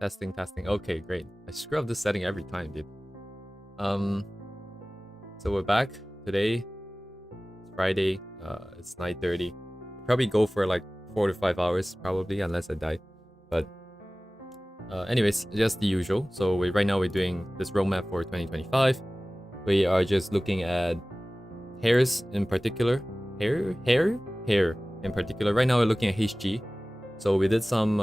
Testing, testing. Okay, great. I screw up this setting every time, dude. Um, so we're back today. It's Friday. It's 9:30. Probably go for like 4 to 5 hours, probably, unless I die. But anyways, just the usual. So right now we're doing this roadmap for 2025. We are just looking at hairs in particular. Hair in particular. Right now we're looking at HG. So we did some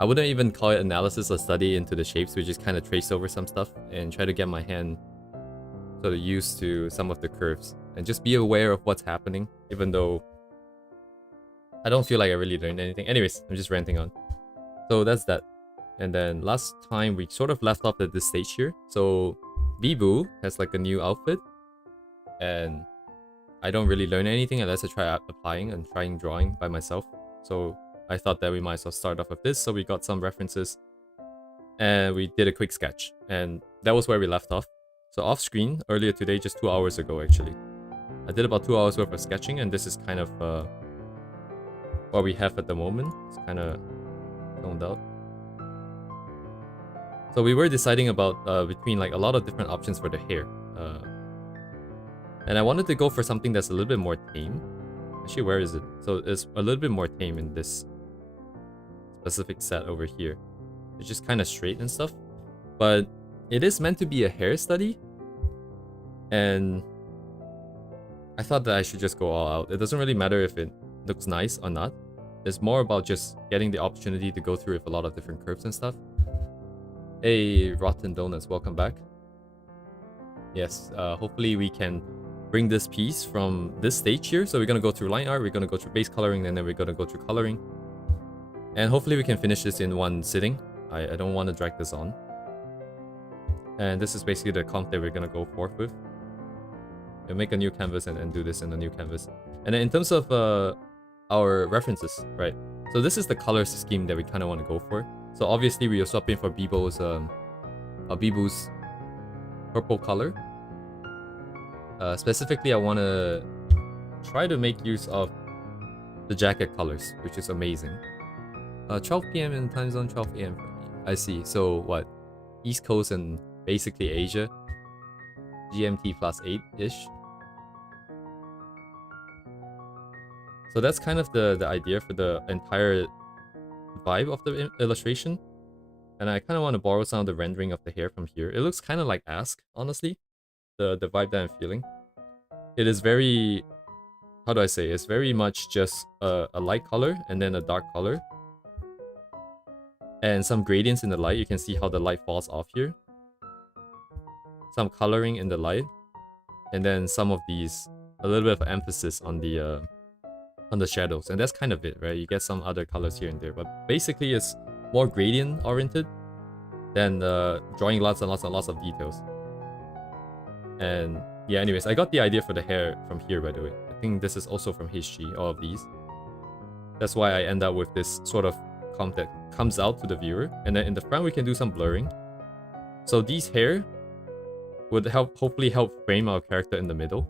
I wouldn't even call it analysis or study into the shapes. We just kind of trace over some stuff and try to get my hand sort of used to some of the curves and just be aware of what's happening, even though I don't feel like I really learned anything. Anyways, I'm just ranting on. So that's that. And then last time we sort of left off at this stage here. So biboo has like a new outfit, and I don't really learn anything unless I try applying and trying drawing by myself. So I thought that we might as well start off with this. So we got some references and we did a quick sketch, and that was where we left off. So off screen earlier today, just 2 hours ago actually, I did about 2 hours worth of sketching, and this is kind of what we have at the moment. It's kind of zoned out. So we were deciding about between like a lot of different options for the hair, and I wanted to go for something that's a little bit more tame. Actually, where is it? So it's a little bit more tame in this specific set over here. It's just kind of straight and stuff, but it is meant to be a hair study, and I thought that I should just go all out. It doesn't really matter if it looks nice or not. It's more about just getting the opportunity to go through with a lot of different curves and stuff. Hey, Rotten Donuts, welcome back. Yes, hopefully we can bring this piece from this stage here. So we're going to go through line art, we're going to go through base coloring, and then we're going to go through coloring. And hopefully we can finish this in one sitting. I don't want to drag this on. And this is basically the comp that we're going to go forth with. We'll make a new canvas and do this in a new canvas. And then in terms of our references, right? So this is the color scheme that we kind of want to go for. So obviously we are swapping for biboo's purple color. Specifically, I want to try to make use of the jacket colors, which is amazing. 12 p.m. in time zone, 12 a.m. for me. I see. So what? East Coast and basically Asia. GMT plus 8-ish. So that's kind of the idea for the entire vibe of the illustration. And I kind of want to borrow some of the rendering of the hair from here. It looks kind of like Ask, honestly. The vibe that I'm feeling. It is very... How do I say? It's very much just a light color and then a dark color. And some gradients in the light. You can see how the light falls off here. Some coloring in the light. And then some of these... A little bit of emphasis on the shadows. And that's kind of it, right? You get some other colors here and there. But basically it's more gradient oriented than drawing lots and lots and lots of details. And yeah, anyways, I got the idea for the hair from here, by the way. I think this is also from HG, all of these. That's why I end up with this sort of comp that comes out to the viewer. And then in the front, we can do some blurring. So these hair would hopefully help frame our character in the middle.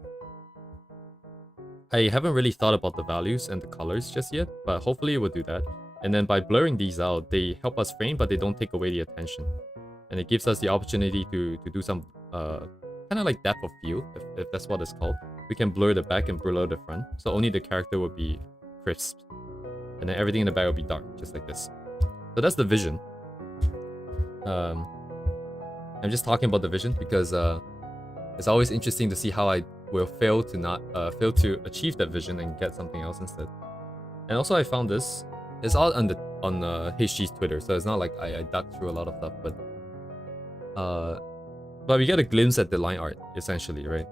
I haven't really thought about the values and the colors just yet, but hopefully it will do that. And then by blurring these out, they help us frame, but they don't take away the attention. And it gives us the opportunity to do some kind of like depth of field, if that's what it's called. We can blur the back and blur the front, so only the character will be crisp. And then everything in the back will be dark, just like this. So that's the vision. I'm just talking about the vision because it's always interesting to see how I will fail to achieve that vision and get something else instead. And also I found this. It's all on HG's Twitter, so it's not like I dug through a lot of stuff, but we get a glimpse at the line art, essentially, right?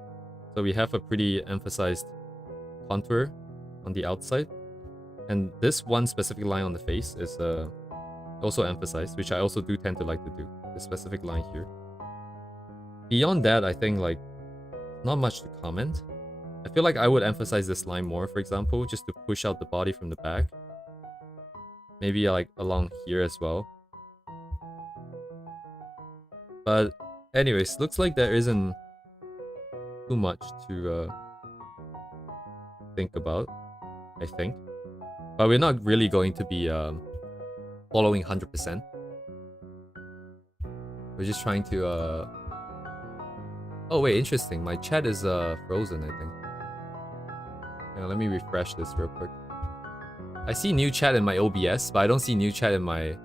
So we have a pretty emphasized contour on the outside. And this one specific line on the face is also emphasized, which I also do tend to like to do. This specific line here. Beyond that, I think, like, not much to comment. I feel like I would emphasize this line more, for example, just to push out the body from the back. Maybe like along here as well. But anyways, looks like there isn't too much to think about, I think. But we're not really going to be following 100%. We're just trying to oh wait, interesting. My chat is frozen, I think. Yeah, let me refresh this real quick. I see new chat in my OBS, but I don't see new chat in my...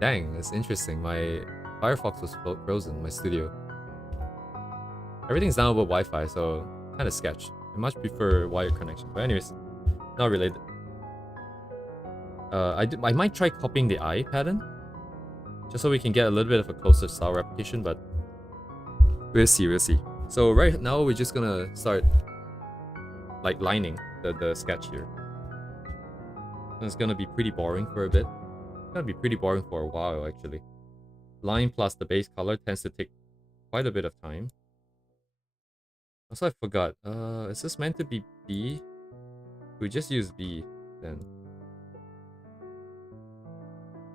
Dang, that's interesting. My Firefox was frozen, my studio. Everything's down with Wi-Fi, so kind of sketch. I much prefer wired connection. But anyways, not related. I might try copying the eye pattern, just so we can get a little bit of a closer style replication, but we'll see, we'll see. So right now we're just gonna start like lining the sketch here. And it's gonna be pretty boring for a bit. It's gonna be pretty boring for a while actually. Line plus the base color tends to take quite a bit of time. Also, I forgot. Is this meant to be B? We just use B then.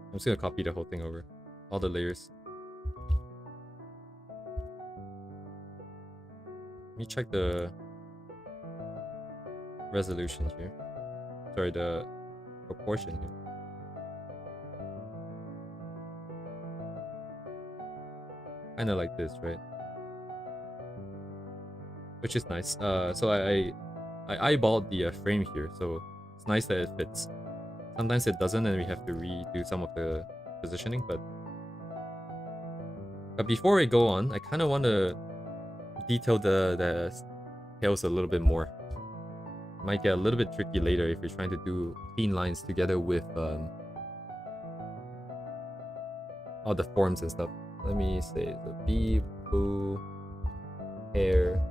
I'm just gonna copy the whole thing over. All the layers. Let me check the resolution here. Sorry, the proportion here. Kinda like this, right? Which is nice. So I eyeballed the frame here, so it's nice that it fits. Sometimes it doesn't, and we have to redo some of the positioning. But before we go on, I kind of want to detail the tails a little bit more. Might get a little bit tricky later if you're trying to do clean lines together with all the forms and stuff. Let me say the biboo hair.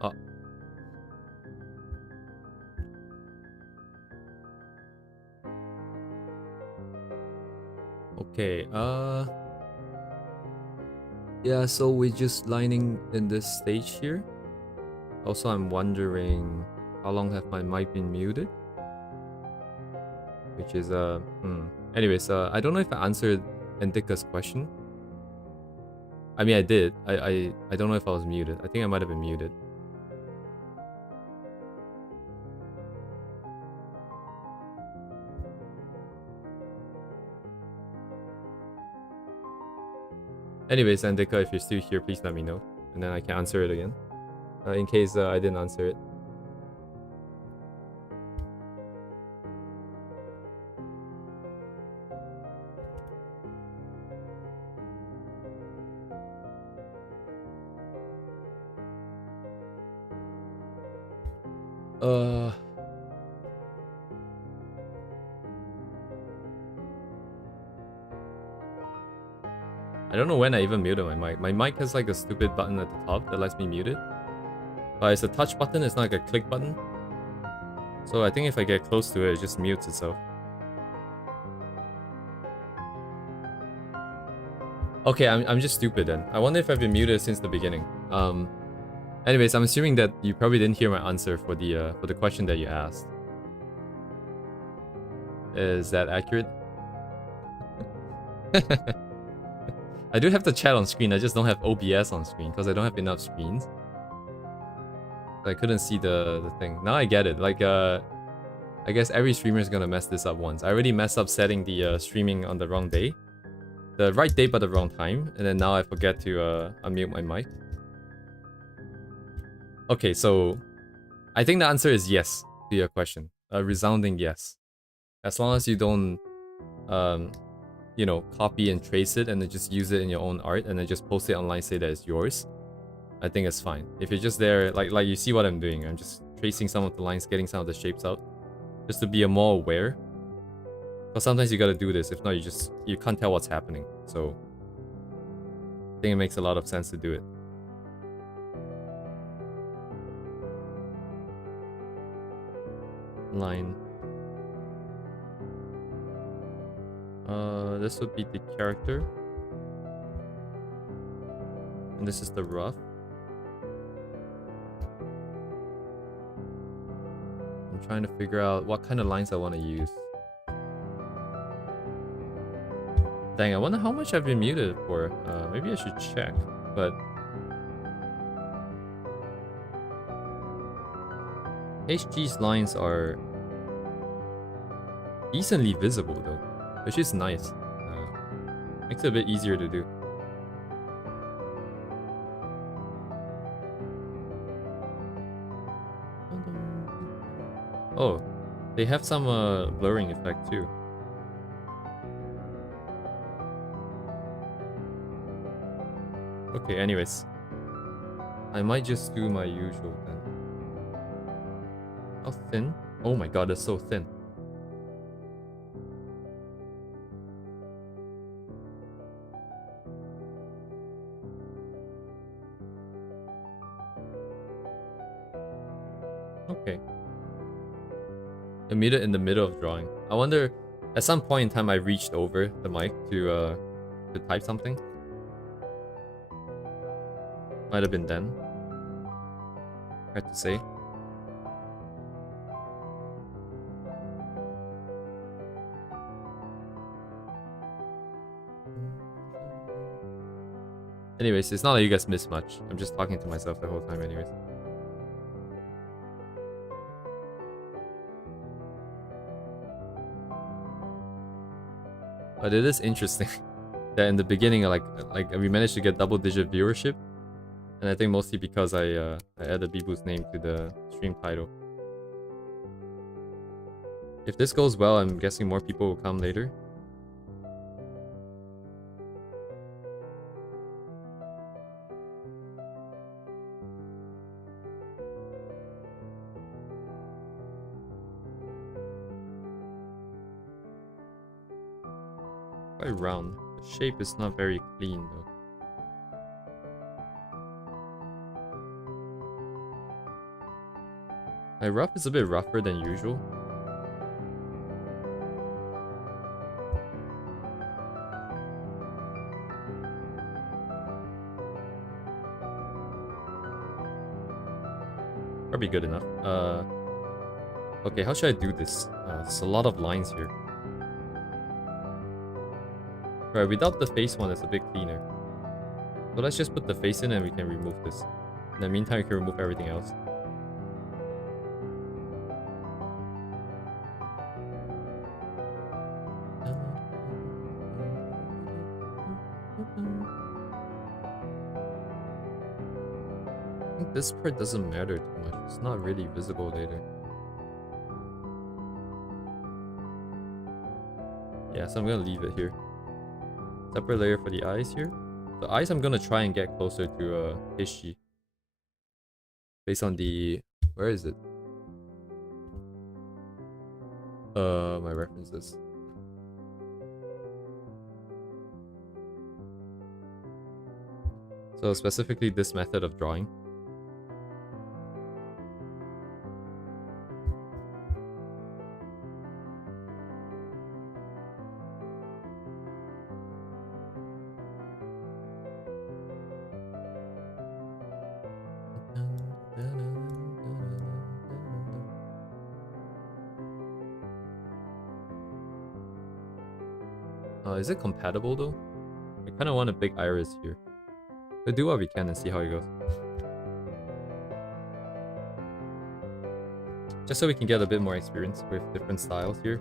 Oh. Okay, yeah, so we're just lining in this stage here. Also, I'm wondering how long have my mic been muted? Which is, Anyways, I don't know if I answered Endika's question. I mean, I did. I don't know if I was muted. I think I might have been muted. Anyways, Endika, if you're still here, please let me know. And then I can answer it again. In case I didn't answer it. I don't know when I even muted my mic. My mic has like a stupid button at the top that lets me mute it. But it's a touch button, it's not like a click button. So I think if I get close to it, it just mutes itself. Okay, I'm just stupid then. I wonder if I've been muted since the beginning. Anyways, I'm assuming that you probably didn't hear my answer for the question that you asked. Is that accurate? I do have the chat on screen, I just don't have OBS on screen because I don't have enough screens. So I couldn't see the thing. Now I get it. Like, I guess every streamer is gonna mess this up once. I already messed up setting the streaming on the wrong day. The right day but the wrong time. And then now I forget to unmute my mic. Okay, so I think the answer is yes to your question. A resounding yes. As long as you don't, you know, copy and trace it and then just use it in your own art and then just post it online, say that it's yours, I think it's fine. If you're just there, like you see what I'm doing, I'm just tracing some of the lines, getting some of the shapes out, just to be more aware. But sometimes you gotta do this, if not you can't tell what's happening. So I think it makes a lot of sense to do it. Line. This would be the character. And this is the rough. I'm trying to figure out what kind of lines I want to use. Dang, I wonder how much I've been muted for. Maybe I should check, but HG's lines are decently visible though, which is nice. Makes it a bit easier to do. Oh, they have some blurring effect too. Okay, anyways. I might just do my usual then. How thin? Oh my god, that's so thin. Okay. I made it in the middle of drawing. I wonder, at some point in time I reached over the mic to type something. Might have been then. Hard to say. Anyways, it's not like you guys miss much. I'm just talking to myself the whole time anyways. But it is interesting that in the beginning, like we managed to get double-digit viewership, and I think mostly because I added biboo's name to the stream title. If this goes well, I'm guessing more people will come later. Quite round. The shape is not very clean though. My rough is a bit rougher than usual. Probably good enough. Okay, how should I do this? There's a lot of lines here. Right, without the face one, it's a bit cleaner. So let's just put the face in and we can remove this. In the meantime, we can remove everything else. I think this part doesn't matter too much. It's not really visible later. Yeah, so I'm gonna leave it here. Separate layer for the eyes here. The eyes I'm gonna try and get closer to HG. Based on the... where is it? My references. So specifically this method of drawing. Is it compatible though? I kind of want a big iris here. We'll do what we can and see how it goes. Just so we can get a bit more experience with different styles here.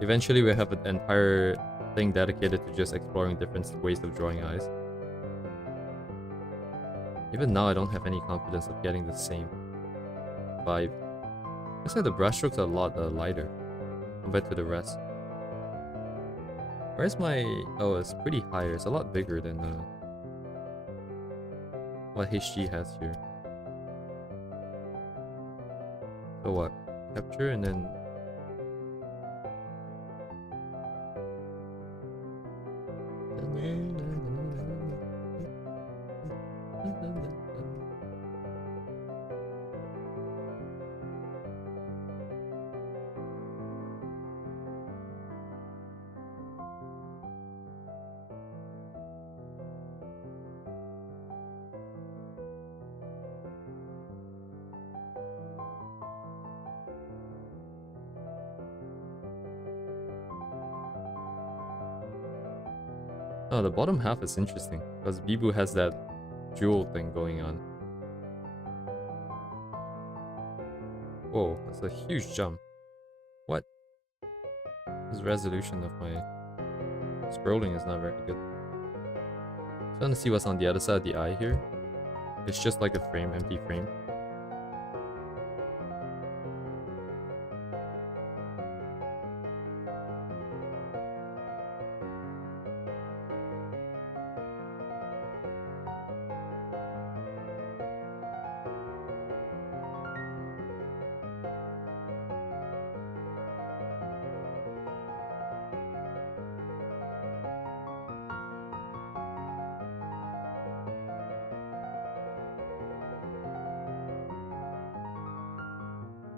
Eventually we'll have an entire thing dedicated to just exploring different ways of drawing eyes. Even now I don't have any confidence of getting the same vibe. Looks like the brushstrokes are a lot lighter compared to the rest. Where's my... oh, it's pretty higher. It's a lot bigger than what HG has here. So what? Capture and then... oh, the bottom half is interesting because Biboo has that jewel thing going on. Whoa, that's a huge jump. What? This resolution of my scrolling is not very good. Trying to see what's on the other side of the eye here. It's just like a frame, empty frame.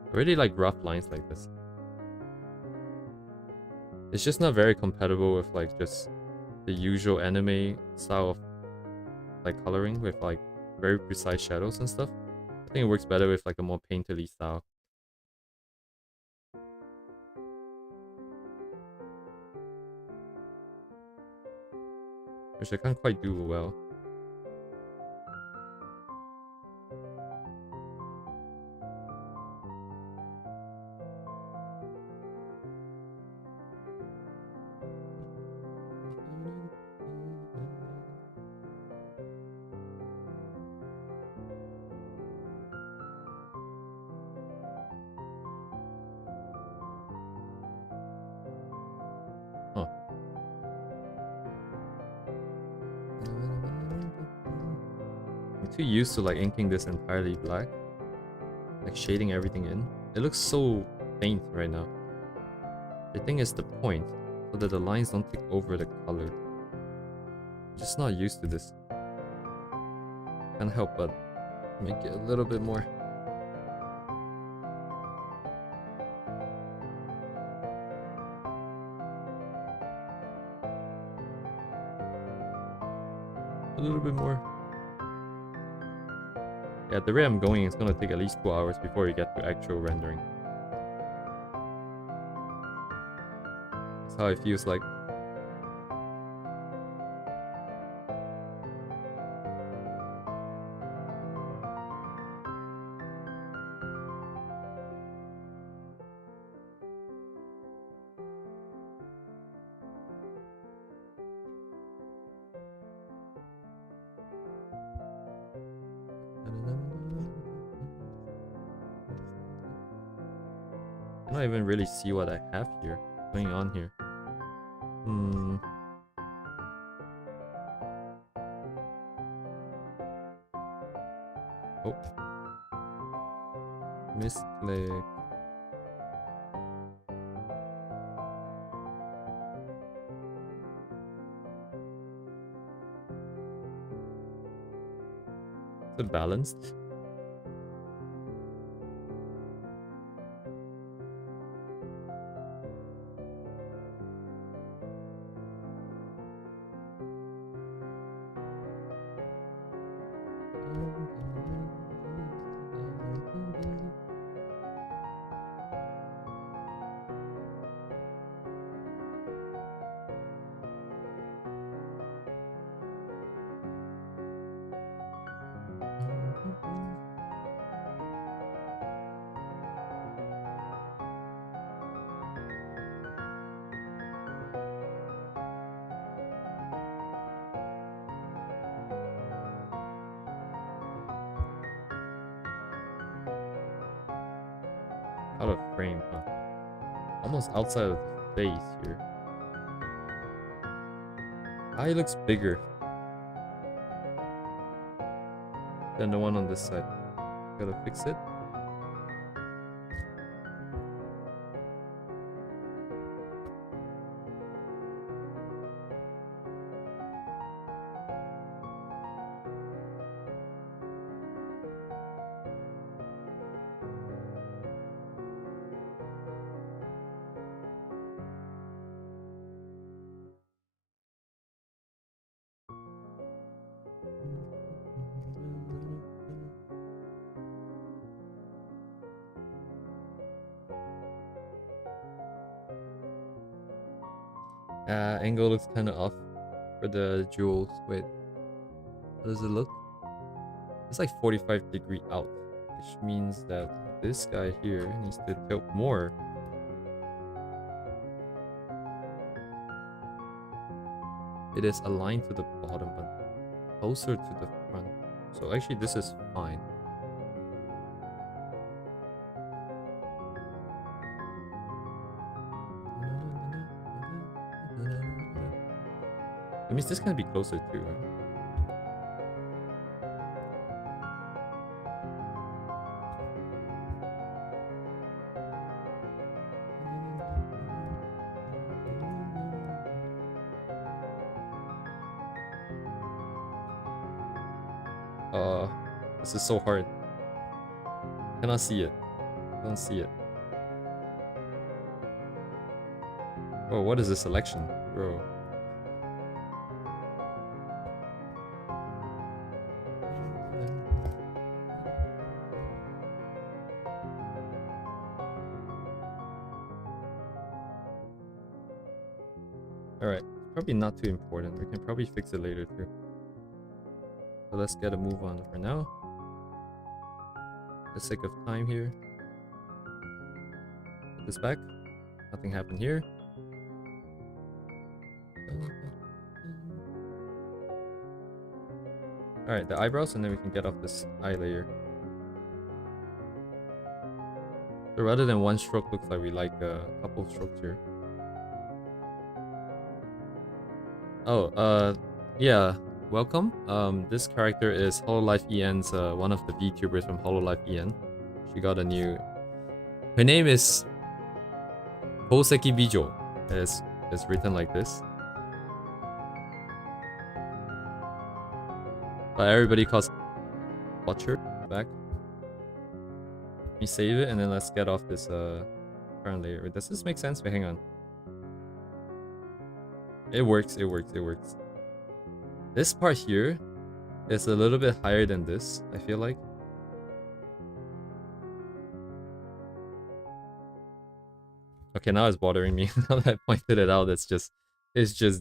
I really like rough lines like this. It's just not very compatible with like just the usual anime style of like coloring with like very precise shadows and stuff. I think it works better with like a more painterly style. Which I can't quite do well. Too used to like inking this entirely black, like shading everything in. It looks so faint right now. I think it's the point, so that the lines don't take over the color. I'm just not used to this. Can't help but make it a little bit more. A little bit more. Yeah, the rate I'm going, it's gonna take at least 2 hours before you get to actual rendering. That's how it feels like. I don't even really see what I have here going on here. Oh. Misclick. Is it balanced? Out of frame, huh? Almost outside of the face here. Eye looks bigger than the one on this side. Gotta fix it. Angle looks kind of off for the jewels. Wait, how does it look? It's like 45-degree out, which means that this guy here needs to tilt more. It is aligned to the bottom, but closer to the front. So actually this is fine. That means this can be closer too, right? This is so hard. Cannot see it. Don't see it. Oh, what is this selection, bro? Alright, probably not too important. We can probably fix it later too. So let's get a move on for now. For the sake of time here. Put this back. Nothing happened here. Alright, the eyebrows, and then we can get off this eye layer. So rather than one stroke, looks like we like a couple of strokes here. Oh, yeah, welcome. This character is Hololive EN's one of the VTubers from Hololive EN. She got a new... Her name is Kouseki Bijo. It's written like this. But everybody calls Watcher back. Let me save it and then let's get off this current layer. Does this make sense? Wait, hang on. It works, it works, it works. This part here It's a little bit higher than this, I feel like. Okay, now it's bothering me. Now that I pointed it out, it's just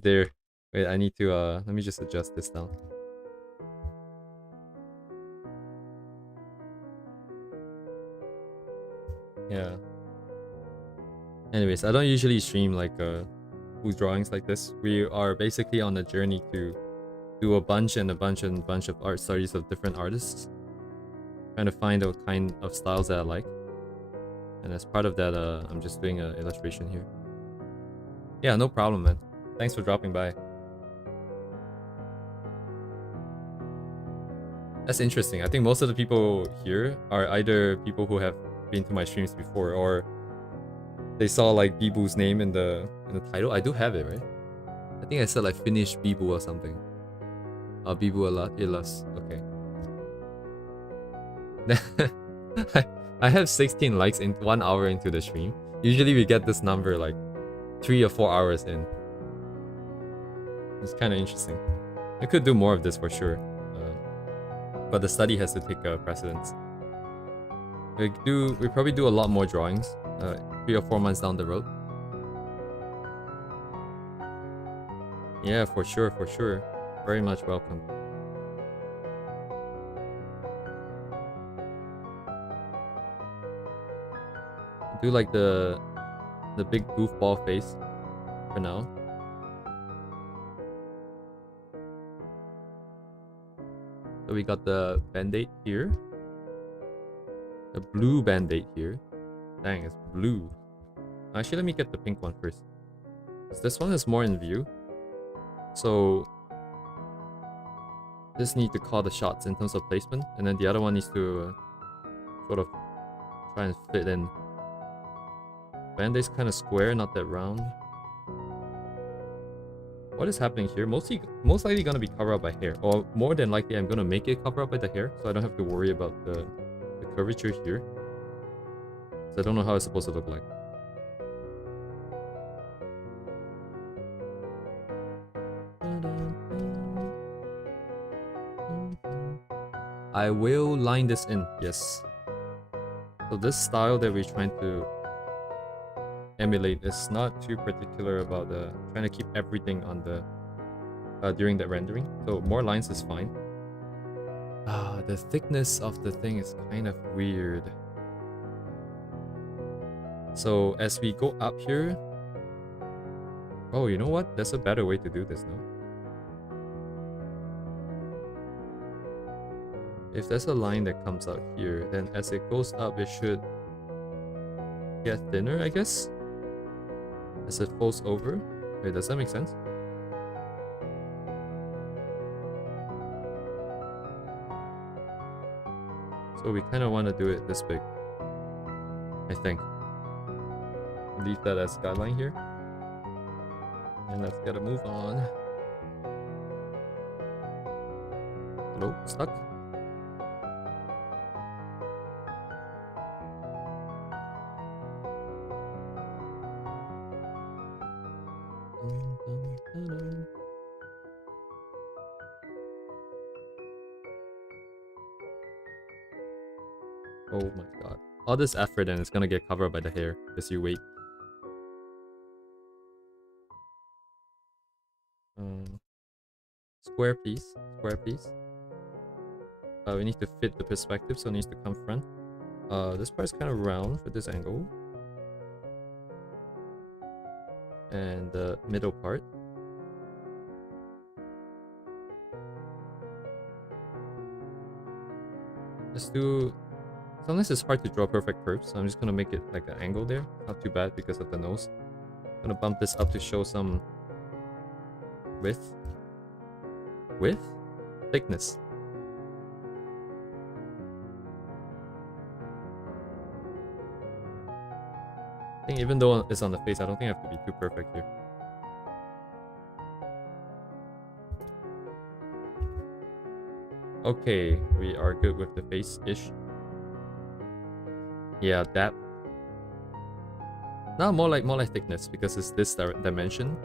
there. Wait, I need to let me just adjust this down. Yeah. Anyways, I don't usually stream like food drawings like this. We are basically on a journey to do a bunch of art studies of different artists. Trying to find the kind of styles that I like. And as part of that, I'm just doing an illustration here. Yeah, no problem, man. Thanks for dropping by. That's interesting. I think most of the people here are either people who have been to my streams before, or they saw like biboo's name in the title. I do have it, right? I think I said like finish biboo or something. Biboo illust. Okay. I have 16 likes in 1 hour into the stream. Usually we get this number like 3 or 4 hours in. It's kind of interesting. I could do more of this for sure, but the study has to take precedence. We probably do a lot more drawings 3 or 4 months down the road. Yeah, for sure, for sure. Very much welcome. Do like the big goofball face for now. So we got the band-aid here. The blue band-aid here. Dang, it's blue. Actually, let me get the pink one first. Because this one is more in view. So just need to call the shots in terms of placement. And then the other one needs to sort of try and fit in. Band-aid's kind of square, not that round. What is happening here? Most likely gonna be covered up by hair. Or more than likely I'm gonna make it cover up by the hair, so I don't have to worry about the curvature here. So I don't know how it's supposed to look like. I will line this in, yes. So this style that we're trying to emulate is not too particular about trying to keep everything on the during the rendering. So more lines is fine. The thickness of the thing is kind of weird. So as we go up here, oh, you know what? There's a better way to do this now. If there's a line that comes out here, then as it goes up, it should get thinner, I guess, as it folds over. Wait, does that make sense? So we kind of want to do it this big, I think. Leave that as skyline here. And let's get a move on. Hello? Stuck? Oh my god. All this effort and it's gonna get covered by the hair. Just you wait. Square piece. Square piece. We need to fit the perspective, so it needs to come front. This part is kind of round for this angle. And the middle part. Let's do... Sometimes it's hard to draw perfect curves, so I'm just gonna make it like an angle there. Not too bad because of the nose. I'm gonna bump this up to show some width. Width? Thickness. I think even though it's on the face, I don't think I have to be too perfect here. Okay, we are good with the face-ish. Yeah, that. Now more like thickness because it's this dimension.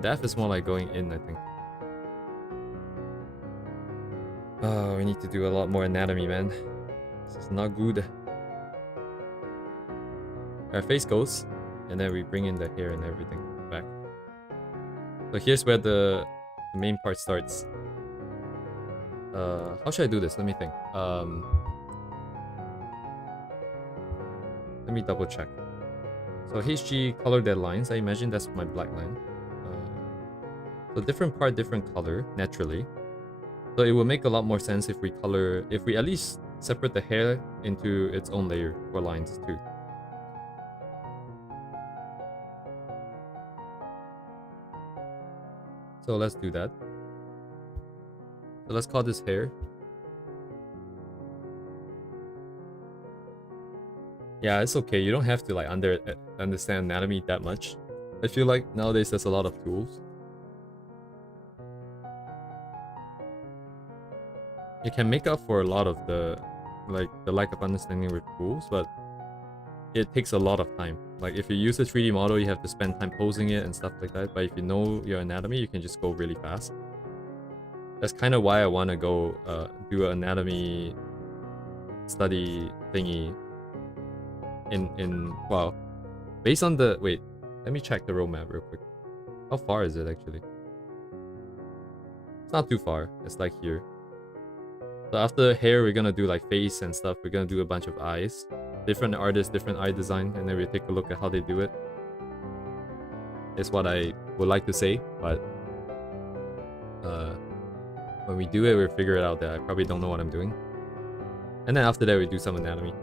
Depth is more like going in, I think. Oh, we need to do a lot more anatomy, man. This is not good. Our face goes, and then we bring in the hair and everything back. So here's where the main part starts. How should I do this? Let me think. Let me double check. So HG color their lines. I imagine that's my black line. So different part, different color, naturally. So it will make a lot more sense if we at least separate the hair into its own layer for lines too. So let's do that. So let's call this hair. Yeah, it's okay. You don't have to like understand anatomy that much. I feel like nowadays there's a lot of tools. It can make up for a lot of the lack of understanding with tools, but it takes a lot of time. Like if you use a 3D model, you have to spend time posing it and stuff like that. But if you know your anatomy, you can just go really fast. That's kind of why I want to go do an anatomy study thingy well, based on the wait, let me check the roadmap real quick. How far is it actually? It's not too far. It's like here. So after hair, we're gonna do like face and stuff. We're gonna do a bunch of eyes. Different artists, different eye design, and then we take a look at how they do it. Is what I would like to say, but when we do it, we'll figure it out that I probably don't know what I'm doing. And then after that, we do some anatomy.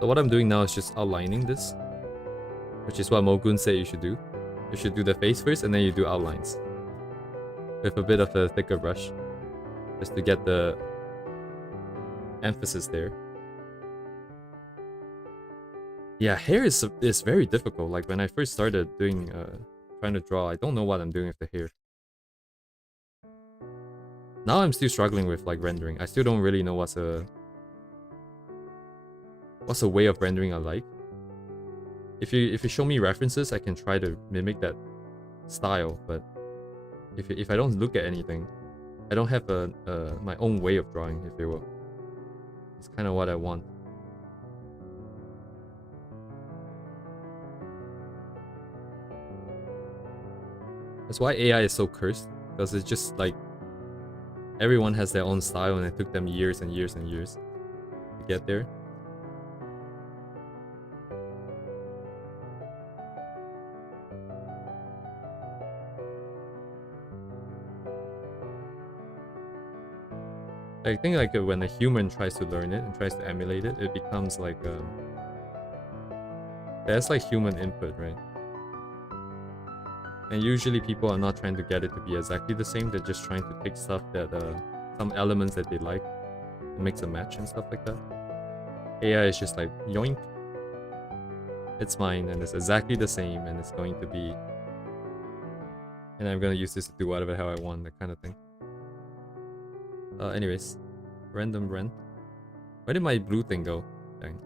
So what I'm doing now is just outlining this, which is what Mogun said you should do. You should do the face first, and then you do outlines with a bit of a thicker brush, just to get the emphasis there. Yeah, hair is very difficult. Like when I first started doing trying to draw, I don't know what I'm doing with the hair. Now I'm still struggling with like rendering. I still don't really know what's a way of rendering I like. If you show me references, I can try to mimic that style, but if I don't look at anything, I don't have my own way of drawing, if you will. It's kind of what I want. That's why AI is so cursed, because it's just like everyone has their own style, and it took them years and years and years to get there. I think like when a human tries to learn it and tries to emulate it, it becomes like there's like human input, right? And usually people are not trying to get it to be exactly the same. They're just trying to take stuff that some elements that they like and mix a match and stuff like that. AI is just like yoink, it's mine and it's exactly the same and it's going to be, and I'm gonna use this to do whatever the hell I want, that kind of thing. Anyways, random rent. Where did my blue thing go? Dang.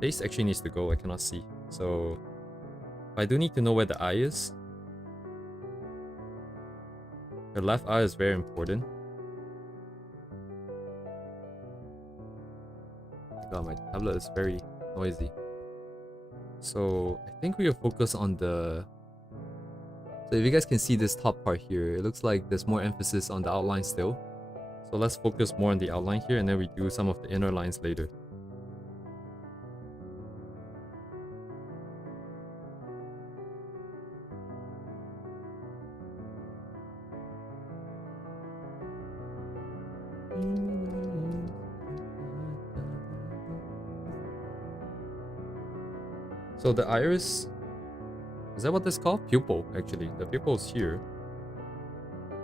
Face actually needs to go. I cannot see. So I do need to know where the eye is. The left eye is very important. God, my tablet is very noisy. So I think we will focus on the... So if you guys can see this top part here, it looks like there's more emphasis on the outline still. So let's focus more on the outline here, and then we do some of the inner lines later. So the iris, is that what this is called? Pupil, actually. The pupil is here.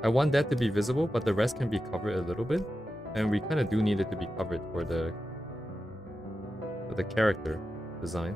I want that to be visible, but the rest can be covered a little bit. And we kind of do need it to be covered for the character design.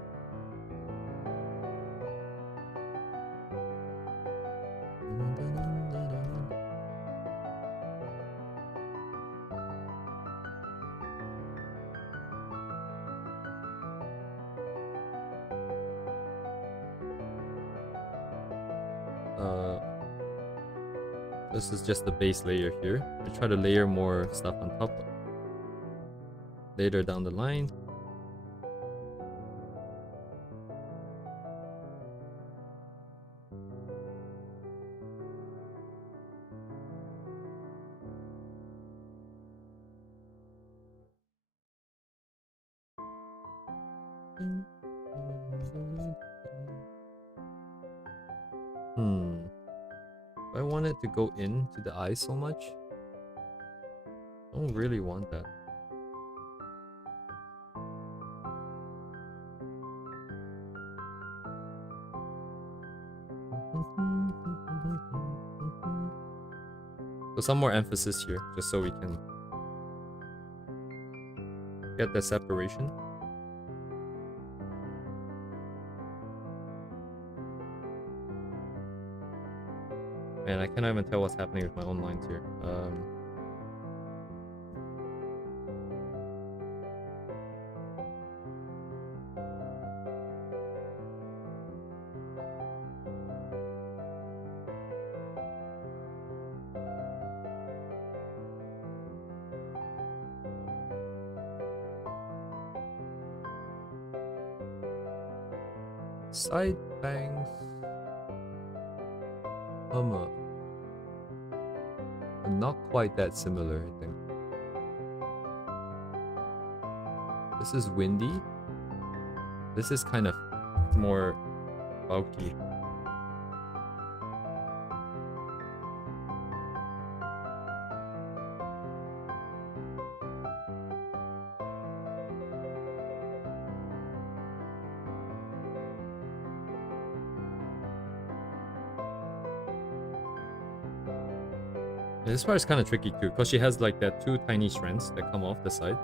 This is just the base layer here. I try to layer more stuff on top later down the line. Do I want it to go into the eye so much? I don't really want that. So some more emphasis here, just so we can get the separation. Man, I can't even tell what's happening with my own lines here. Side bangs. Not quite that similar, I think. This is windy. This is kind of more bulky. This part is kind of tricky too, because she has like that two tiny strands that come off the side.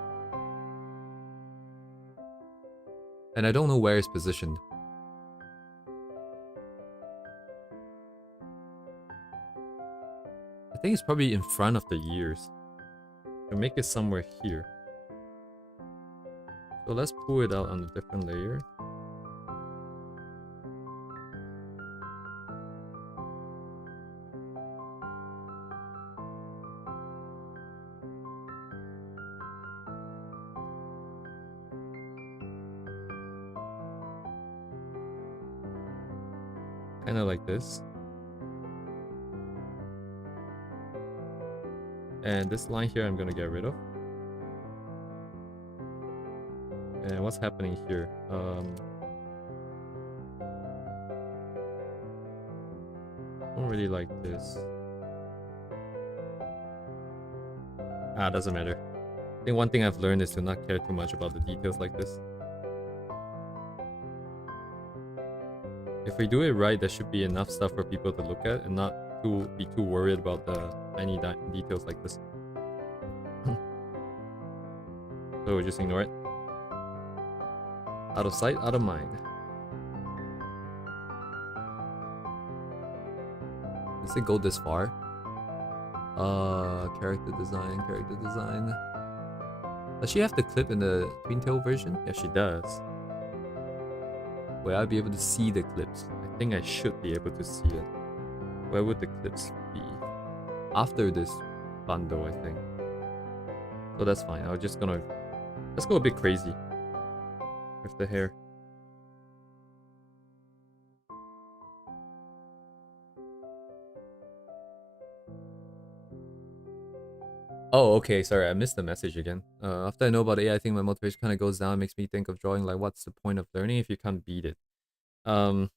And I don't know where it's positioned. I think it's probably in front of the ears. So make it somewhere here. So let's pull it out on a different layer. Kind of like this. And this line here I'm gonna get rid of. And what's happening here? Don't really like this. Doesn't matter. I think one thing I've learned is to not care too much about the details like this. If we do it right, there should be enough stuff for people to look at and not be too worried about the tiny details like this. So we just ignore it. Out of sight, out of mind. Does it go this far? Character design, character design. Does she have the clip in the twin tail version? Yeah, she does. Will I be able to see the clips? I think I should be able to see it. Where would the clips be? After this bundle, I think. So that's fine. I was just gonna... Let's go a bit crazy with the hair. Oh, okay. Sorry, I missed the message again. After I know about AI, I think my motivation kind of goes down. It makes me think of drawing. Like, what's the point of learning if you can't beat it? I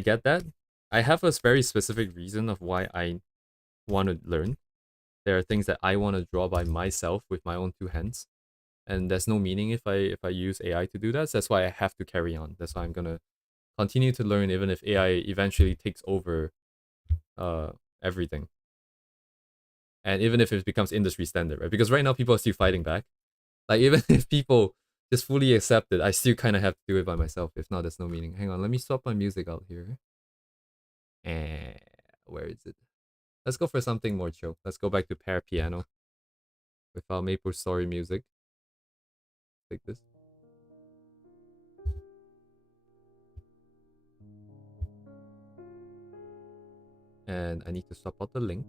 get that. I have a very specific reason of why I want to learn. There are things that I want to draw by myself with my own two hands, and there's no meaning if I use AI to do that. So that's why I have to carry on. That's why I'm gonna continue to learn, even if AI eventually takes over everything, and even if it becomes industry standard, right? Because right now people are still fighting back. Like, even if people just fully accept it, I still kind of have to do it by myself. If not, there's no meaning. Hang on, let me swap my music out here. And where is it? Let's go for something more chill. Let's go back to pair piano without Maple Story music. Like this. And I need to swap out the link.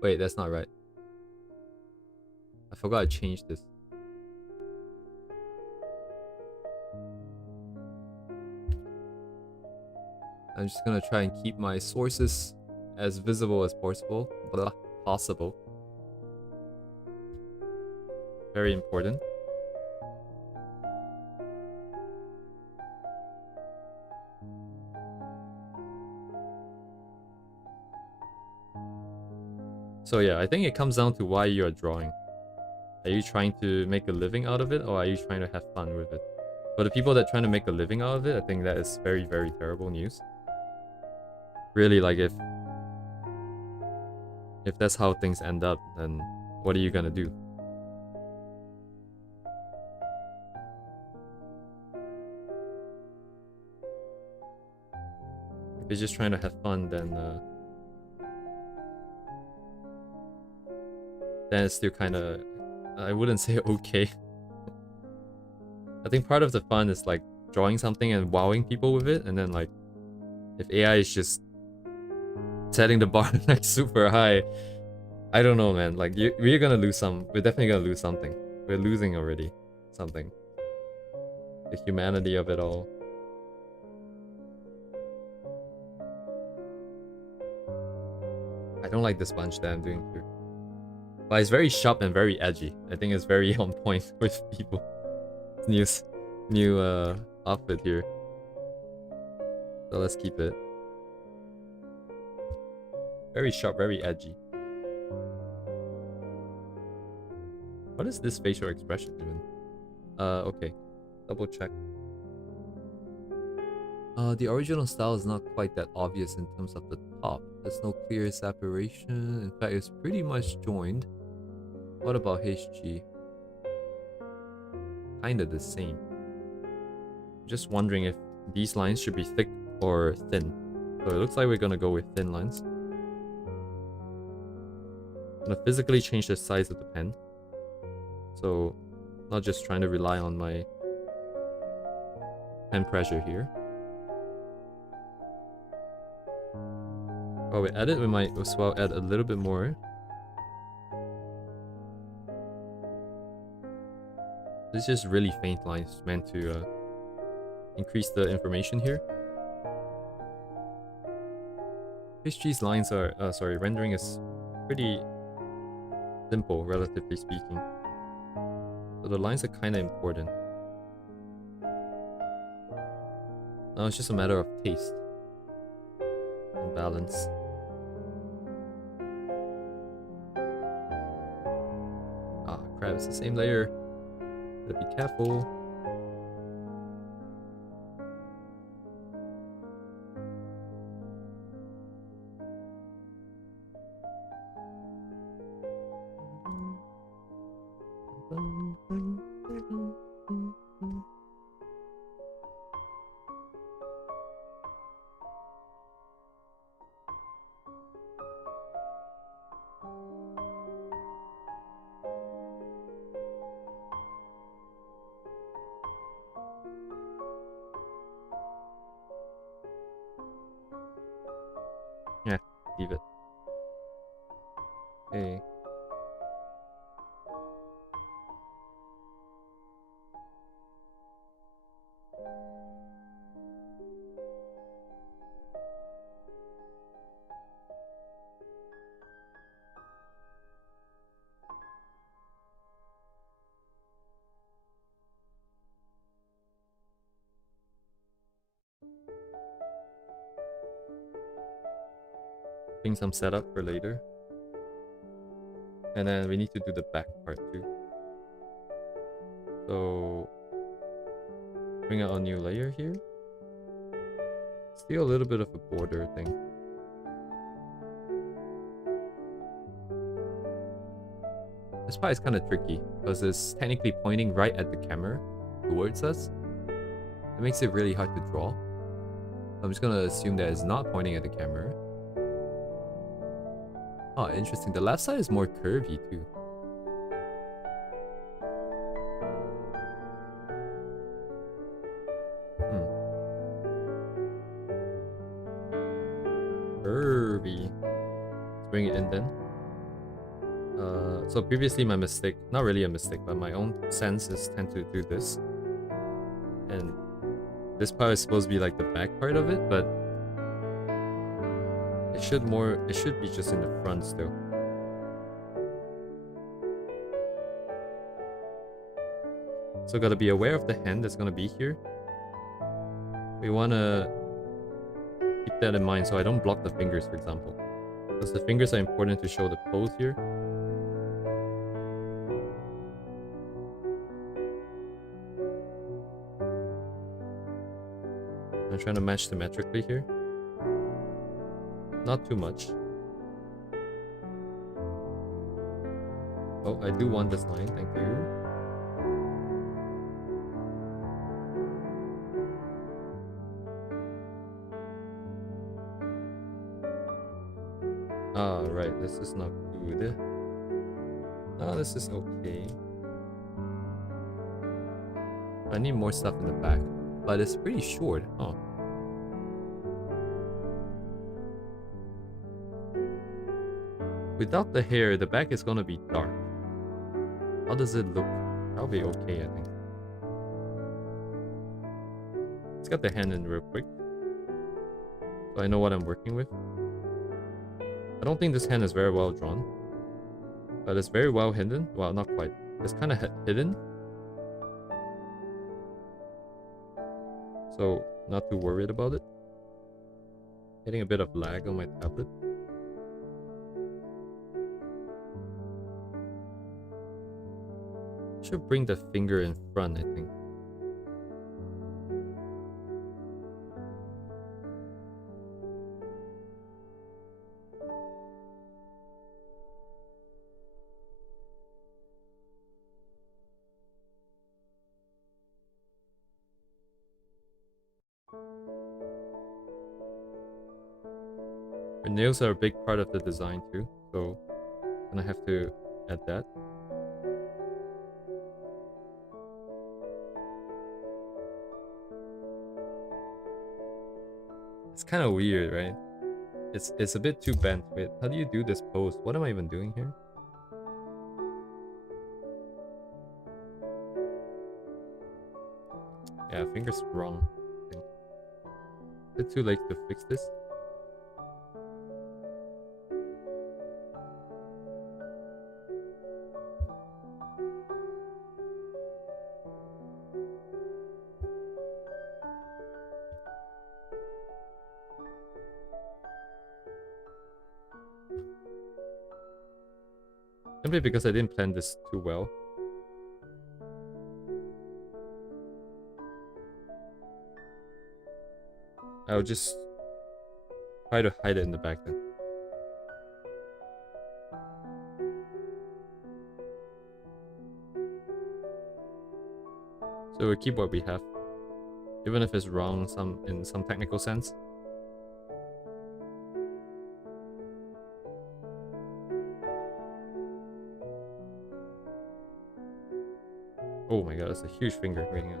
Wait, that's not right. I forgot I changed this. I'm just gonna try and keep my sources as visible as possible. Very important. So yeah, I think it comes down to why you are drawing. Are you trying to make a living out of it, or are you trying to have fun with it? For the people that are trying to make a living out of it, I think that is very, very terrible news. Really, like if that's how things end up, then what are you gonna do? If you're just trying to have fun, then it's still kind of, I wouldn't say okay. I think part of the fun is like drawing something and wowing people with it, and then like if AI is just setting the bar like super high, I don't know, man. Like we're gonna lose some. We're definitely gonna lose something. We're losing already something. The humanity of it all. I don't like this bunch that I'm doing here. But it's very sharp and very edgy. I think it's very on point with people. New outfit here. So let's keep it. Very sharp, very edgy. What is this facial expression even? Okay. Double check. The original style is not quite that obvious in terms of the top. There's no clear separation. In fact, it's pretty much joined. What about HG? Kinda the same. Just wondering if these lines should be thick or thin. So it looks like we're gonna go with thin lines. I'm gonna physically change the size of the pen. So not just trying to rely on my pen pressure here. While we edit, we might as well add a little bit more. This is just really faint lines meant to increase the information here. HG's lines are, rendering is pretty simple, relatively speaking. So the lines are kind of important. Now it's just a matter of taste and balance. Ah, crap, it's the same layer. Gotta be careful. Yeah, leave it. Okay. Doing some setup for later. And then we need to do the back part too. So bring out a new layer here. Still a little bit of a border thing. This part is kind of tricky because it's technically pointing right at the camera towards us. It makes it really hard to draw. I'm just gonna assume that it's not pointing at the camera. Oh, interesting. The left side is more curvy too. So previously my mistake, not really a mistake, but my own senses tend to do this. And this part is supposed to be like the back part of it, but it should be just in the front still. So gotta be aware of the hand that's gonna be here. We wanna keep that in mind so I don't block the fingers, for example. Because the fingers are important to show the pose here. I'm trying to match symmetrically here. Not too much. Oh, I do want this line, thank you. Ah, right, this is not good. No, this is okay. I need more stuff in the back, but it's pretty short, huh? Without the hair, the back is gonna be dark. How does it look? That'll be okay, I think. Let's get the hand in real quick, so I know what I'm working with. I don't think this hand is very well drawn, but it's very well hidden. Well, not quite. It's kind of hidden. So, not too worried about it. Getting a bit of lag on my tablet. Should bring the finger in front, I think. Her nails are a big part of the design too, so I'm gonna have to add that. It's kind of weird, right? It's a bit too bent. Wait, how do you do this pose? What am I even doing here? Yeah, finger's wrong, I think. Is it too late to fix this? Simply because I didn't plan this too well. I'll just try to hide it in the back then. So we'll keep what we have, even if it's wrong in some technical sense. Oh my god, that's a huge finger. Wait, hang on.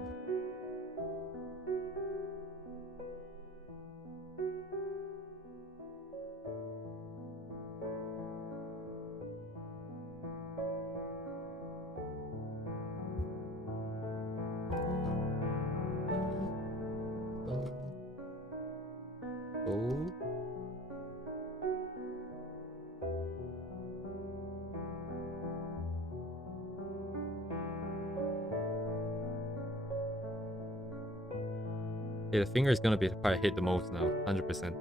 Oh. Yeah, the finger is gonna be the part I hate the most now, 100%.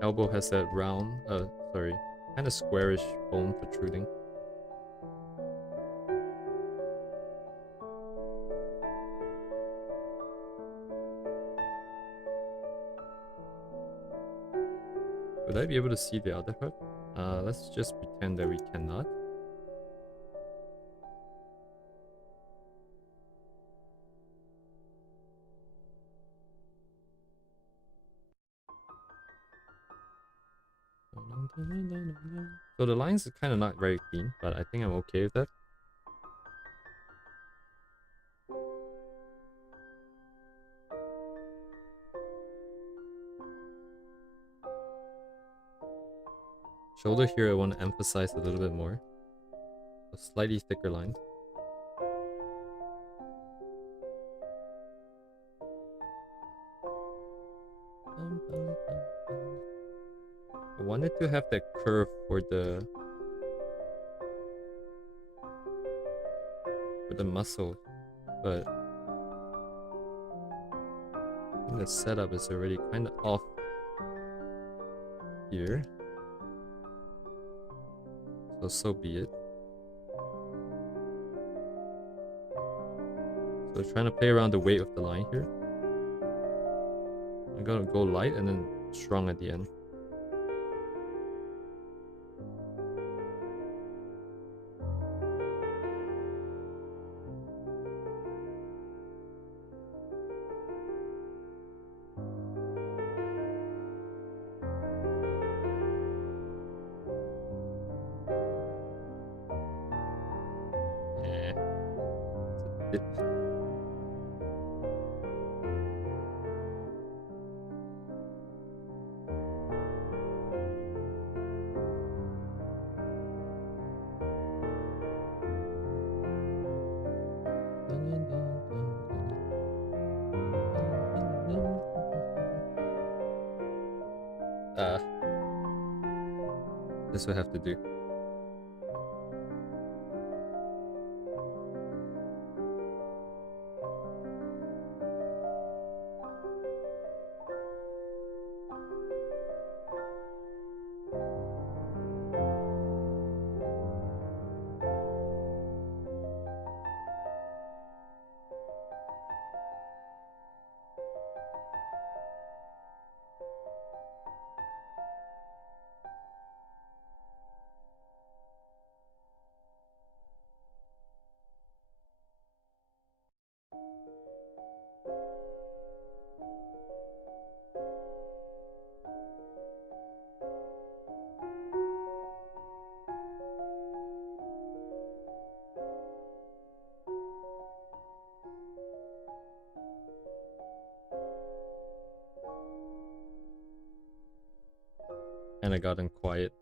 Elbow has that round, sorry, kind of squarish bone protruding. Would I be able to see the other part? Let's just pretend that we cannot. So the lines are kind of not very clean, but I think I'm okay with that. Shoulder here I want to emphasize a little bit more. A slightly thicker line. I wanted to have that curve for the muscle, but I think the setup is already kind of off here. So be it. So trying to play around the weight of the line here. I'm gonna go light and then strong at the end. This will have to do. And I gotten quiet.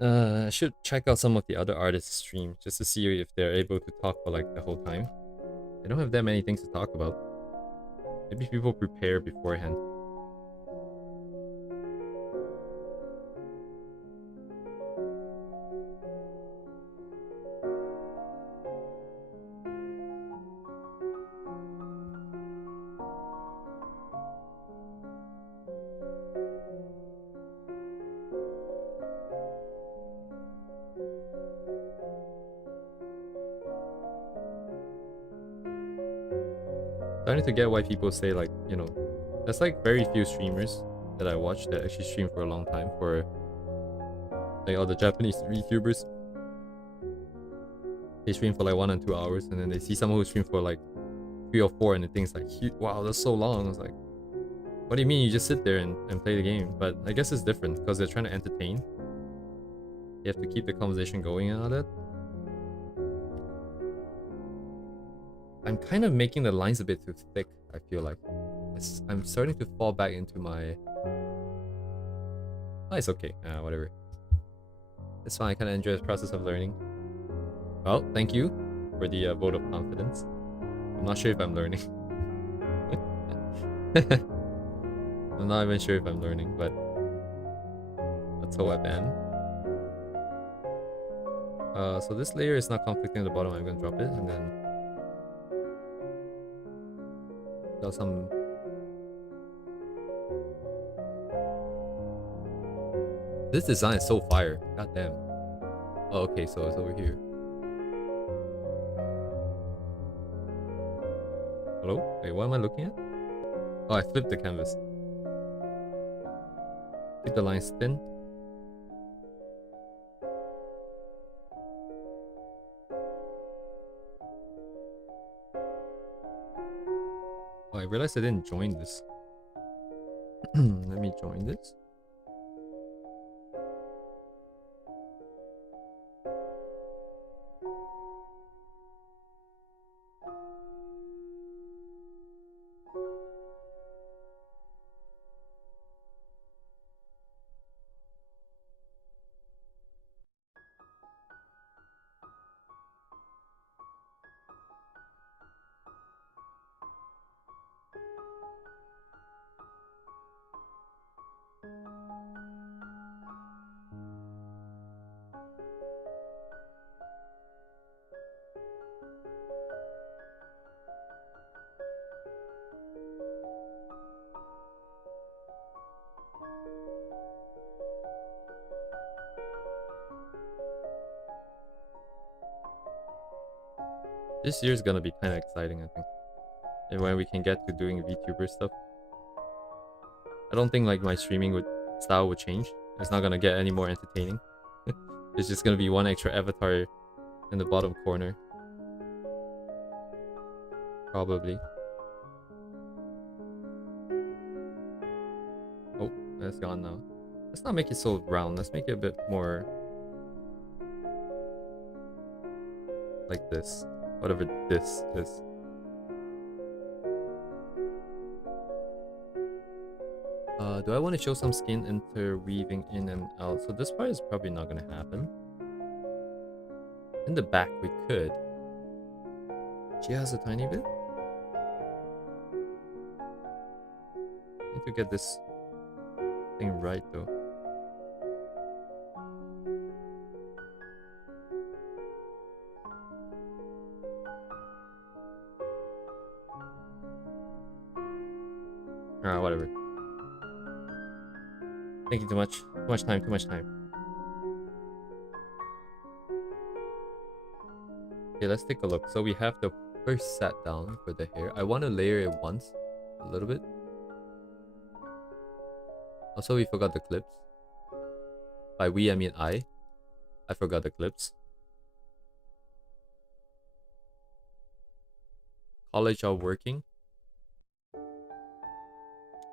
I should check out some of the other artists' streams just to see if they're able to talk for like the whole time. They don't have that many things to talk about. Maybe people prepare beforehand. Starting to get why people say, like, you know, there's like very few streamers that I watch that actually stream for a long time. For like all the Japanese YouTubers, they stream for like 1 and 2 hours, and then they see someone who stream for like 3 or 4, and it thinks like, wow, that's so long. I was like, what do you mean you just sit there and play the game? But I guess it's different because they're trying to entertain. You have to keep the conversation going and all that. I'm kind of making the lines a bit too thick, I feel like. I'm starting to fall back into my... Oh, it's okay. Whatever. It's fine. I kind of enjoy the process of learning. Well, thank you for the vote of confidence. I'm not sure if I'm learning. I'm not even sure if I'm learning, but let's hope I can. So this layer is not conflicting at the bottom. I'm gonna drop it and then some. This design is so fire. God damn. Oh, okay, so it's over here. Hello? Wait, what am I looking at? Oh, I flipped the canvas. Keep the lines thin. Oh, I realized I didn't join this. Let me join this. This year's gonna be kind of exciting, I think. And when we can get to doing VTuber stuff. I don't think like my streaming style would change. It's not gonna get any more entertaining. It's just gonna be one extra avatar in the bottom corner. Probably. Oh, that's gone now. Let's not make it so round. Let's make it a bit more like this. Whatever this is. Do I want to show some skin interweaving in and out? So this part is probably not going to happen. In the back, we could. Just a tiny bit. Need to get this thing right though. Alright, whatever. Thinking too much. Too much time, too much time. Okay, let's take a look. So we have the first set down for the hair. I want to layer it once. A little bit. Also, we forgot the clips. By we, I mean I. I forgot the clips. College or working?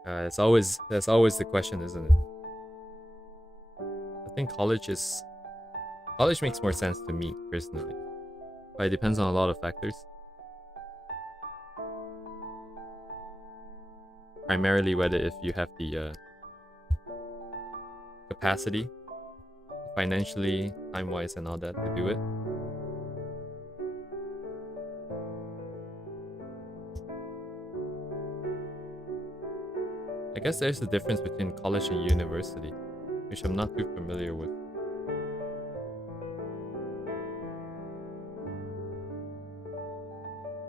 That's always the question, isn't it? I think college makes more sense to me personally, but it depends on a lot of factors. Primarily whether if you have the capacity, financially, time-wise, and all that to do it. I guess there's a difference between college and university, which I'm not too familiar with.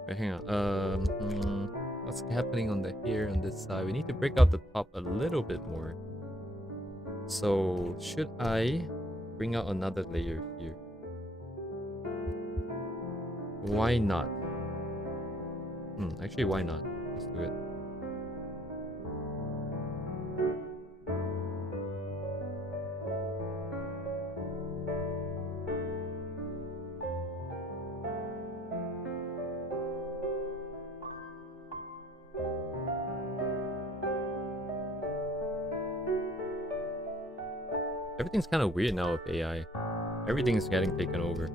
Wait, hang on. What's happening on the hair on this side? We need to break out the top a little bit more. So, should I bring out another layer here? Why not? Actually, why not? Let's do it. Everything's kind of weird now with AI. Everything's getting taken over.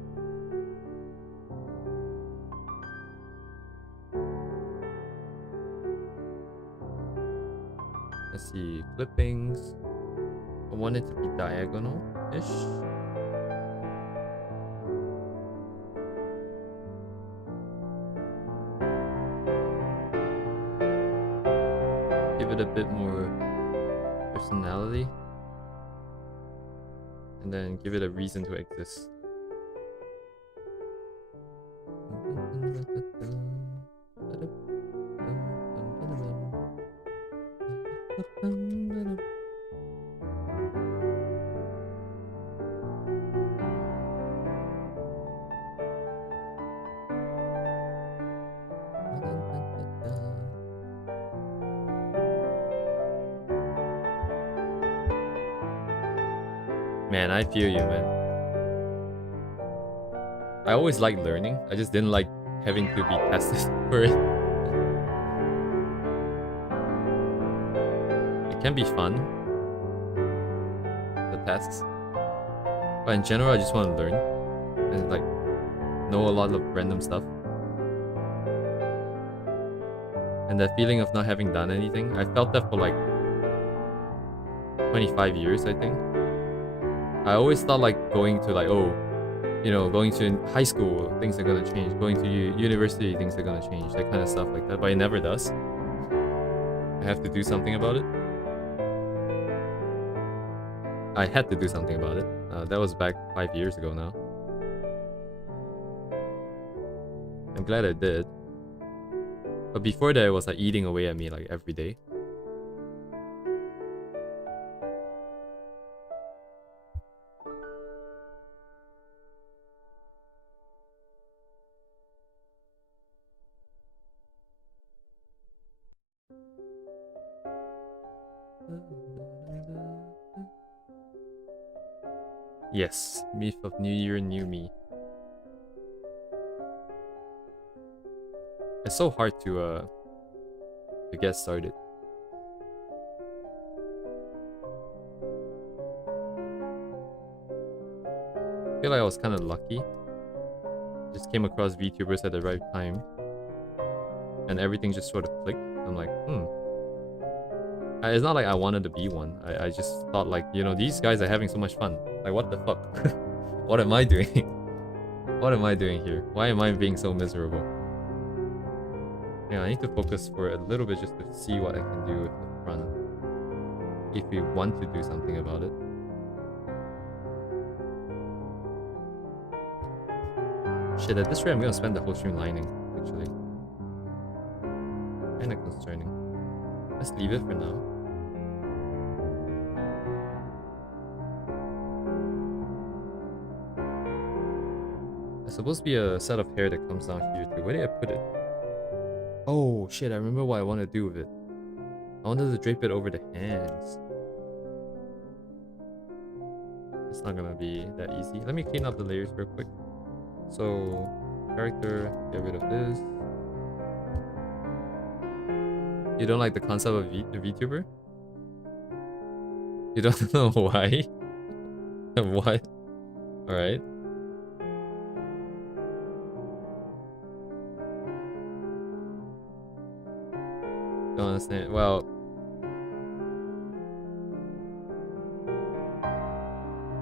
Let's see, clippings. I want it to be diagonal-ish. Give it a bit more personality. And then give it a reason to exist. Man, I feel you, man. I always liked learning. I just didn't like having to be tested for it. It can be fun, the tests. But in general, I just want to learn and like know a lot of random stuff. And that feeling of not having done anything, I felt that for like 25 years, I think. I always thought like going to like, going to high school, things are gonna change. Going to university, things are gonna change. That kind of stuff like that, but it never does. I have to do something about it. I had to do something about it. That was back 5 years ago now. I'm glad I did. But before that, it was like eating away at me like every day. Yes, myth of New Year, new me. It's so hard to get started. I feel like I was kind of lucky. Just came across VTubers at the right time, and everything just sort of clicked. I'm like, It's not like I wanted to be one. I just thought like, you know, these guys are having so much fun. Like, what the fuck? What am I doing? What am I doing here? Why am I being so miserable? Yeah, I need to focus for a little bit just to see what I can do with the front. If we want to do something about it. Shit, at this rate I'm gonna spend the whole stream lining, actually. Kinda concerning. Let's leave it for now. There's supposed to be a set of hair that comes down here too. Where did I put it? Oh shit, I remember what I want to do with it. I wanted to drape it over the hands. It's not gonna be that easy. Let me clean up the layers real quick. So, character, get rid of this. You don't like the concept of a VTuber? You don't know why? What? Alright. Don't understand. Well,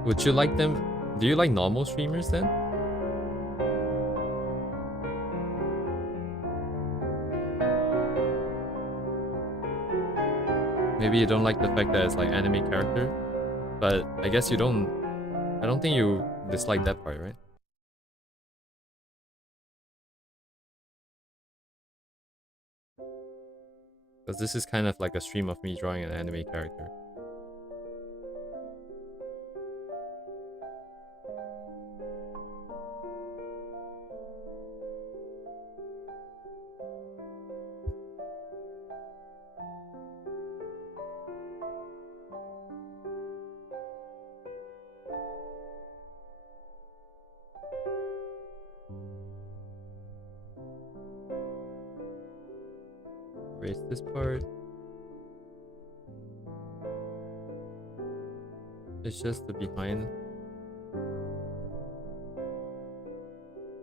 would you like them? Do you like normal streamers then? Maybe you don't like the fact that it's like anime character, but I guess you don't. I don't think you dislike that part, right? Because this is kind of like a stream of me drawing an anime character. Erase this part. It's just the behind.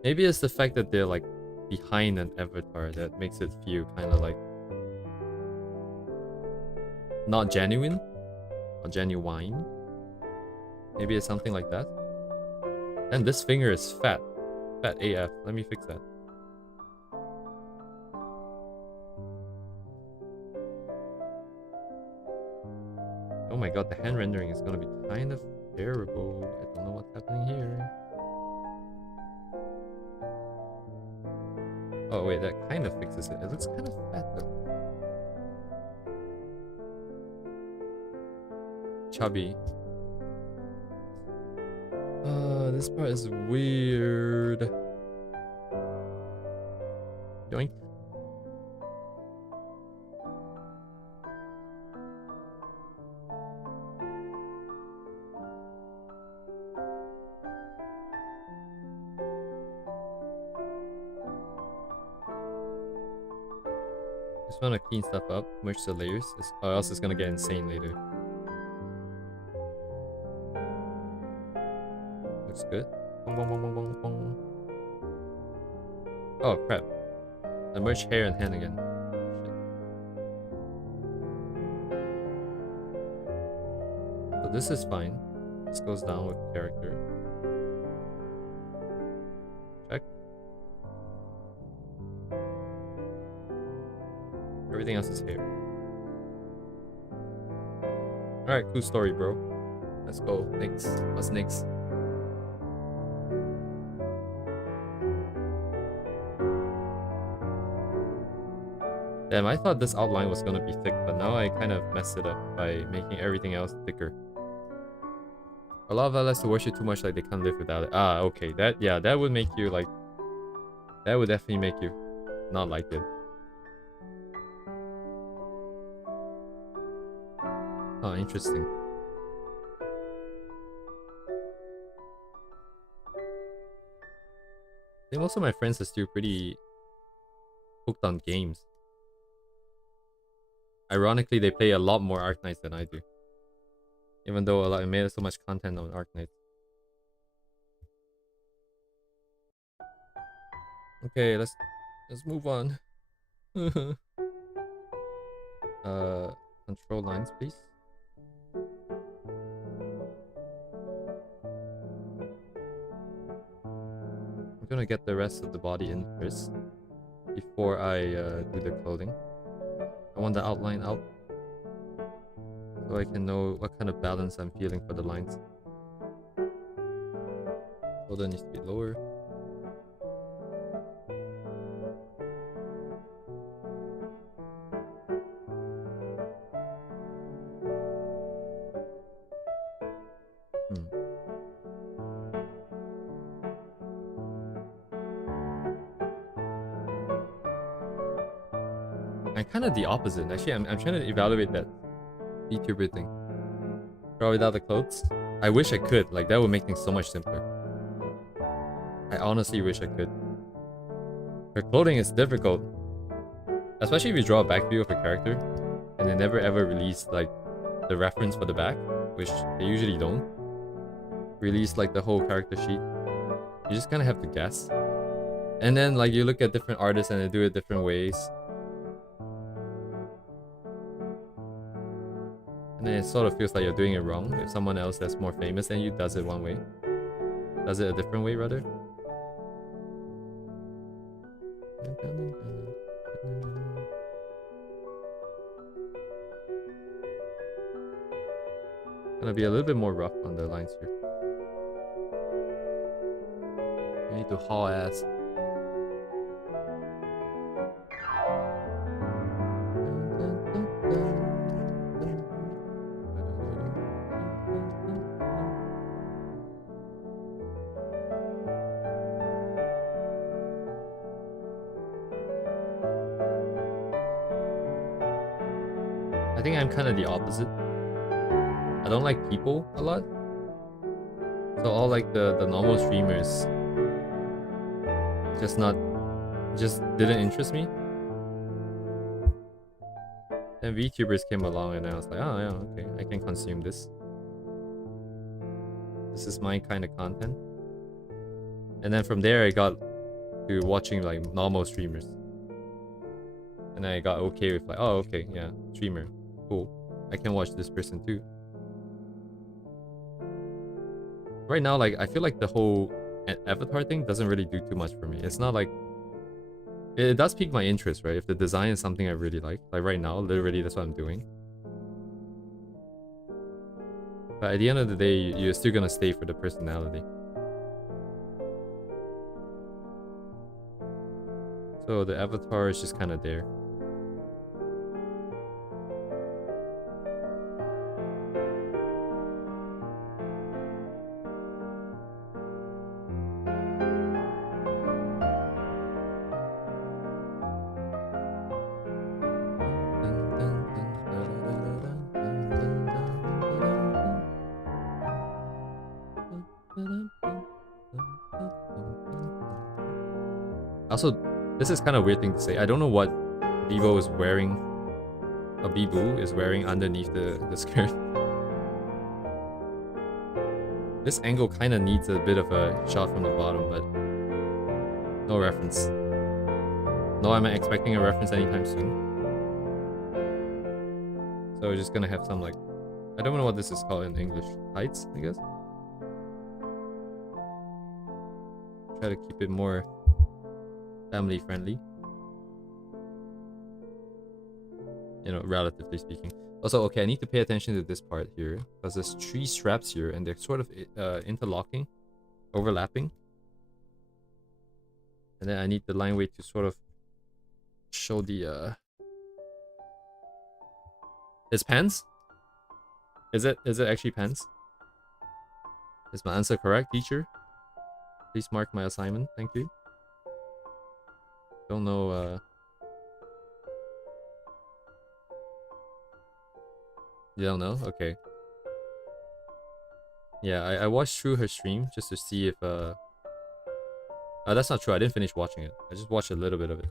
Maybe it's the fact that they're like behind an avatar that makes it feel kind of like not genuine or genuine. Maybe it's something like that. And this finger is fat. Fat AF. Let me fix that. Oh my god, the hand rendering is gonna be kind of terrible. I don't know what's happening here. Oh wait, that kind of fixes it. It looks kind of fat though. Chubby. This part is weird. Yoink. Just want to clean stuff up, merge the layers, or else it's gonna get insane later. Looks good. Bong, bong, bong, bong, bong, bong. Oh crap! I merged hair and hand again. Shit. So this is fine. This goes down with character. Check. Everything else is hair. Alright, cool story, bro. Let's go. Next. What's next? Damn, I thought this outline was gonna be thick, but now I kind of messed it up by making everything else thicker. A lot of allies to worship too much, like they can't live without it. Ah, okay. That would make you like... That would definitely make you not like it. Oh, interesting. I think most of my friends are still pretty hooked on games. Ironically, they play a lot more Arknights than I do. Even though I made so much content on Arknights. Okay, let's move on. Control lines, please. I'm gonna get the rest of the body in first before I do the clothing. I want the outline out so I can know what kind of balance I'm feeling for the lines. Shoulder needs to be lower. I'm kind of the opposite. Actually, I'm trying to evaluate that VTuber thing. Draw without the clothes. I wish I could. Like, that would make things so much simpler. I honestly wish I could. But clothing is difficult. Especially if you draw a back view of a character and they never ever release, like, the reference for the back, which they usually don't. Release, like, the whole character sheet. You just kind of have to guess. And then, like, you look at different artists and they do it different ways. And then it sort of feels like you're doing it wrong if someone else that's more famous than you does it one way. Does it a different way, rather. Gonna be a little bit more rough on the lines here. I need to haul ass. I think I'm kind of the opposite. I don't like people a lot. So all like the normal streamers just didn't interest me. Then VTubers came along and I was like, oh yeah, okay, I can consume this. This is my kind of content. And then from there I got to watching like normal streamers. And I got okay with like, oh okay, yeah, streamer. Cool. I can watch this person too. Right now, like, I feel like the whole avatar thing doesn't really do too much for me. It's not like... It does pique my interest, right? If the design is something I really like. Like right now, literally that's what I'm doing. But at the end of the day, you're still gonna stay for the personality. So the avatar is just kind of there. Also, this is kind of a weird thing to say. I don't know what biboo is wearing. A biboo is wearing underneath the skirt. This angle kind of needs a bit of a shot from the bottom, but no reference. No, I'm expecting a reference anytime soon. So we're just gonna have some like, I don't know what this is called in English. Heights, I guess. Try to keep it more family friendly, you know, relatively speaking. Also, okay, I need to pay attention to this part here because there's 3 straps here and they're sort of interlocking, overlapping. And then I need the line weight to sort of show the it's pants? Is it actually pants? Is my answer correct, teacher? Please mark my assignment, thank you. Don't know You don't know? Okay. Yeah, I watched through her stream just to see if oh, that's not true. I didn't finish watching it. I just watched a little bit of it.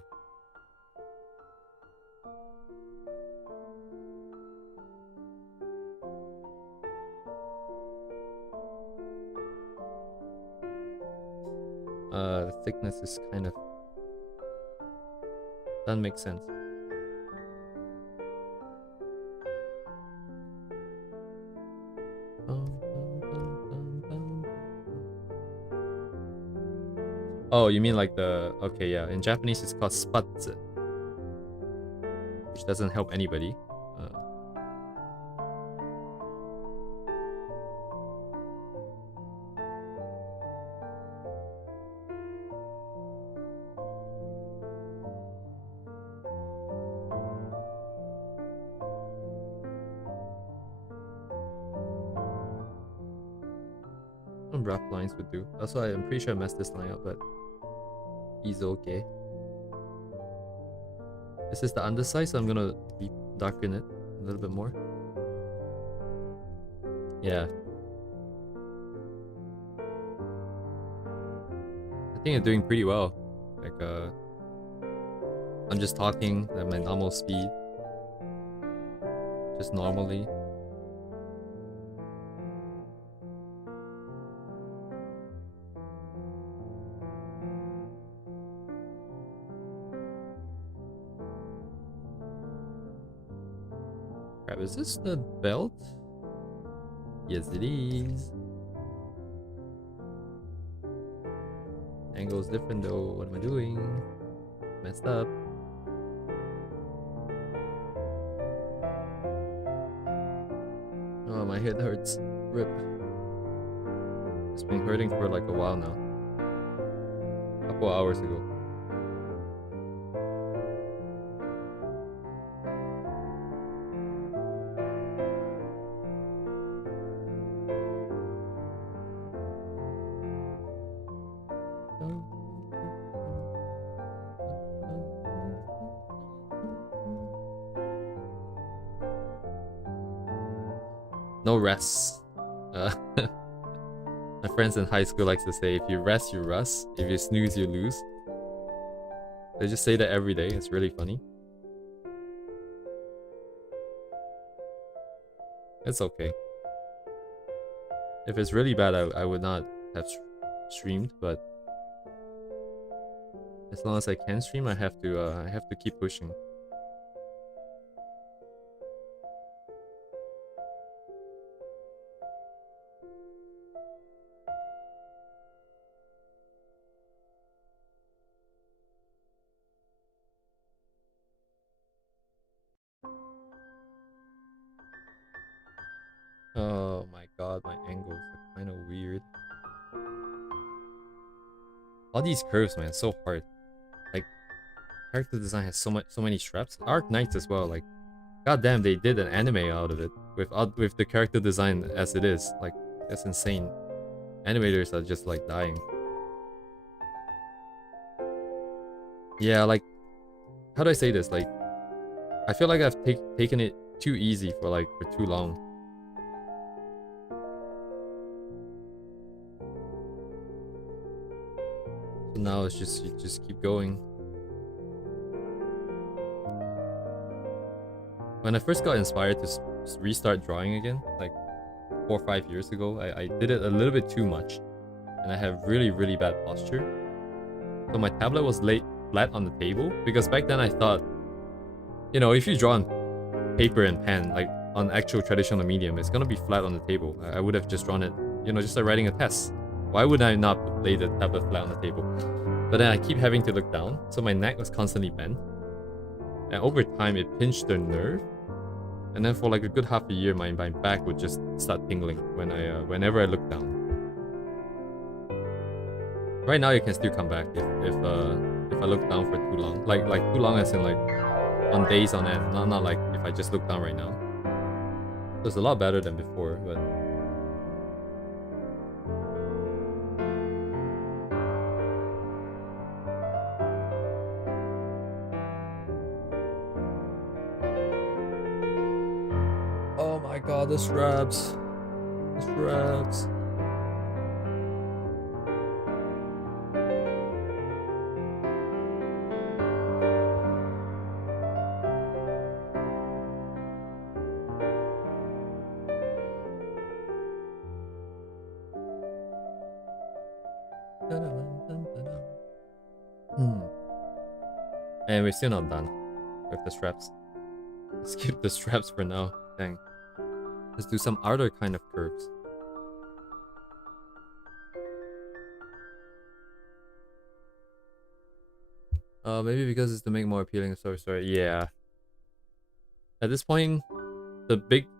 The thickness is kind of doesn't make sense. Oh, you mean like the... Okay, yeah. In Japanese, it's called spatsu, which doesn't help anybody. Some rough lines would do. Also, I'm pretty sure I messed this line up, but he's okay. This is the underside, so I'm gonna darken it a little bit more. Yeah. I think I'm doing pretty well. Like, I'm just talking at my normal speed. Just normally. Crap, is this the belt? Yes, it is. Angle's different though. What am I doing? Messed up. Oh, my head hurts. Rip. It's been hurting for like a while now. A couple hours ago. No rest. My friends in high school likes to say, if you rest, you rust. If you snooze, you lose. They just say that every day. It's really funny. It's okay. If it's really bad, I would not have streamed, but as long as I can stream, I have to keep pushing. Oh my god, my angles are kind of weird. All these curves, man, so hard. Like, character design has so many straps. Arc Knights as well. Like, goddamn, they did an anime out of it with the character design as it is. Like, that's insane. Animators are just like dying. Yeah, like, how do I say this? Like, I feel like I've taken it too easy for too long. So now it's just you just keep going. When I first got inspired to restart drawing again, like 4 or 5 years ago, I did it a little bit too much, and I have really bad posture. So my tablet was laid flat on the table, because back then I thought, you know, if you draw on paper and pen, like on actual traditional medium, it's gonna be flat on the table. I would have just drawn it, you know, just like writing a test. Why would I not lay the tablet flat on the table? But then I keep having to look down, so my neck was constantly bent. And over time, it pinched the nerve. And then for like a good half a year, my back would just start tingling whenever I look down. Right now, you can still come back if I look down for too long. Like too long as in like on days on end, not like if I just look down right now. So it's a lot better than before, but oh my god, the straps. The straps. And we're still not done with the straps. Let's keep the straps for now. Dang. Let's do some other kind of curves. Maybe because it's to make more appealing story. Yeah. At this point,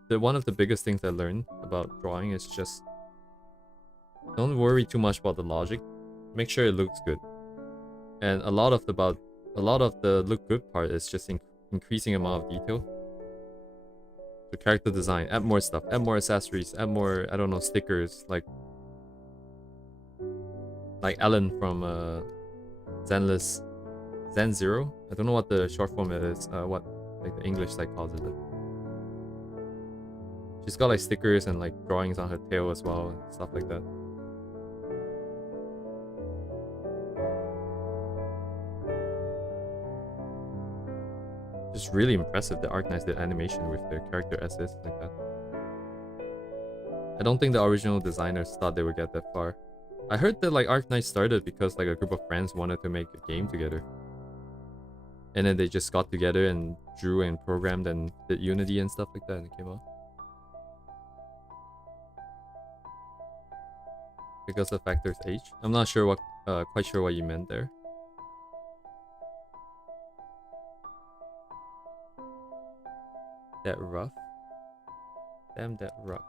one of the biggest things I learned about drawing is just don't worry too much about the logic. Make sure it looks good. And a lot of the look good part is just increasing amount of detail. The character design, add more stuff, add more accessories, add more, I don't know, stickers, like Ellen from Zenless, Zen Zero. I don't know what the short form it is, what like the English site calls it. She's got like stickers and like drawings on her tail as well, and stuff like that. Just really impressive the Arknights did animation with their character assets like that. I don't think the original designers thought they would get that far. I heard that like Arknights started because like a group of friends wanted to make a game together. And then they just got together and drew and programmed and did Unity and stuff like that, and it came out. Because of Factor's age? I'm not sure what, quite sure what you meant there. That rough? Damn, that rough.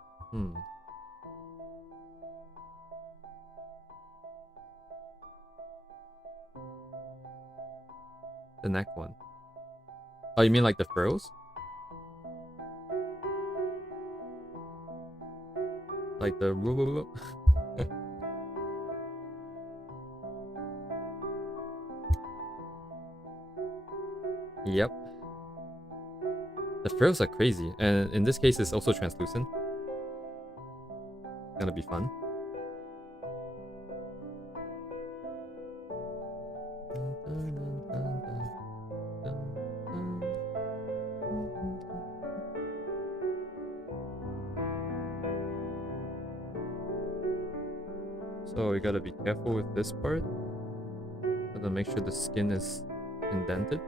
The neck one. Oh, you mean like the furrows? Like the Yep. The furrows are crazy, and in this case it's also translucent. It's gonna be fun. So we gotta be careful with this part. Gotta make sure the skin is indented.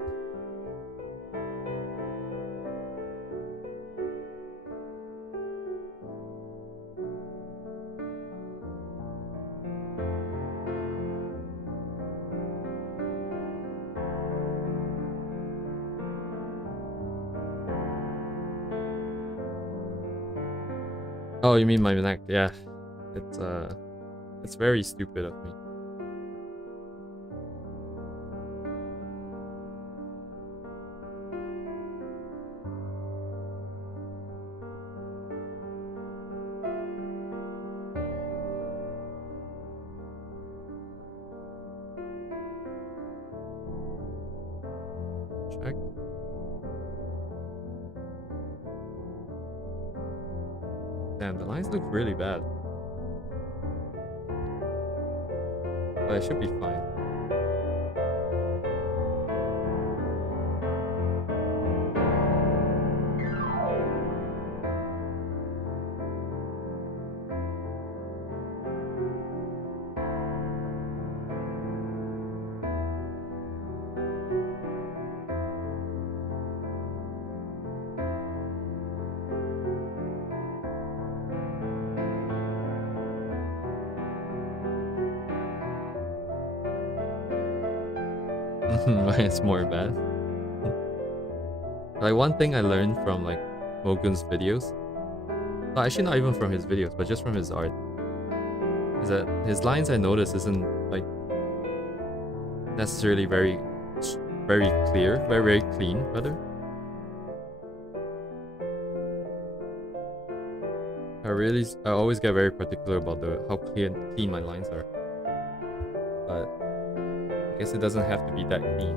Oh, you mean my neck? Yeah, it's very stupid of me. Check. Damn, the lines look really bad. But I should be fine. It's more bad. Like one thing I learned from like Mogun's videos, well, actually not even from his videos, but just from his art, is that his lines I notice isn't like necessarily very clear, very clean rather. I always get very particular about how clean my lines are. But I guess it doesn't have to be that clean.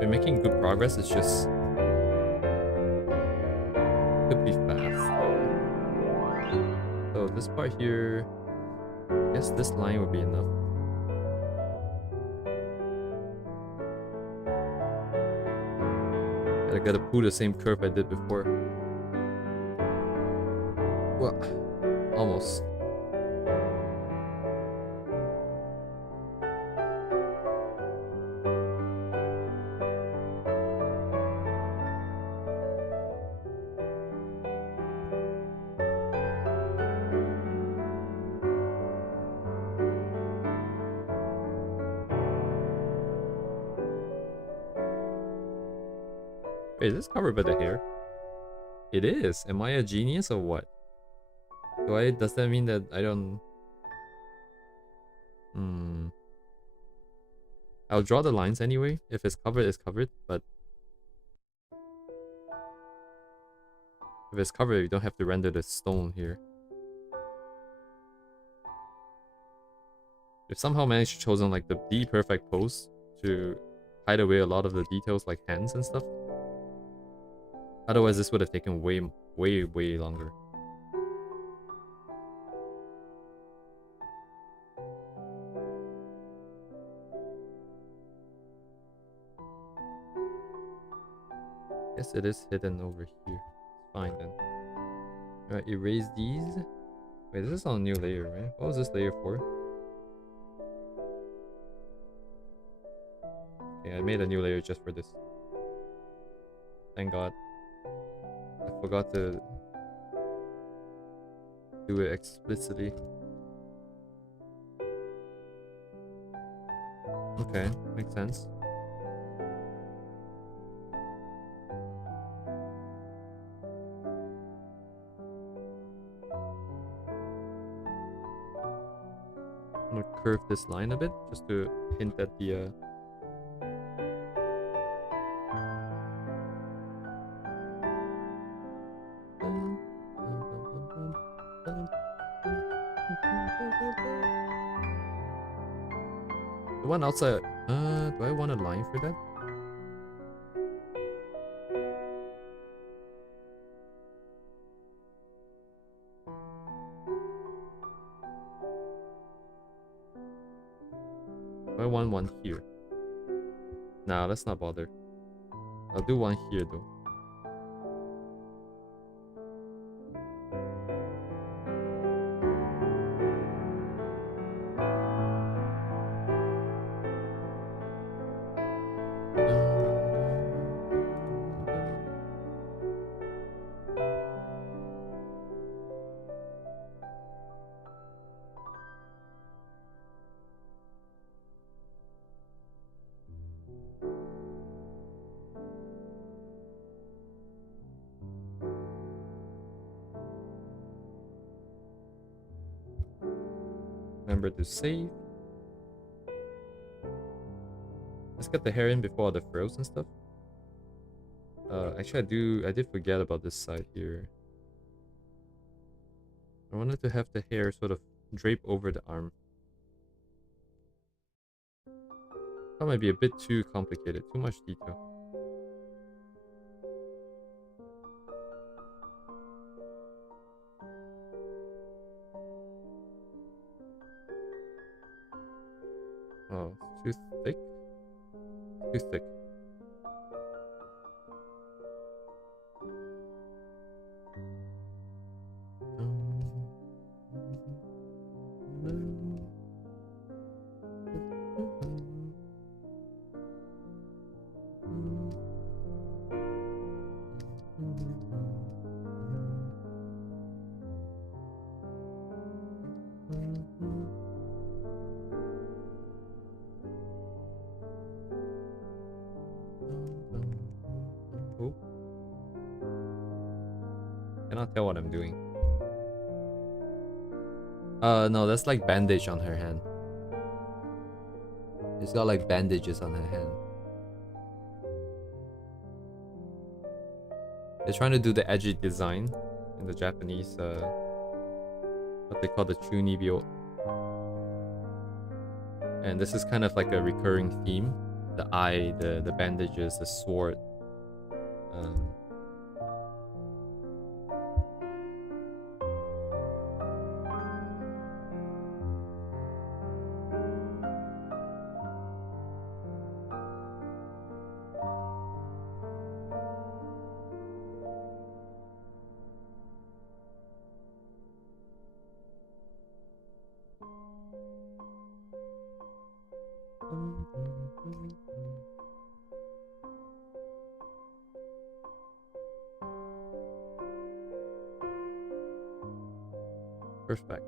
We're making good progress, it's just could be fast. So this part here, I guess this line would be enough. I gotta pull the same curve I did before. Well, almost. Wait, is this covered by the hair? It is. Am I a genius or what? Does that mean that I don't... I'll draw the lines anyway. If it's covered, it's covered, but... if it's covered, you don't have to render the stone here. If somehow managed to chosen like the perfect pose to hide away a lot of the details like hands and stuff. Otherwise, this would have taken way longer. Guess it is hidden over here. Fine then. Alright, erase these. Wait, this is on a new layer, right? What was this layer for? Okay, I made a new layer just for this. Thank God. I forgot to do it explicitly. Okay, makes sense. I'm gonna curve this line a bit just to hint at the the one outside. Do I want a line for that? Do I want one here? Nah, let's not bother. I'll do one here though. Remember to save. Let's get the hair in before all the frills and stuff. Actually, I did forget about this side here. I wanted to have the hair sort of drape over the arm. That might be a bit too complicated, too much detail. Oh, it's too thick? Too thick. Cannot tell what I'm doing. No, that's like bandage on her hand. She's got like bandages on her hand. They're trying to do the edgy design in the Japanese, what they call the chunibyo. And this is kind of like a recurring theme. The eye, the bandages, the sword. Perfect.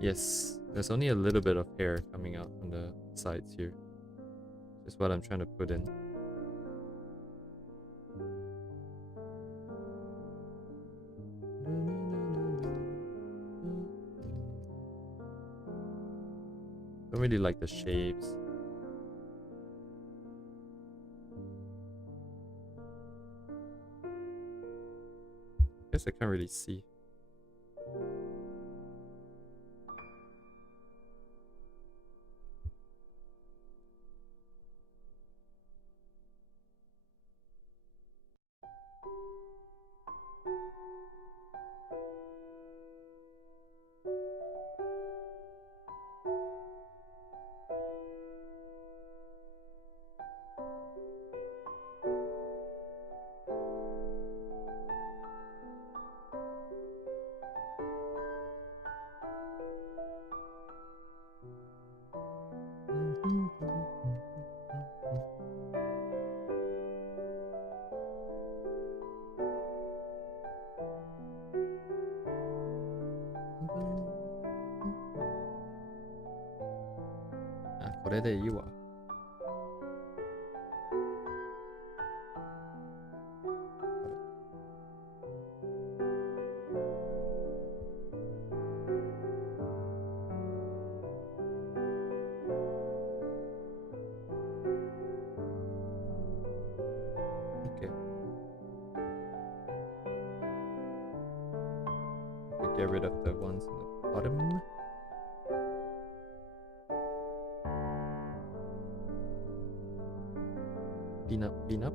Yes, there's only a little bit of hair coming out from the sides here. Just what I'm trying to put in. Don't really like the shapes. Guess I can't really see. Ah, これでいいわ。Okay. Get rid of the ones in the bottom. Clean up, clean up.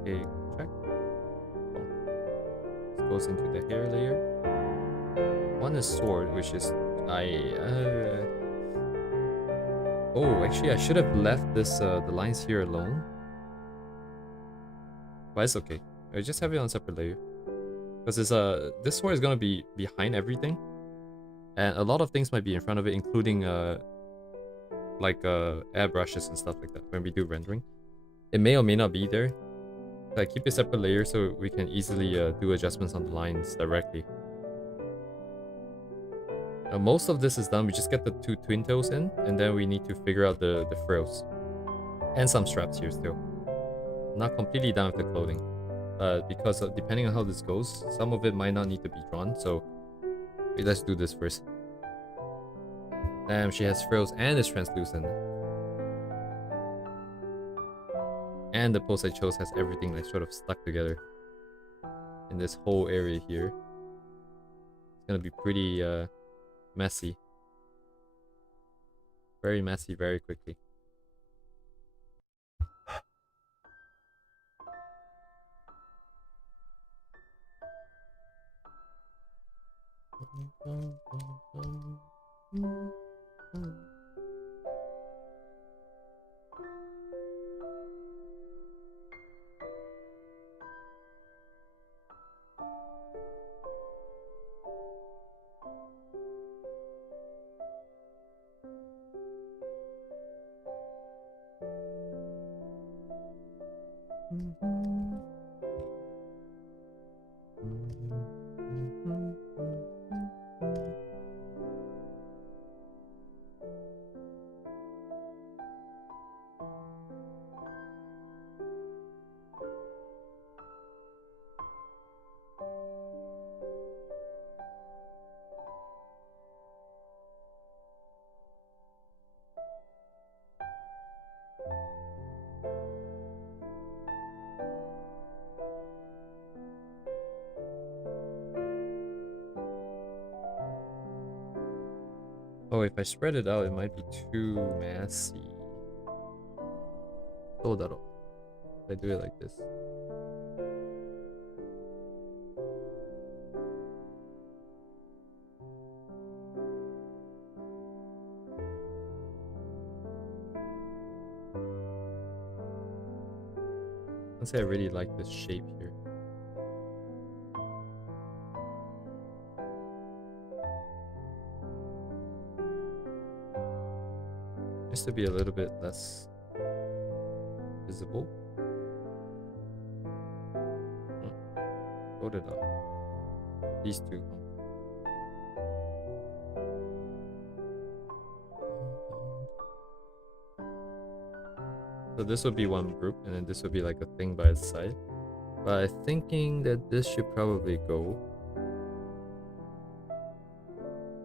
Okay, check. Oh. This goes into the hair layer. One is sword, which is Oh, actually, I should have left this the lines here alone. But it's okay. I just have it on a separate layer because this sword is gonna be behind everything, and a lot of things might be in front of it, including like airbrushes and stuff like that when we do rendering. It may or may not be there. So I keep a separate layer so we can easily do adjustments on the lines directly. Now most of this is done. We just get the 2 twin tails in, and then we need to figure out the frills. And some straps here still. Not completely done with the clothing. Because depending on how this goes, some of it might not need to be drawn, so let's do this first. Damn, she has frills and it's translucent. And the pose I chose has everything like sort of stuck together in this whole area here. It's gonna be pretty messy. Very messy, very quickly. Oh, if I spread it out, it might be too messy. Oh, that'll. If I do it like this. I'd say I really like this shape here. Just to be a little bit less visible. Load it up. These two. So this would be one group, and then this would be like a thing by its side. But I'm thinking that this should probably go,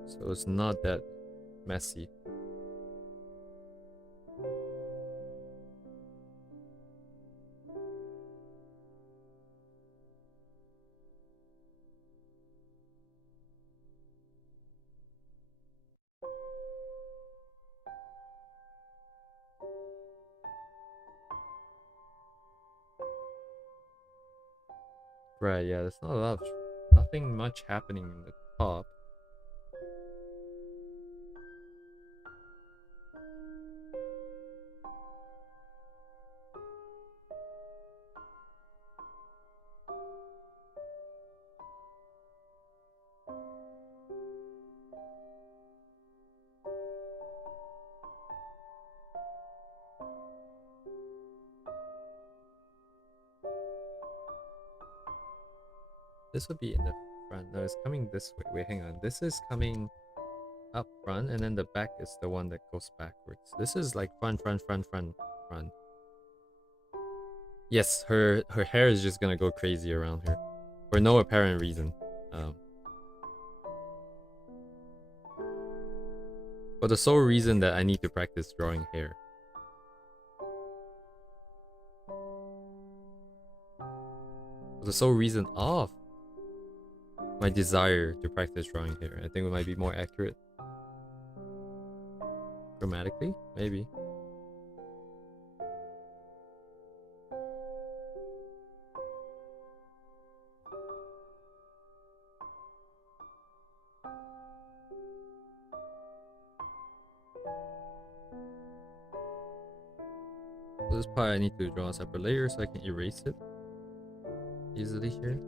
so it's not that messy. Right, yeah, there's not a lot of, nothing much happening in the top. This would be in the front. No, it's coming this way. Wait, hang on. This is coming up front, and then the back is the one that goes backwards. This is like front. Yes, her hair is just gonna go crazy around her for no apparent reason. For the sole reason that I need to practice drawing hair. For the sole reason of my desire to practice drawing hair. I think it might be more accurate. Grammatically, maybe. So this part I need to draw a separate layer so I can erase it easily here.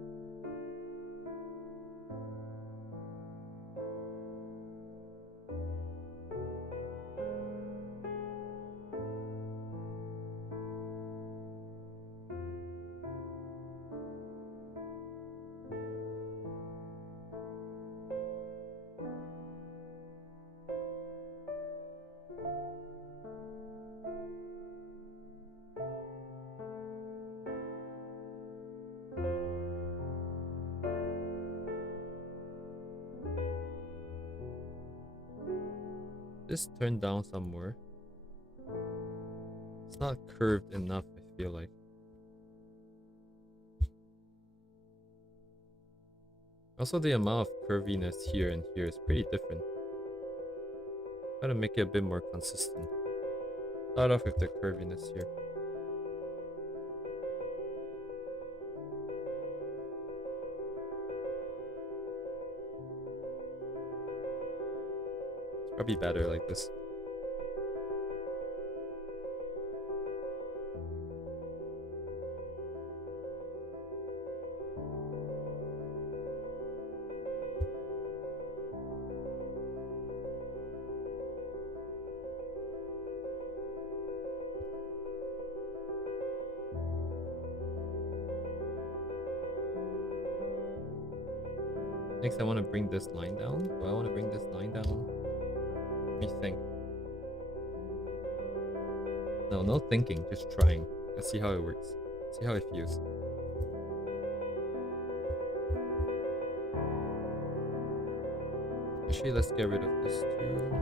This turned down somewhere. It's not curved enough, I feel like. Also, the amount of curviness here and here is pretty different. Try to make it a bit more consistent. Start off with the curviness here. It's probably better like this. Next, I want to bring this line down. Do I want to bring this line down? Let me think. No, no thinking, just trying. Let's see how it works. See how it feels. Actually, let's get rid of this too.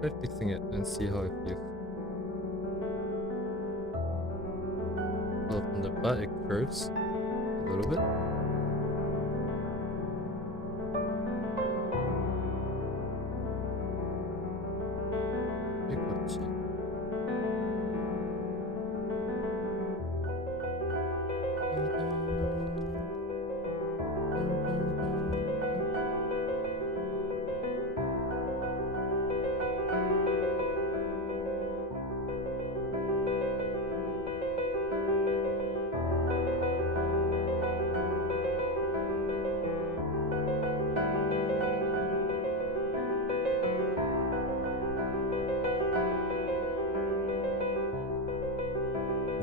Try fixing it and see how it feels. Well, from the butt it curves a little bit. Eccoci.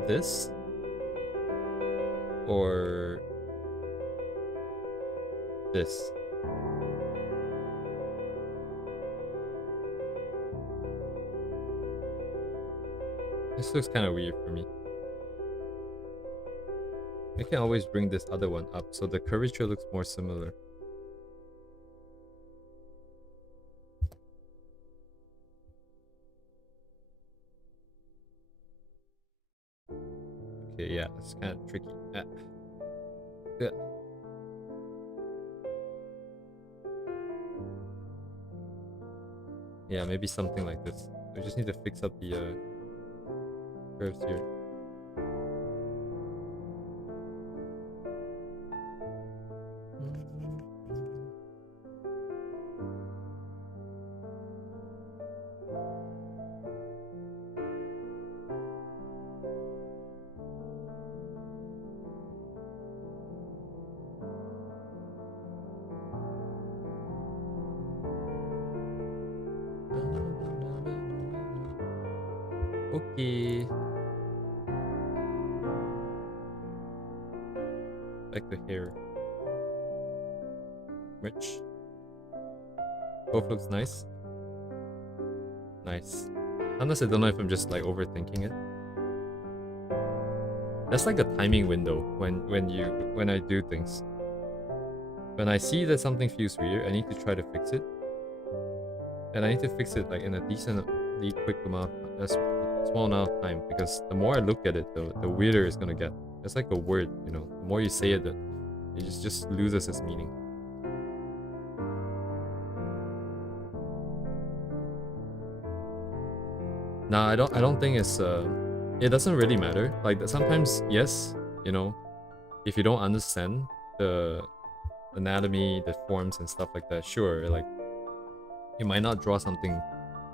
this or this. This looks kind of weird for me. I can always bring this other one up so the curvature looks more similar. Okay, yeah, it's kind of tricky. Yeah. Yeah, maybe something like this. We just need to fix up the curves here. Okay. Back to hair. Rich. Both looks nice. Nice. Unless I don't know if I'm just like overthinking it. That's like a timing window when I do things. When I see that something feels weird, I need to try to fix it. And I need to fix it like in a decently quick amount, a small amount of time, because the more I look at it, the weirder it's gonna get. It's like a word, you know. The more you say it, it just loses its meaning. Nah, I don't think it's it doesn't really matter. Like sometimes, yes, you know, if you don't understand the anatomy, the forms and stuff like that, sure, like you might not draw something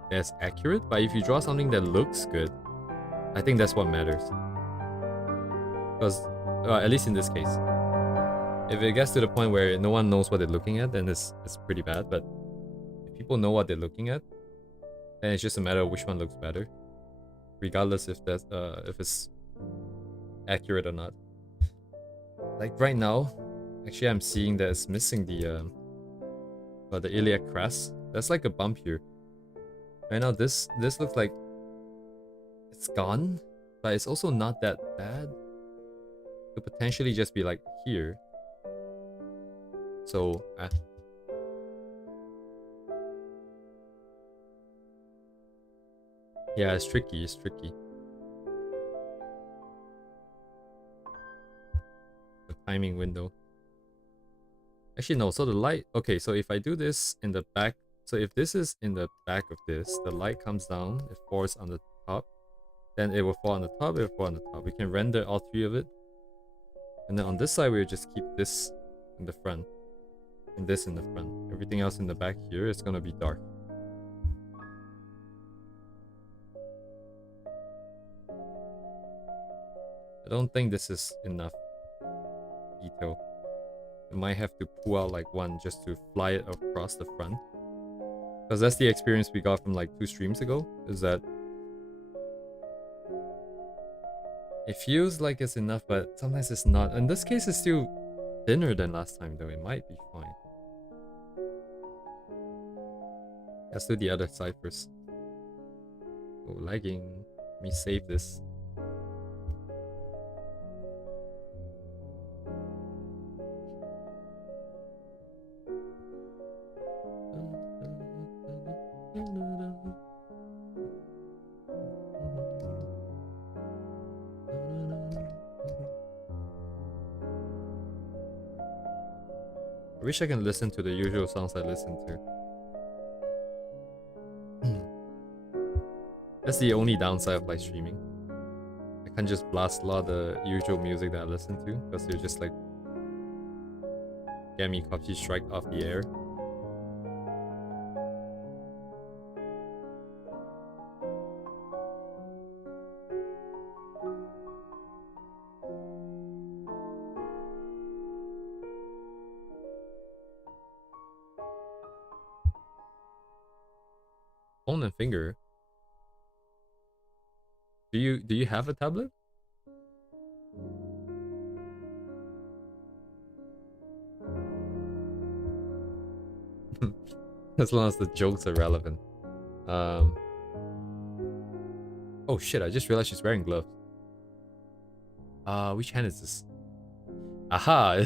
that's accurate, but if you draw something that looks good, I think that's what matters. Because at least in this case, if it gets to the point where no one knows what they're looking at, then it's pretty bad. But if people know what they're looking at, then it's just a matter of which one looks better, regardless if that's if it's accurate or not. Like right now, actually I'm seeing that it's missing the iliac crest. That's like a bump here. Right now this looks like it's gone, but it's also not that bad. It could potentially just be like here. So yeah, it's tricky, it's tricky. The timing window. Actually no, so the light, okay, so if I do this in the back, so if this is in the back of this, the light comes down, it falls on the top, then it will fall on the top, it will fall on the top. We can render all three of it. And then on this side, we'll just keep this in the front. And this in the front. Everything else in the back here is gonna be dark. I don't think this is enough detail. I might have to pull out like one just to fly it across the front. Because that's the experience we got from like 2 streams ago, is that it feels like it's enough, but sometimes it's not. In this case, it's still thinner than last time, though. It might be fine. Let's do the other side first. Oh, lagging. Let me save this. I wish I can listen to the usual songs I listen to. That's the only downside of live streaming. I can't just blast a lot of the usual music that I listen to, because it'll just like get me copy strike off the air. Phone and finger. Do you have a tablet? As long as the jokes are relevant. Oh shit, I just realized she's wearing gloves. Which hand is this? Aha,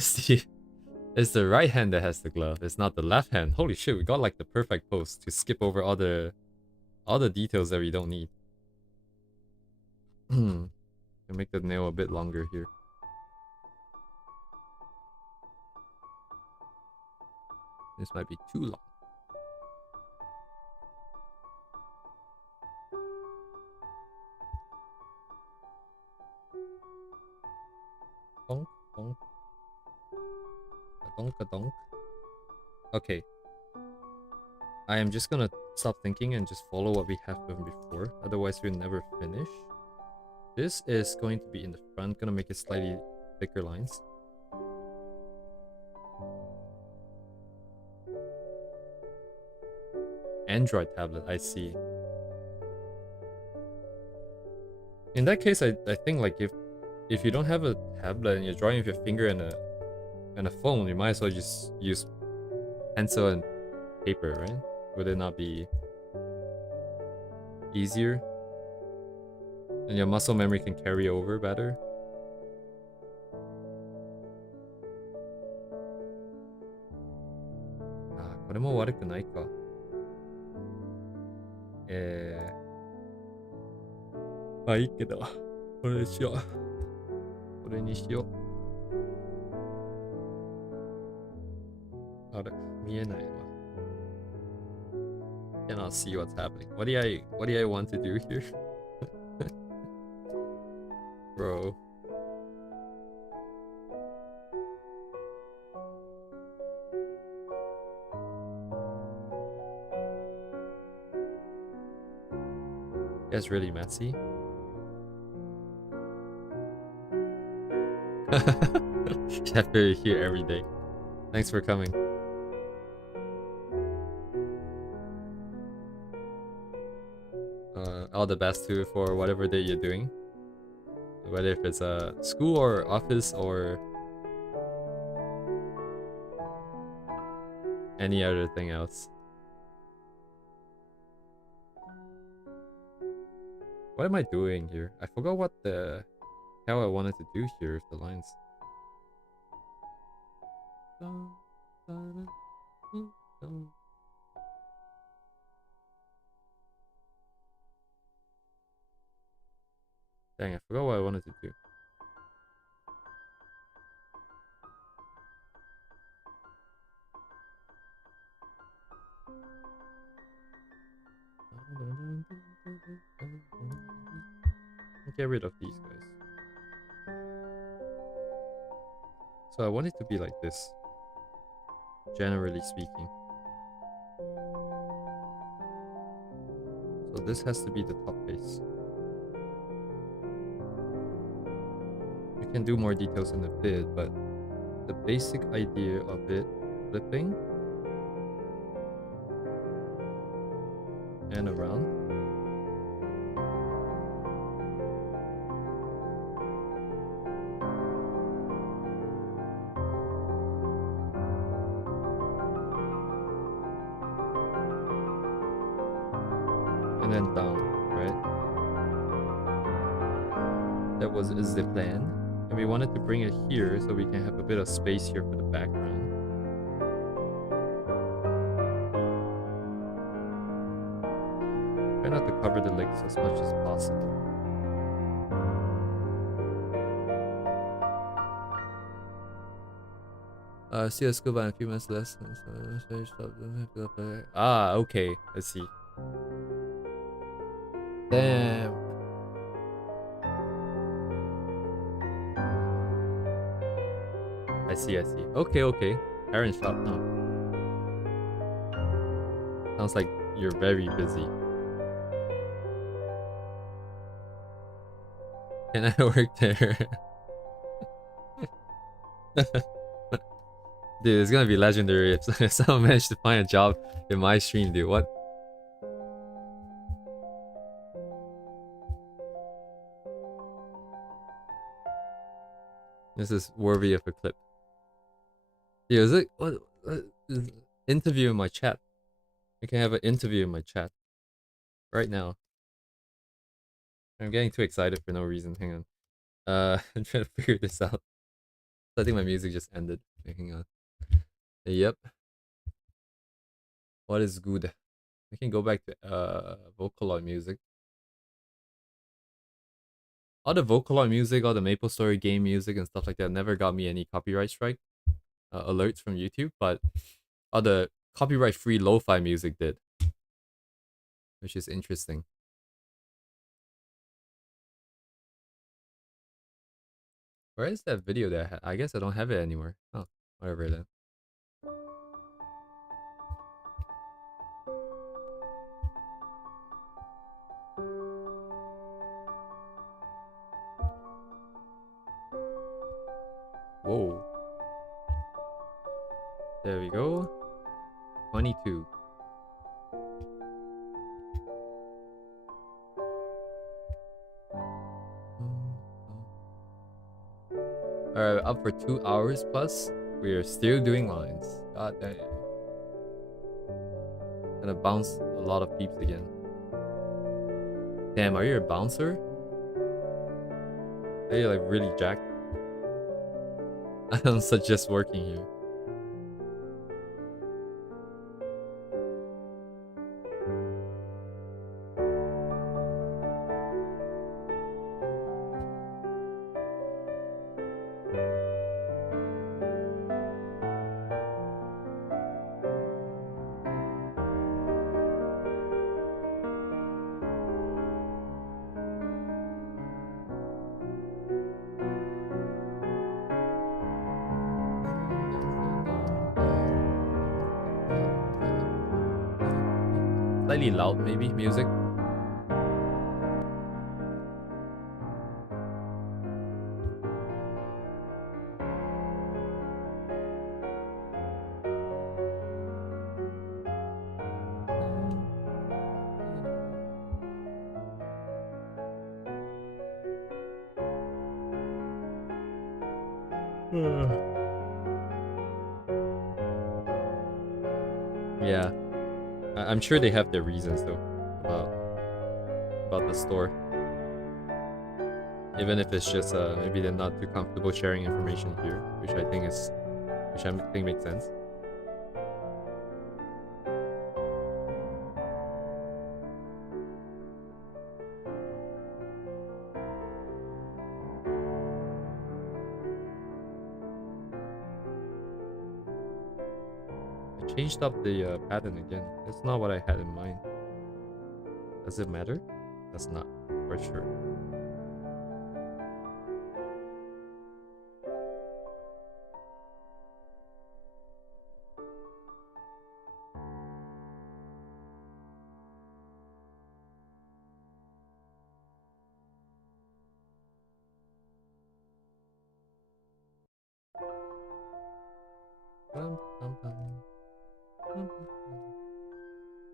it's the right hand that has the glove. It's not the left hand. Holy shit, we got like the perfect pose to skip over all the details that we don't need. Hmm. Make the nail a bit longer here. This might be too long. Donk, donk. Donk, donk. Okay. I am just gonna stop thinking and just follow what we have done before. Otherwise, we'll never finish. This is going to be in the front. Gonna make it slightly thicker lines. Android tablet, I see. In that case, I think like if you don't have a tablet and you're drawing with your finger and a phone, you might as well just use pencil and paper, right? Would it not be easier? And your muscle memory can carry over better? Ah, これも悪くないか。まあいいけど、これにしよう。これにしよう。あれ、見えないわ。Cannot see what's happening. What do I want to do here? Bro. That's really messy. After you're here every day. Thanks for coming. All the best too for whatever day you're doing. Whether if it's a school or office or any other thing else. What am I doing here? I forgot what the hell I wanted to do here with the lines. Dang, I forgot what I wanted to do. Get rid of these guys. So I want it to be like this, generally speaking. So this has to be the top face. We can do more details in a bit, but the basic idea of it flipping and around. And then down, right? That is the plan. And we wanted to bring it here so we can have a bit of space here for the background. Try not to cover the legs as much as possible. See us go by in a few minutes less. Ah, okay. I see. Damn. I see. Okay. Parent shop, no. Sounds like you're very busy. Can I work there? Dude, it's gonna be legendary if someone managed to find a job in my stream, dude. What? This is worthy of a clip. Dude, is it? What interview in my chat. We can have an interview in my chat right now. I'm getting too excited for no reason. Hang on. I'm trying to figure this out. I think my music just ended. Hang on. Yep. What is good? We can go back to Vocaloid music. All the Vocaloid music, all the MapleStory game music and stuff like that never got me any copyright strike alerts from YouTube, but all the copyright-free lo-fi music did, which is interesting. Where is that video that I had? I guess I don't have it anywhere. Oh, whatever then. Whoa. There we go. 22. Alright, up for 2 hours plus. We are still doing lines. God damn. Gonna bounce a lot of peeps again. Damn, are you a bouncer? Are you like really jacked? I don't suggest working here. Slightly loud, maybe, music. Yeah, I'm sure they have their reasons though about the store. Even if it's just maybe they're not too comfortable sharing information here, which I think makes sense. I changed up the pattern again. It's not what I had in mind. Does it matter? That's not for sure.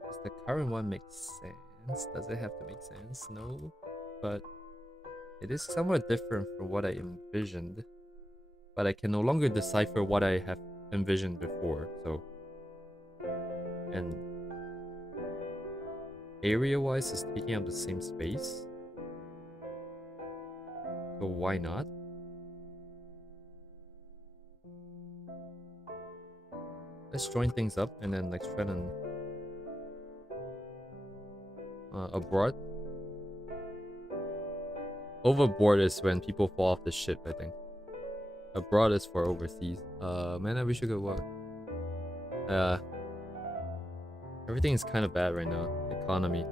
Does the current one make sense? Does it have to make sense? No, but it is somewhat different from what I envisioned. But I can no longer decipher what I have envisioned before, so. And area-wise is taking up the same space. So why not? Let's join things up and then like try and abroad. Overboard is when people fall off the ship, I think. Abroad is for overseas. Man, I wish I could work. Everything is kind of bad right now. Economy.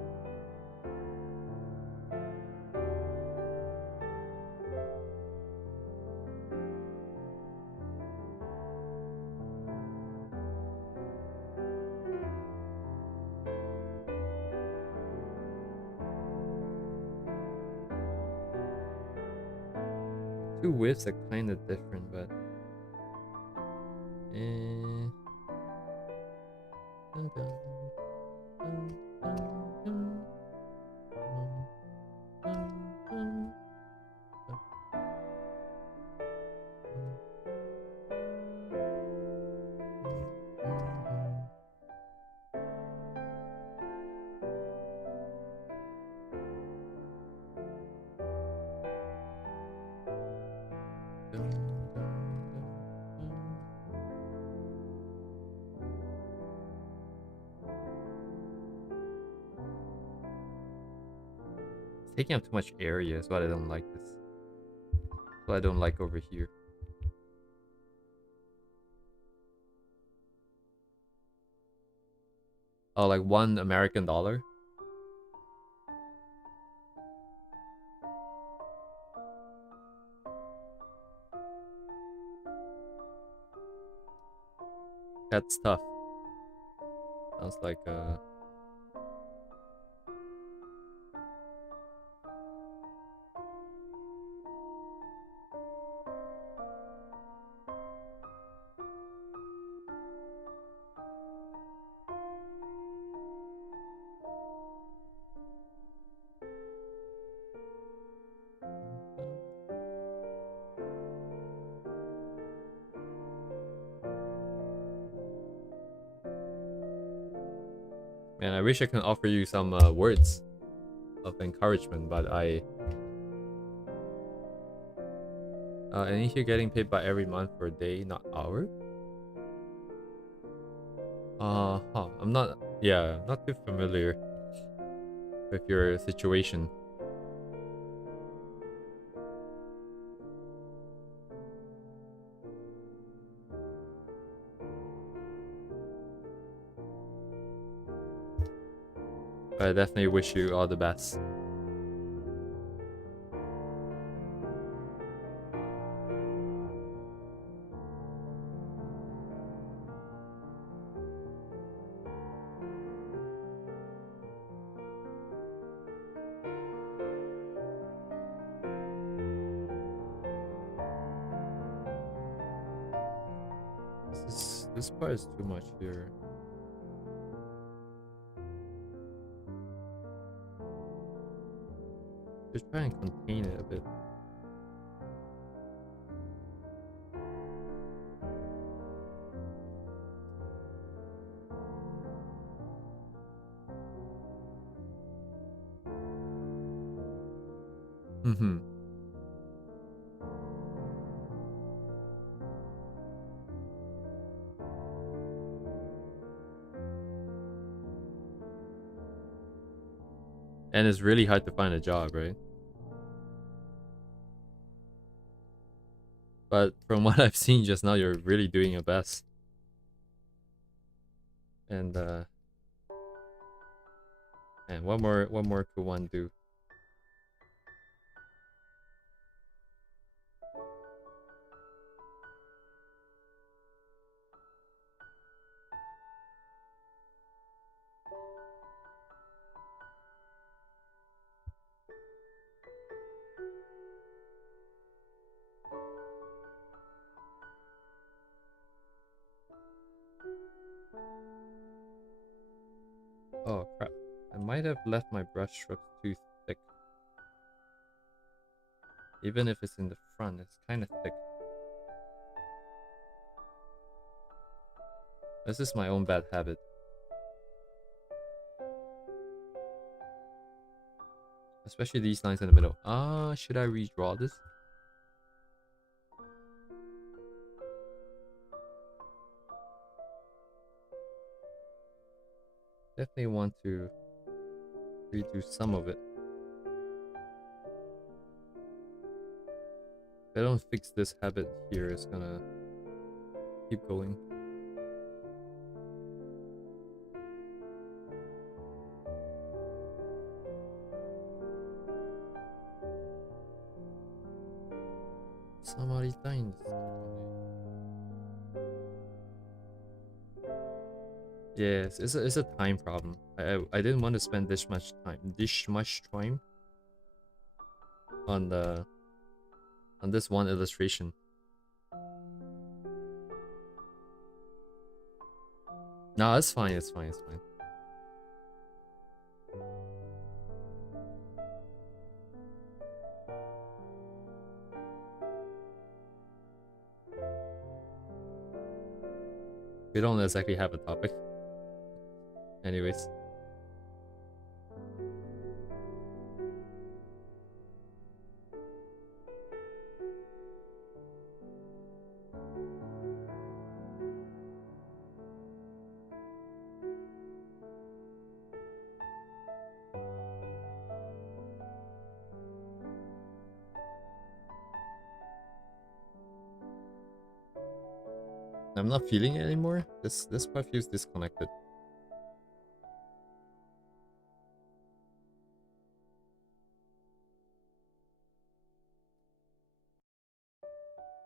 Two widths are kind of different, but taking up too much area is what I don't like. This. What I don't like over here. Oh, like $1 American? That's tough. Sounds like man, I wish I can offer you some words of encouragement, but and you're getting paid by every month for a day, not hour. I'm not. Yeah, I'm not too familiar with your situation. But I definitely wish you all the best. This part is too much here. Just try and contain it a bit. Mm-hmm. And it's really hard to find a job, right? But from what I've seen just now, you're really doing your best. And and what more could one do? Oh crap. I might have left my brush strokes too thick. Even if it's in the front, it's kind of thick. This is my own bad habit. Especially these lines in the middle. Should I redraw this? Definitely want to redo some of it. If I don't fix this habit here, it's gonna keep going. Yes, it's a time problem. I didn't want to spend this much time on this one illustration. No, it's fine. It's fine. It's fine. We don't exactly have a topic. Anyways. I'm not feeling it anymore. This part feels disconnected.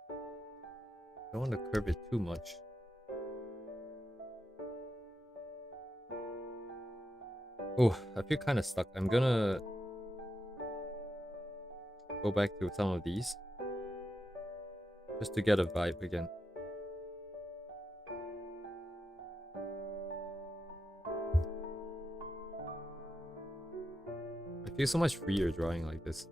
I don't want to curve it too much. Oh, I feel kind of stuck. I'm gonna go back to some of these just to get a vibe again. I feel so much freer drawing like this.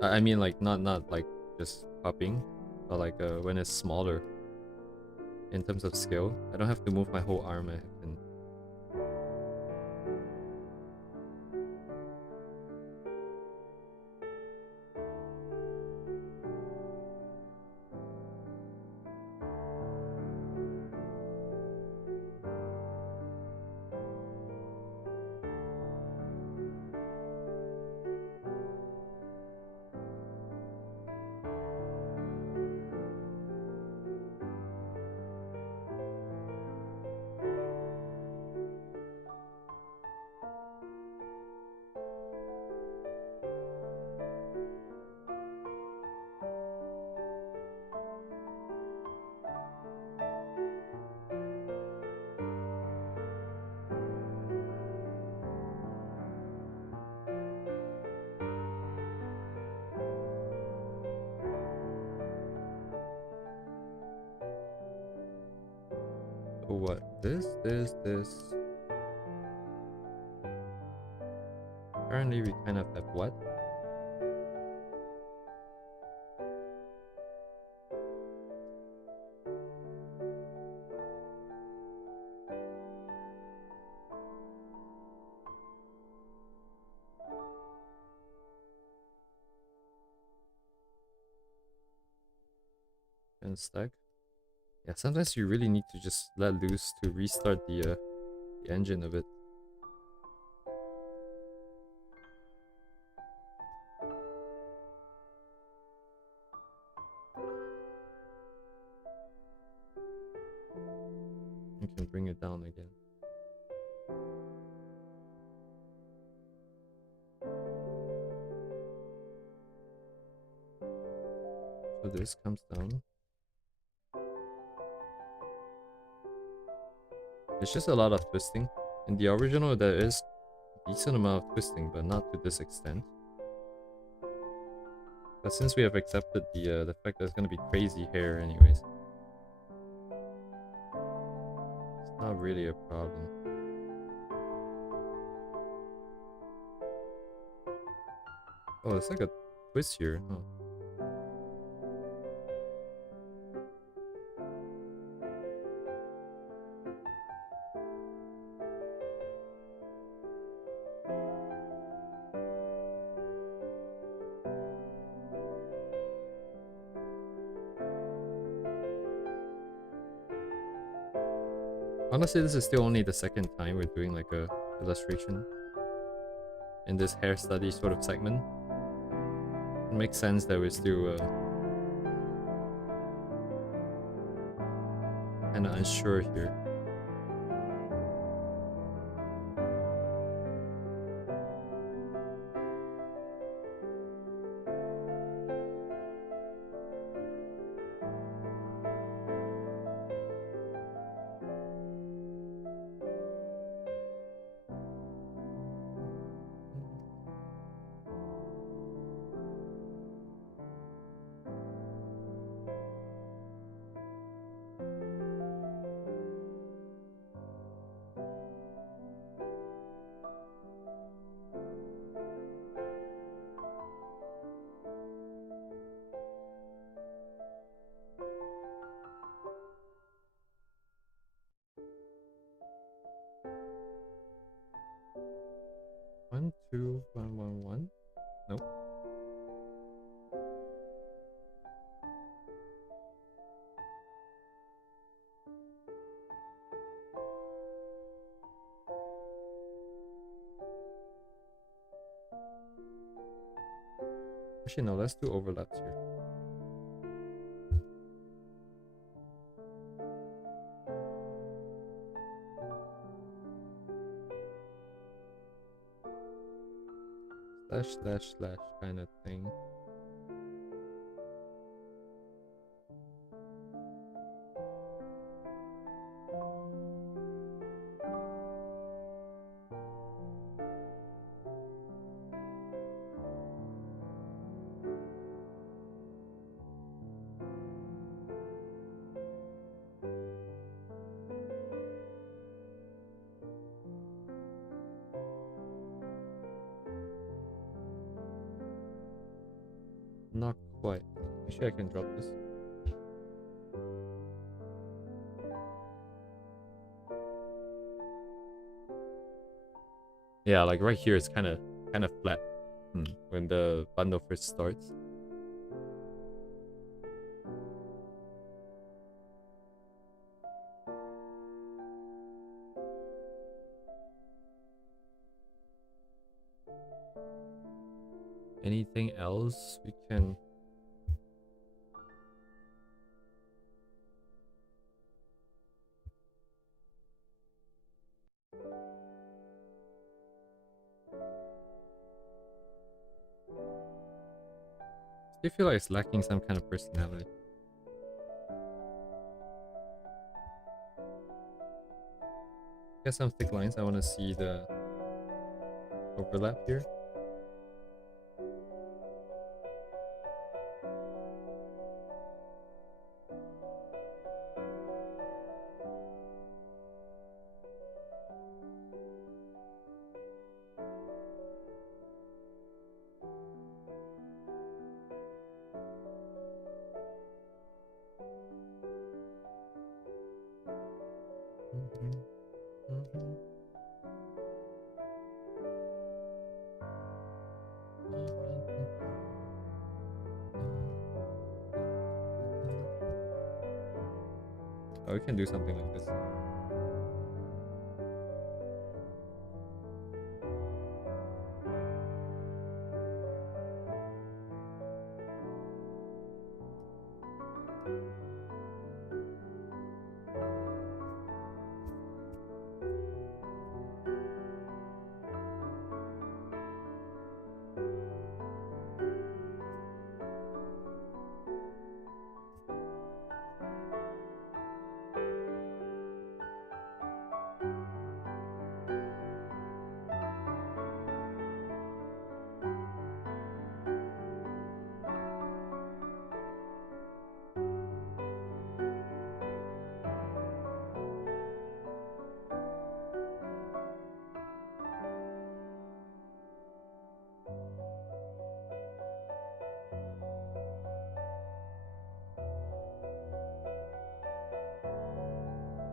I mean, like not like just popping, but like when it's smaller in terms of scale. I don't have to move my whole arm. I can. So what? This. Currently, we kind of have what? And stack. Yeah, sometimes you really need to just let loose to restart the engine of it. You can bring it down again. So this comes down. It's just a lot of twisting. In the original, there is a decent amount of twisting, but not to this extent. But since we have accepted the fact that it's gonna be crazy hair anyways, it's not really a problem. Oh, it's like a twist here, huh? Honestly, this is still only the second time we're doing like a illustration in this hair study sort of segment. It makes sense that we're still kind of unsure here. One, two, 1, 1, 1. Nope. Actually, no, let's do overlaps here. Slash kind of thing. Not quite. Actually, I can drop this. Yeah, like right here, it's kind of flat when the bundle first starts. Anything else we can? I feel like it's lacking some kind of personality. Got some thick lines. I want to see the overlap here. Oh, we can do something like this.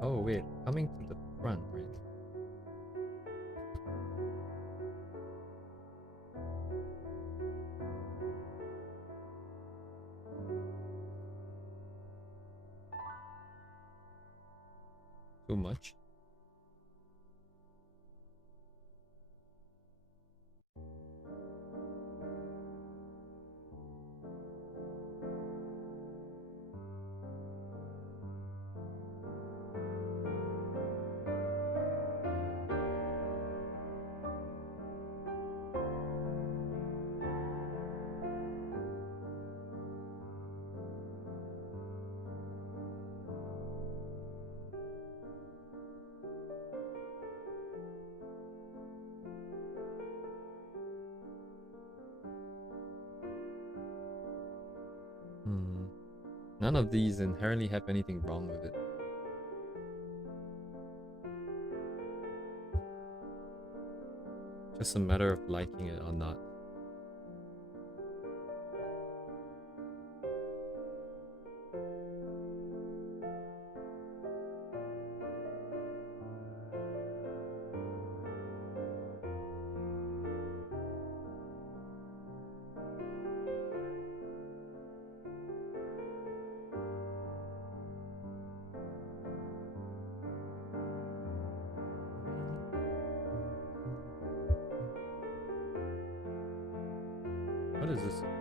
Oh wait, coming to the front, right? Too much. None of these inherently have anything wrong with it. Just a matter of liking it or not.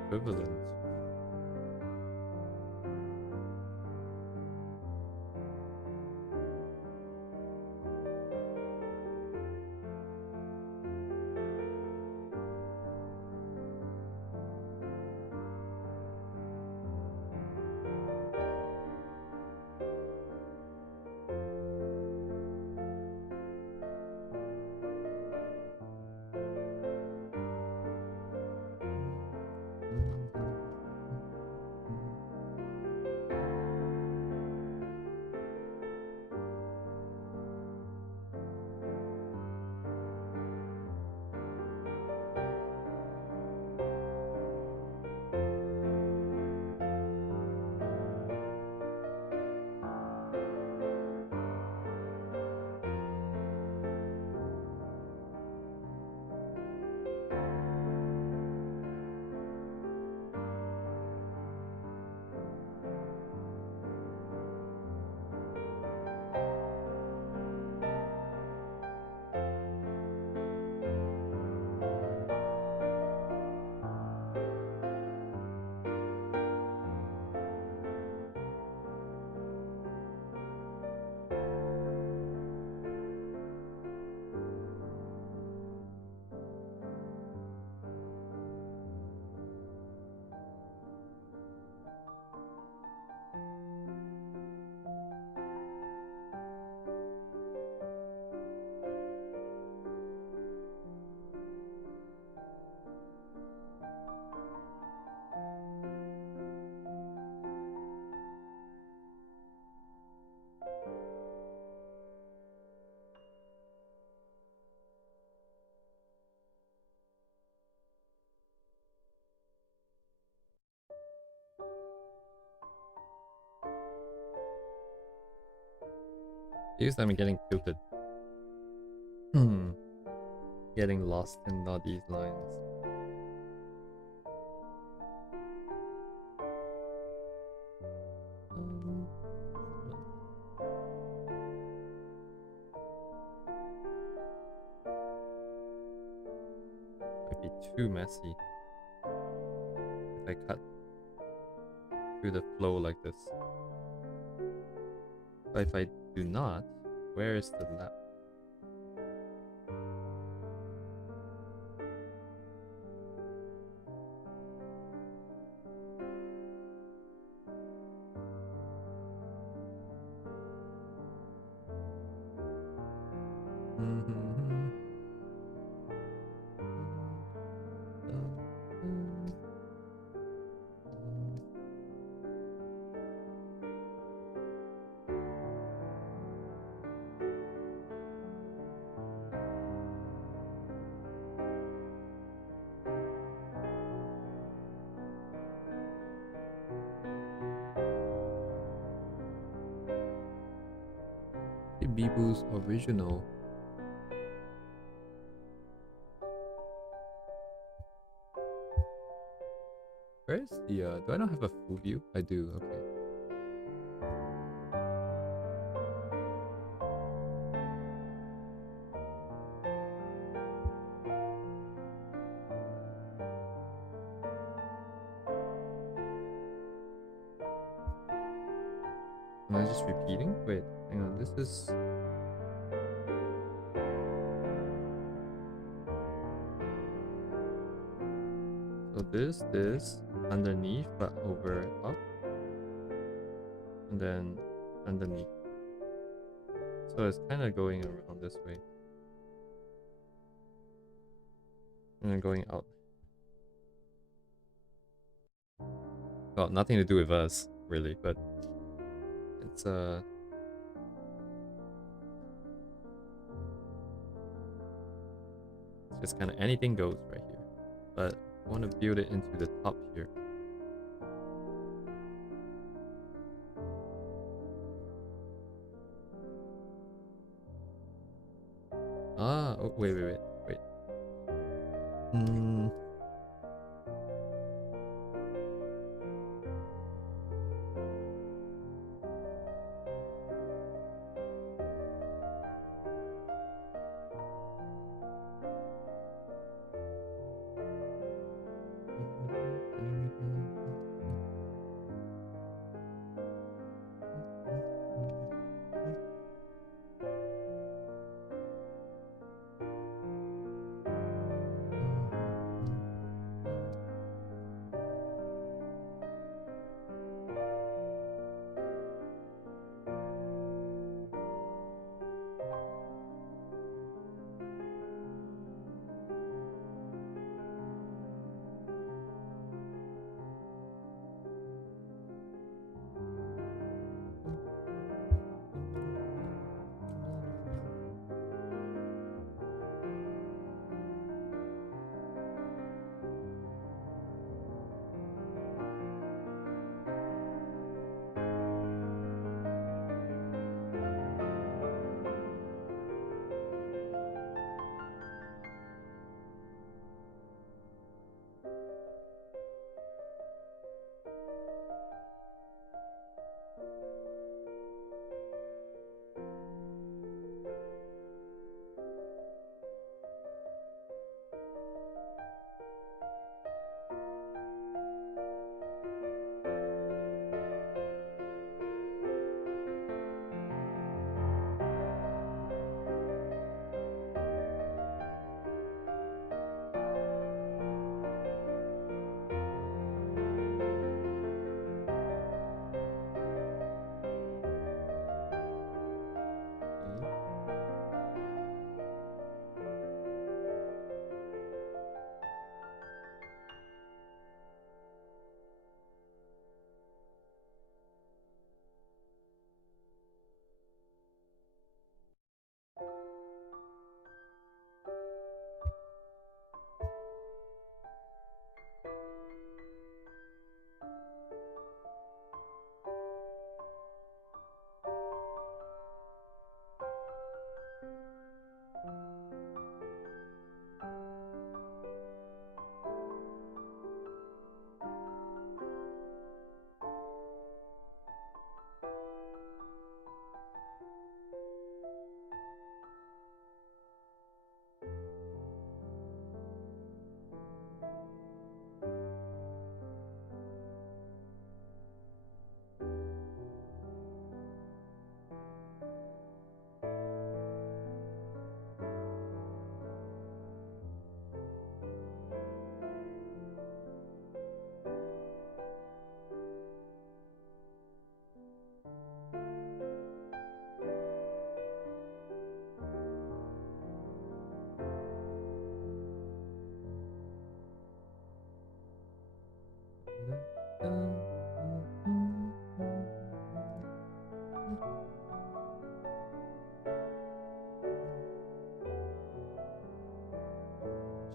equivalent. Used I'm getting tilted. Getting lost in all these lines. Might be too messy if I cut through the flow like this. But if I do not, where is the left? Biboo's original. Where's the do I not have a full view? I do, okay. Am I just repeating? Wait, hang on, this is... So this, underneath, but over up. And then underneath. So it's kind of going around this way. And then going out. Well, nothing to do with us, really, but... It's just kind of anything goes right here. But I want to build it into the top here. Ah, oh, wait.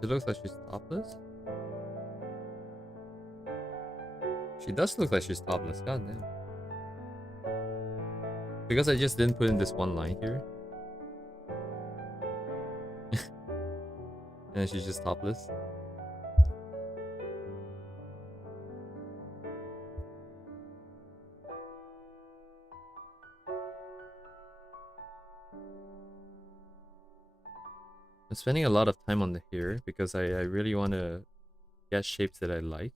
She looks like she's topless. She does look like she's topless, god damn. Because I just didn't put in this one line here. And she's just topless. I'm spending a lot of time on the hair because I really want to get shapes that I like.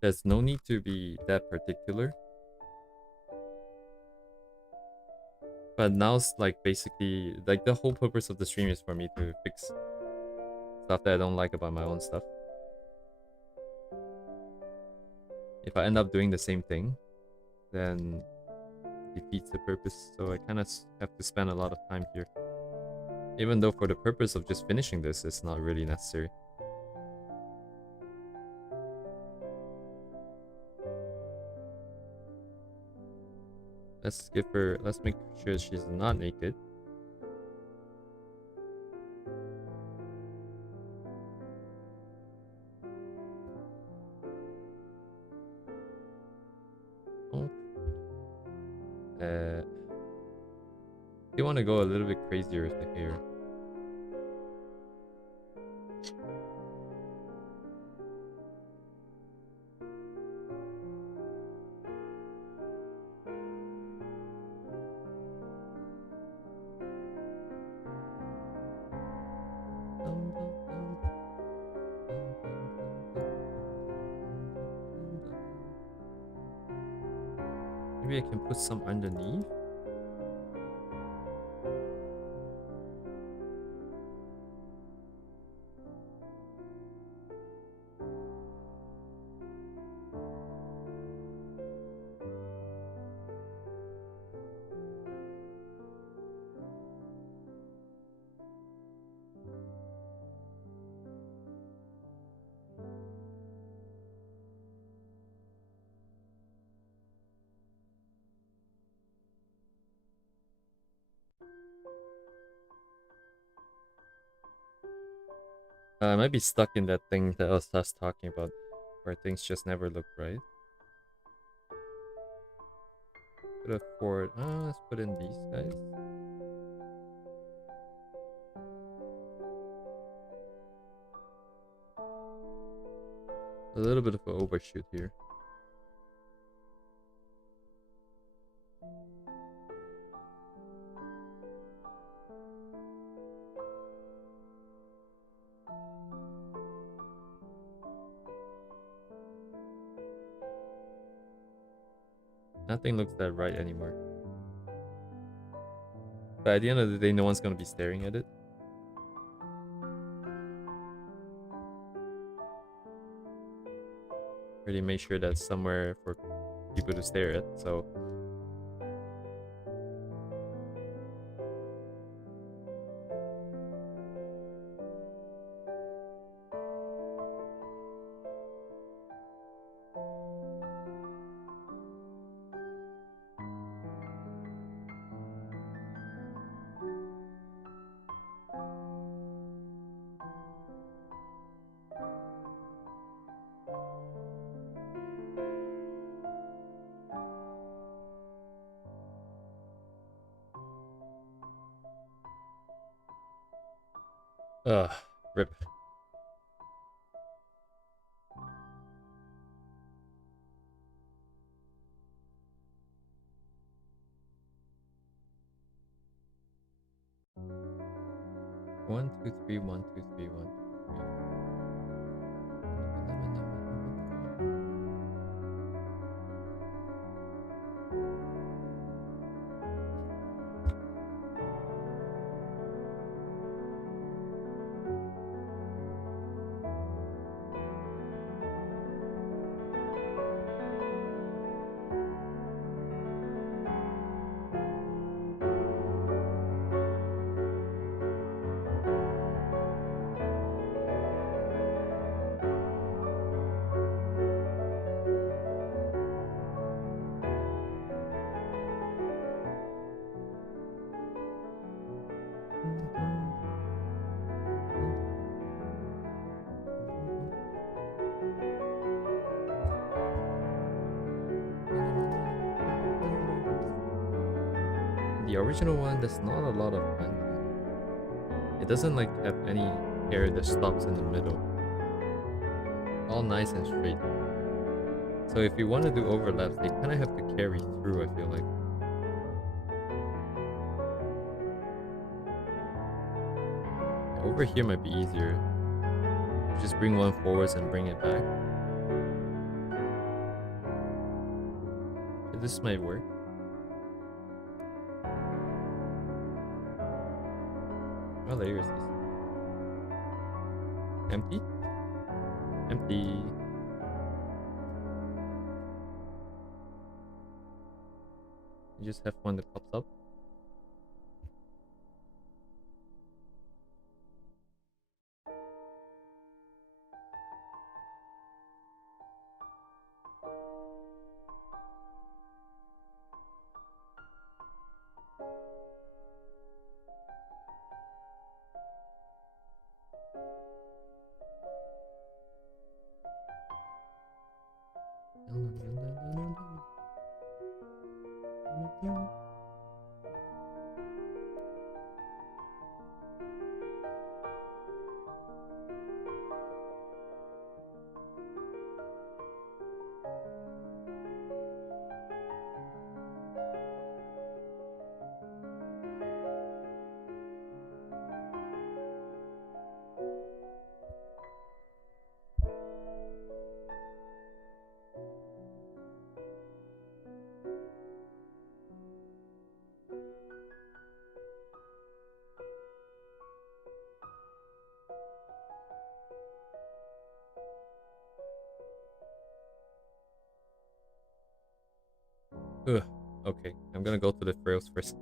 There's no need to be that particular. But now it's like basically like the whole purpose of the stream is for me to fix stuff that I don't like about my own stuff. If I end up doing the same thing, then it defeats the purpose. So I kind of have to spend a lot of time here. Even though for the purpose of just finishing this, it's not really necessary. Let's give her, let's make sure she's not naked. Oh. You want to go a little bit crazier with the hair. Maybe I can put some underneath. I might be stuck in that thing that I was just talking about, where things just never look right. Could afford. Let's put in these guys. A little bit of an overshoot here. Nothing looks that right anymore. But at the end of the day, no one's gonna be staring at it. Really make sure that's somewhere for people to stare at, so. Rip. One, two, three, one, two, three, one, two, the original one, there's not a lot of bending. It doesn't like have any hair that stops in the middle. All nice and straight. So if you want to do overlaps, they kind of have to carry through, I feel like. Over here might be easier. Just bring one forwards and bring it back. Okay, this might work. What layer is this? Empty? Empty. You just have one that pops up. Ugh. Okay, I'm gonna go to the frills first.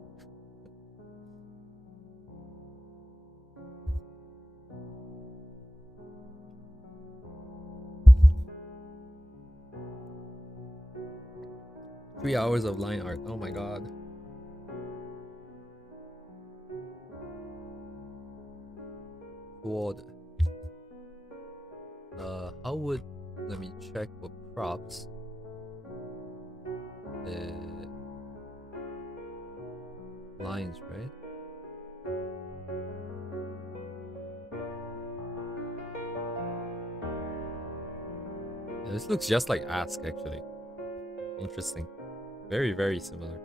Three hours of line art. Oh my god. Sword. How would, let me check for props. Lines, right? Yeah, this looks just like Ask actually. Interesting. Very, very similar.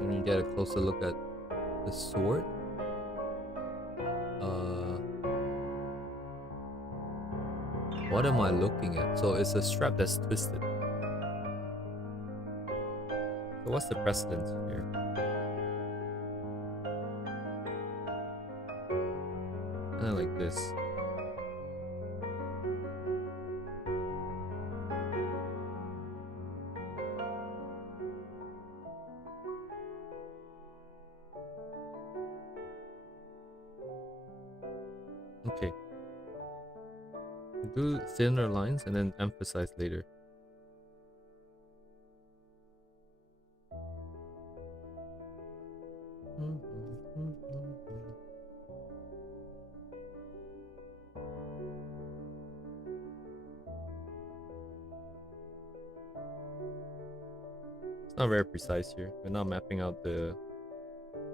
And you get a closer look at the sword. What am I looking at? So it's a strap that's twisted. So what's the precedence here? Kind of like this. Okay. Do thinner lines and then emphasize later. It's not very precise here. We're not mapping out the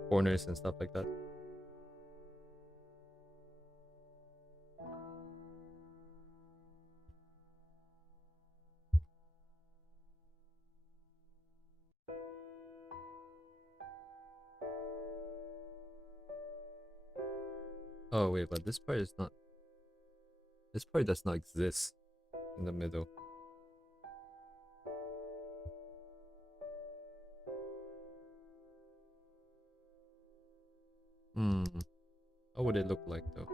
corners and stuff like that. Oh wait, but this part is not. This part does not exist in the middle. How would it look like though?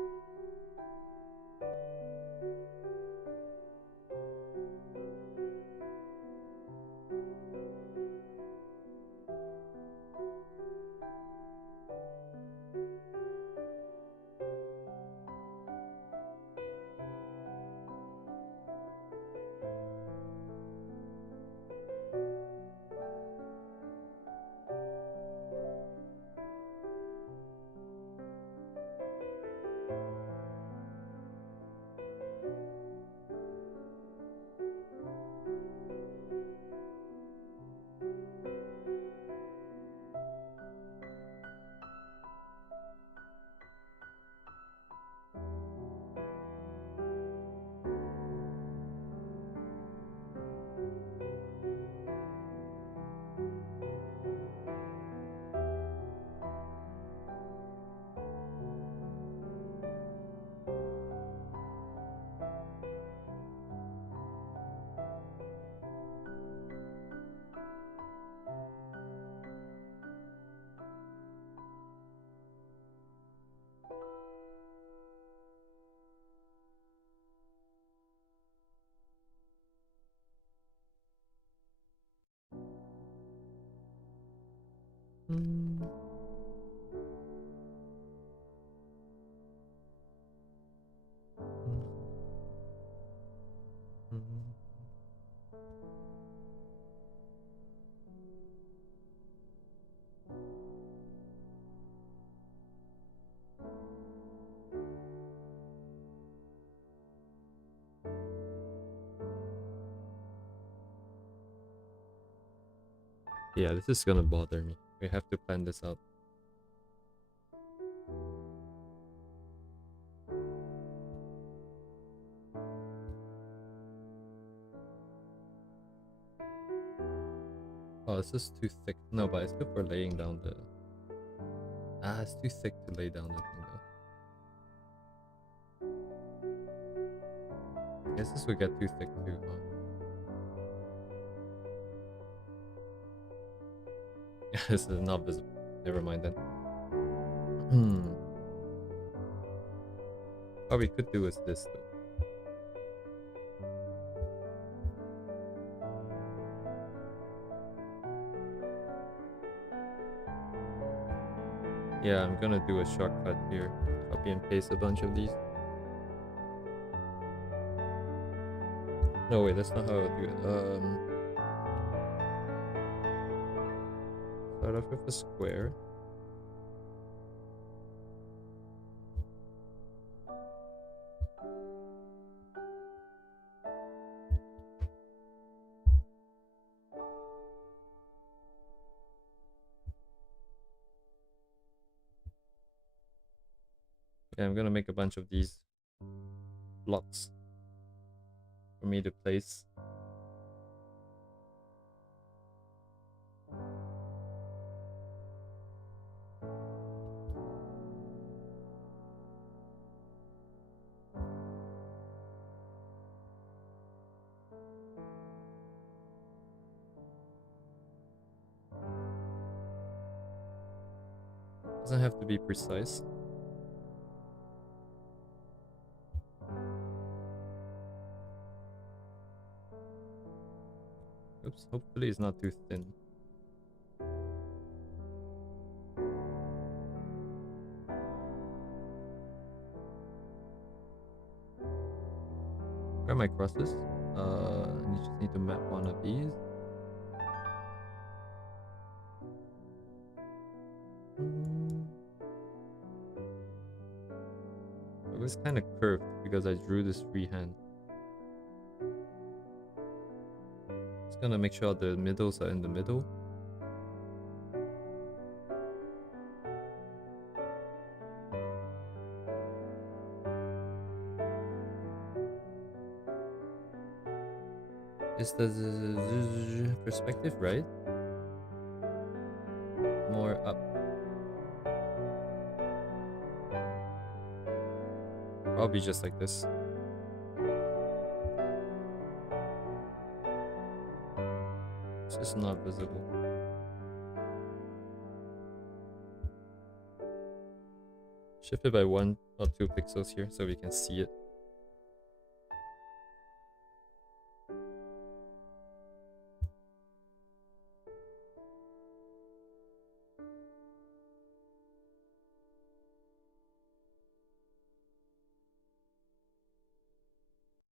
Mm. Mm. Yeah, this is gonna bother me. We have to plan this out. Oh, this is too thick. No, but it's good for laying down the... Ah, it's too thick to lay down the thing though. I guess this would get too thick too, huh? Yeah, this is not visible. Never mind then. What we could do is this though. Yeah, I'm gonna do a shortcut here. Copy and paste a bunch of these. No, wait, that's not how I would do it. Start off with a square. Yeah, I'm gonna make a bunch of these blocks for me to place. Doesn't have to be precise. Oops, hopefully it's not too thin. Where are my crosses? You just need to map one of these. It was kind of curved because I drew this freehand. Just gonna make sure the middles are in the middle. Is the perspective right? More up. Probably just like this. It's just not visible. Shift it by 1 or 2 pixels here so we can see it.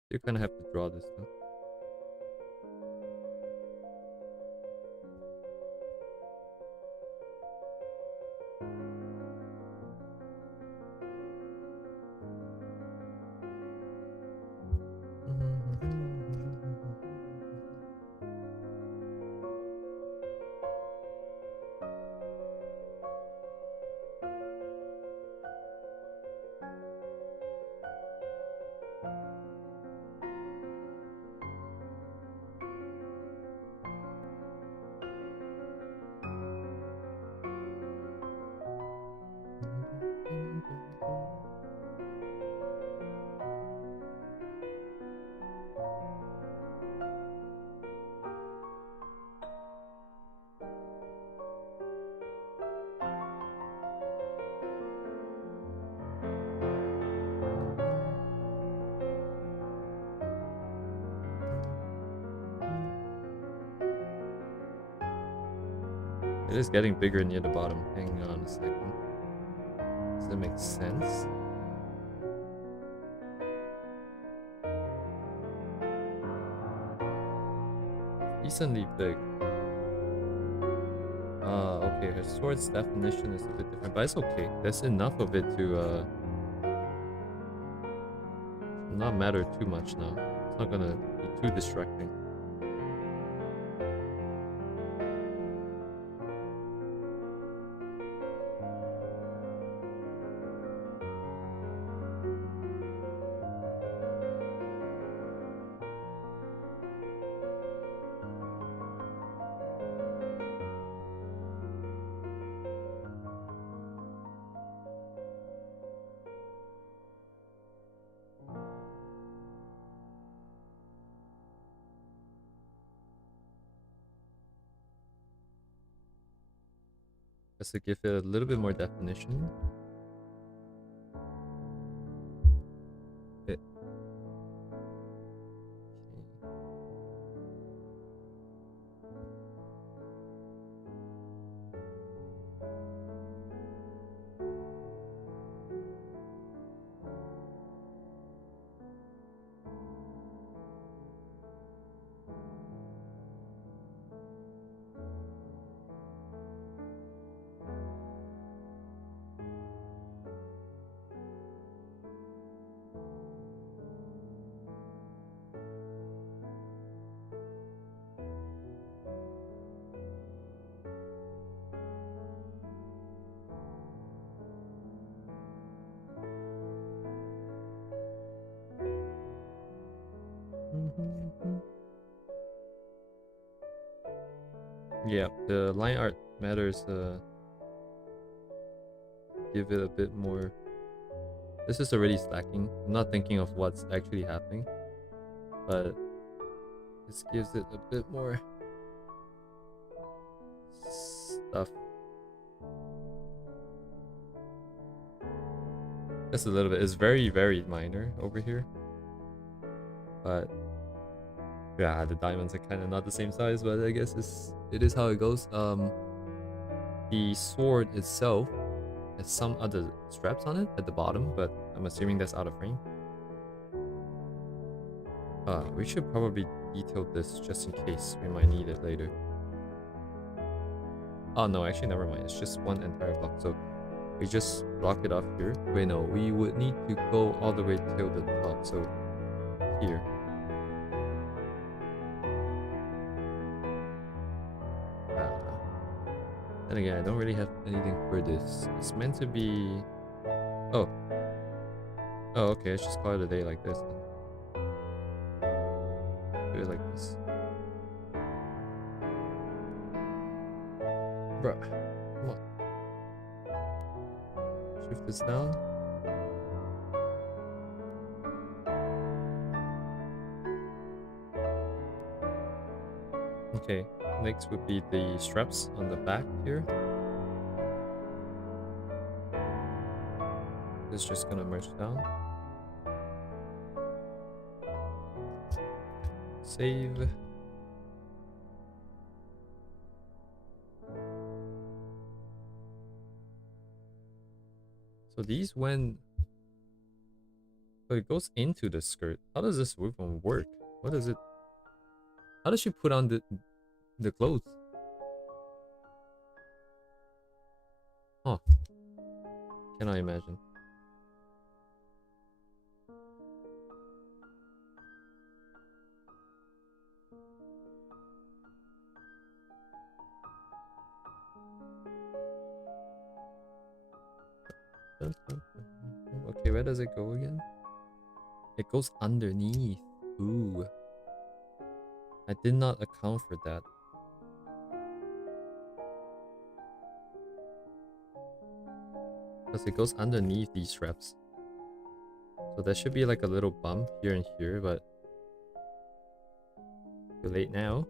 You kind of have to draw this though. It is getting bigger near the bottom. Hang on a second. Does that make sense? Decently big. Okay, her sword's definition is a bit different, but it's okay. There's enough of it to not matter too much now. It's not gonna be too distracting. Just to give it a little bit more definition. Okay. Yeah, the line art matters. Give it a bit more. This is already slacking. I'm not thinking of what's actually happening, but this gives it a bit more stuff. Just a little bit. It's very, very minor over here, but yeah, the diamonds are kind of not the same size, but I guess it is how it goes. The sword itself has some other straps on it at the bottom, but I'm assuming that's out of frame. We should probably detail this just in case we might need it later. Oh no, actually never mind. It's just one entire block, so we just block it off here. Wait, no, we would need to go all the way till the top, so here. And again, I don't really have anything for this. It's meant to be... Oh. Oh, okay, let's just call it a day like this then. Do it like this. Bruh, come on. Shift this down. Okay, next would be the straps on the back here. It's just gonna merge down. Save. So these went... But it goes into the skirt. How does this even work? What is it? How does she put on the clothes? Huh. Cannot imagine. Okay, where does it go again? It goes underneath. Ooh. I did not account for that. Because it goes underneath these straps. So there should be like a little bump here and here, but too late now.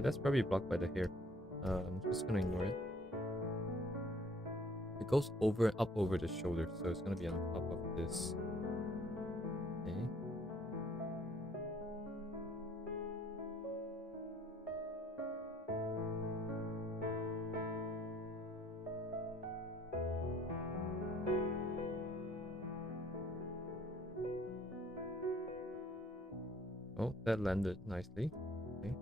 Okay, that's probably blocked by the hair. I'm just gonna ignore it. It goes up over the shoulder, so it's gonna be on top of this. Okay. Oh, that landed nicely. Okay.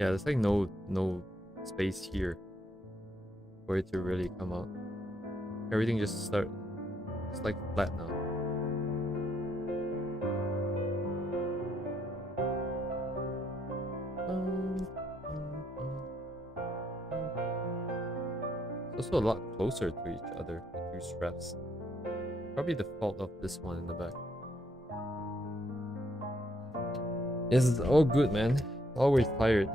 Yeah, there's like no space here for it to really come out. Everything just it's like flat now. It's also a lot closer to each other, the two straps. Probably the fault of this one in the back. It's all good, man. Always tired.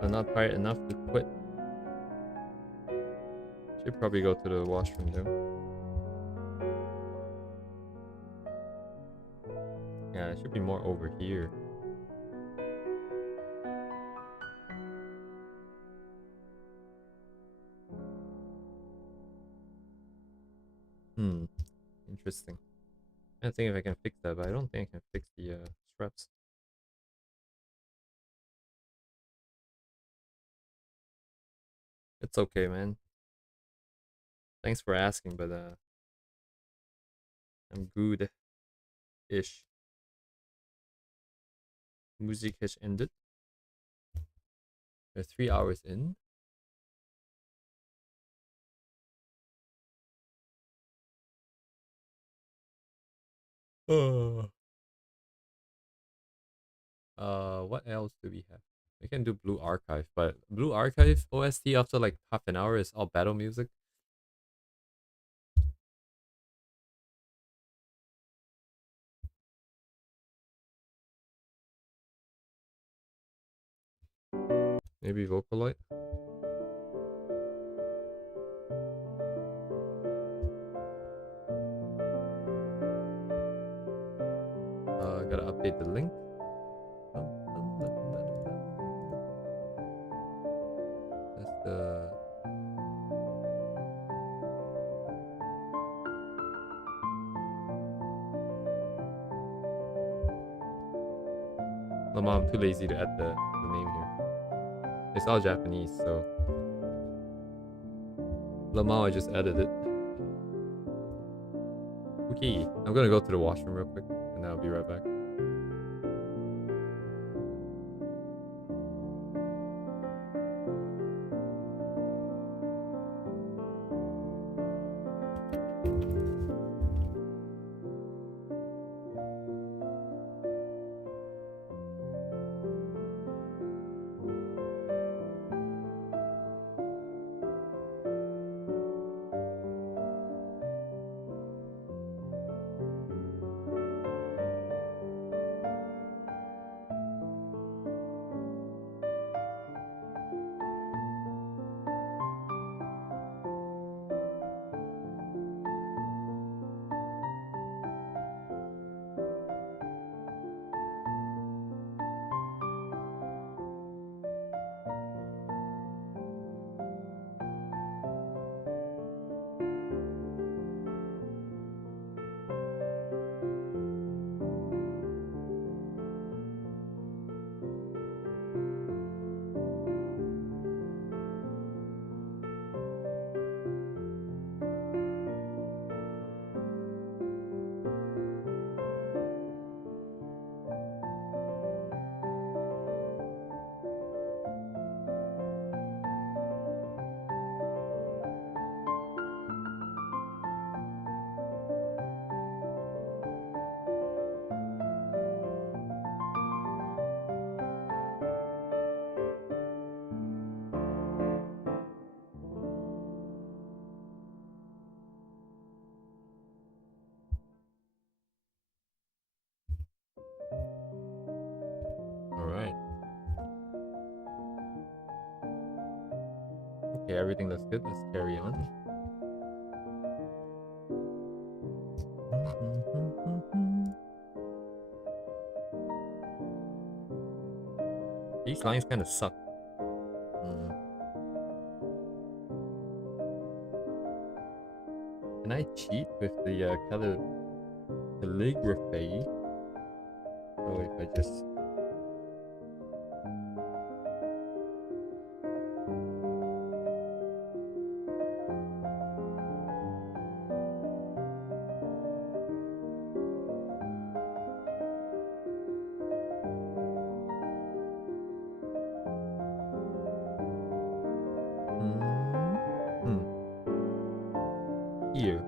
But not tired enough to quit. Should probably go to the washroom though. Yeah, it should be more over here. Interesting. I think if I can fix that, but I don't think I can fix the straps. It's okay, man. Thanks for asking, but I'm good-ish. Music has ended. We're 3 hours in. Oh. What else do we have? We can do Blue Archive, but Blue Archive OST after like half an hour is all battle music. Maybe Vocaloid. Gotta update the link. That's the no, I'm too lazy to add the name here. It's all Japanese, so Lamau, I just added it. Okay, I'm gonna go to the washroom real quick, and I'll be right back. Okay, everything looks good. Let's carry on. These lines kind of suck. Can I cheat with the calligraphy? So if I just here.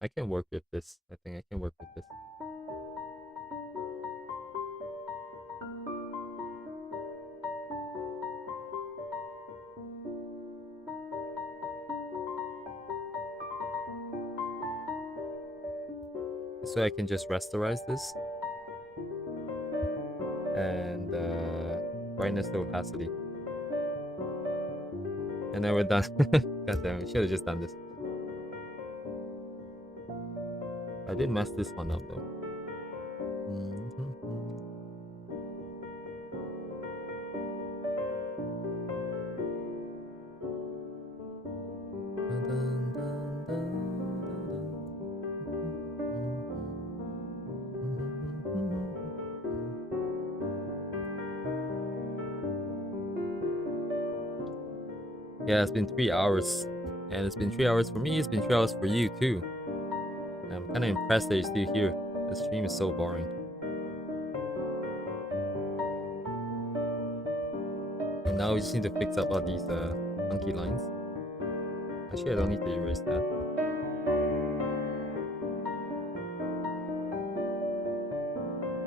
I can work with this. I think I can work with this. So I can just rasterize this and brightness to opacity, and then we're done. God damn, we should have just done this. I did mess this one up though. Yeah, it's been 3 hours. And it's been 3 hours for me, it's been 3 hours for you too. I'm kind of impressed that you're still here. The stream is so boring. And now we just need to fix up all these funky lines. Actually, I don't need to erase that.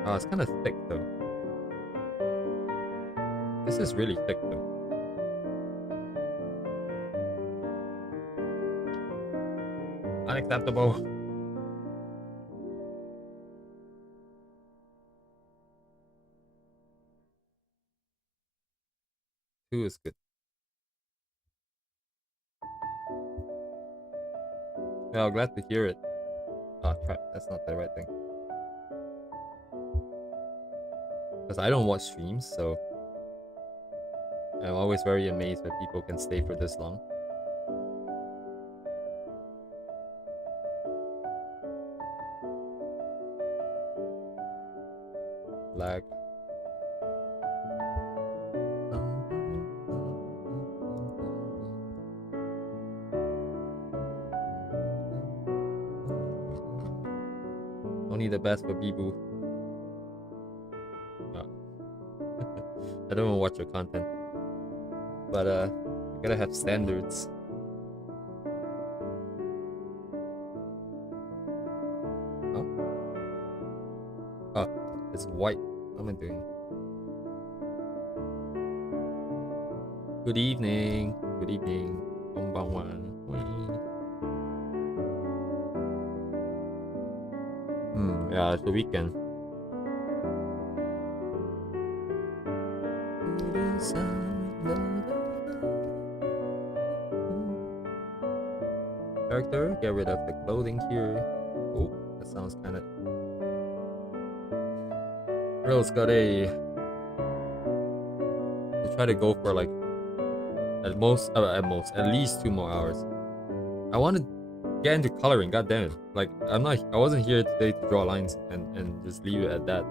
Oh, it's kind of thick though. This is really thick though. Unacceptable. Two is good. Well, glad to hear it. Oh crap, that's not the right thing. Because I don't watch streams, so I'm always very amazed that people can stay for this long. Lag. Only the best for biboo. I don't want to watch your content, but I gotta have standards. Oh, it's white. What am I doing? Good evening. Good evening. Konbanwa. Yeah, it's the weekend. Character, get rid of the clothing here. Oh, that sounds kind of. Rose got a. To try to go for like at least 2 more hours. I want to get into coloring. God damn it! Like I wasn't here today to draw lines and just leave it at that.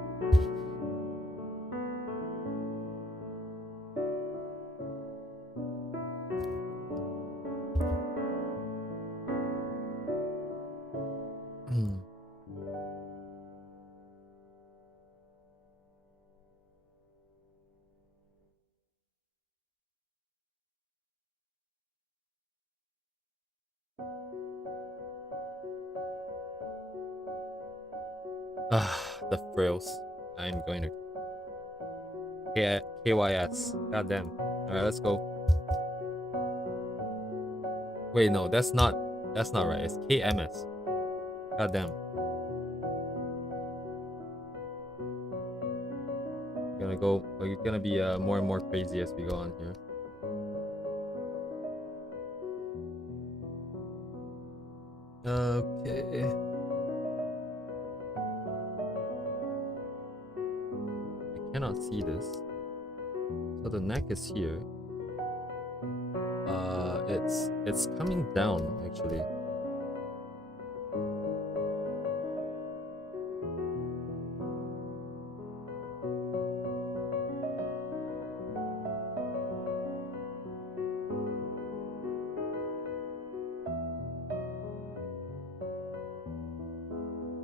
Ah, the frills. I'm going to KYS. God damn. Alright, let's go. Wait, no, that's not right. It's KMS. God damn. We're gonna be more and more crazy as we go on here. Okay. I cannot see this. So the neck is here. It's coming down actually.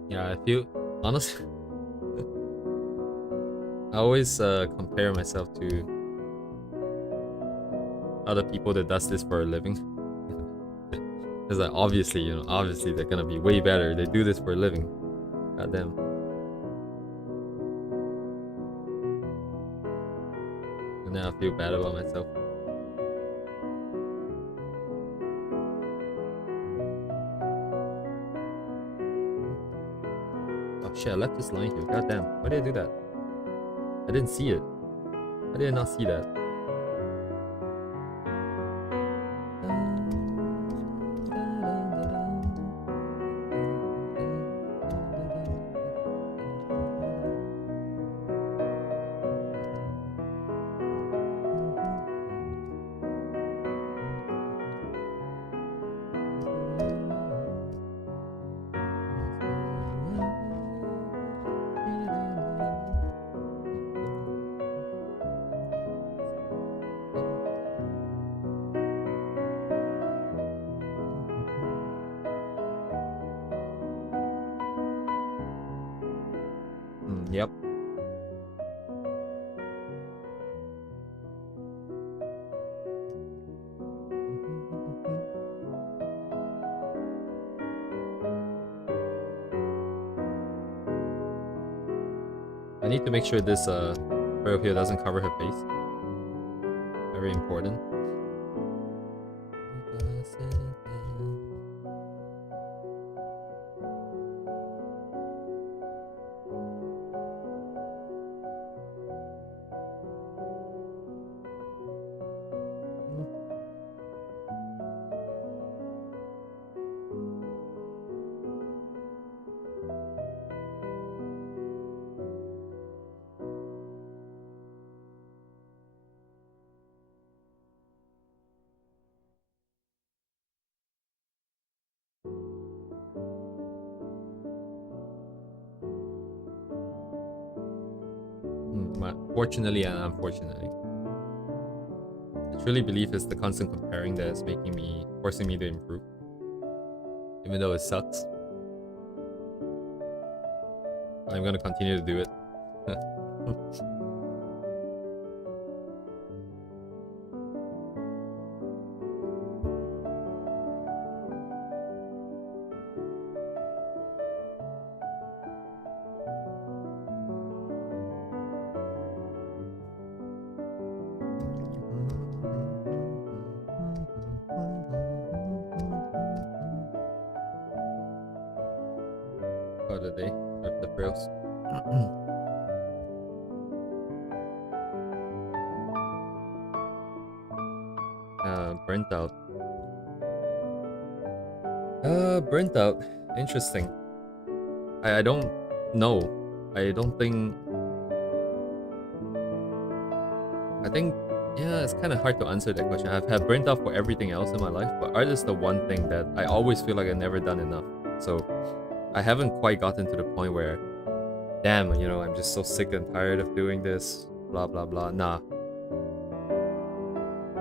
Yeah, I feel honestly. I always compare myself to other people that does this for a living. Because like obviously, obviously they're gonna be way better. They do this for a living. God damn. And now I feel bad about myself. Oh shit, I left this line here. God damn. Why did I do that? I didn't see it. How did I not see that? Yep. I need to make sure this frill here doesn't cover her face. Very important. Fortunately and unfortunately. I truly believe it's the constant comparing that is forcing me to improve. Even though it sucks. I'm gonna continue to do it. Part of the day of the frills. Burnt out. Burnt out. Interesting. I don't know. I don't think. I think, yeah, it's kind of hard to answer that question. I've had burnt out for everything else in my life, but art is the one thing that I always feel like I've never done enough. So I haven't quite gotten to the point where, damn, I'm just so sick and tired of doing this, blah, blah, blah. Nah.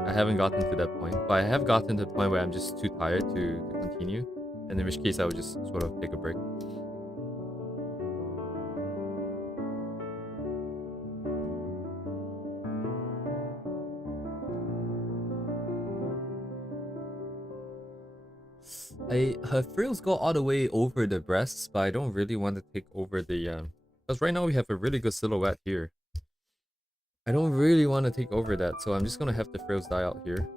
I haven't gotten to that point, but I have gotten to the point where I'm just too tired to continue, and in which case I would just sort of take a break. Her frills go all the way over the breasts, but I don't really want to take over the because right now we have a really good silhouette here. I don't really want to take over that, so I'm just gonna have the frills die out here.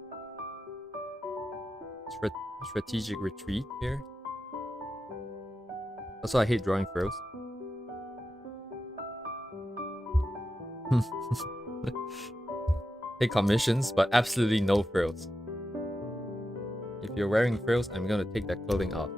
Strategic retreat here. Also, I hate drawing frills. Take commissions, but absolutely no frills. If you're wearing frills, I'm gonna take that clothing off.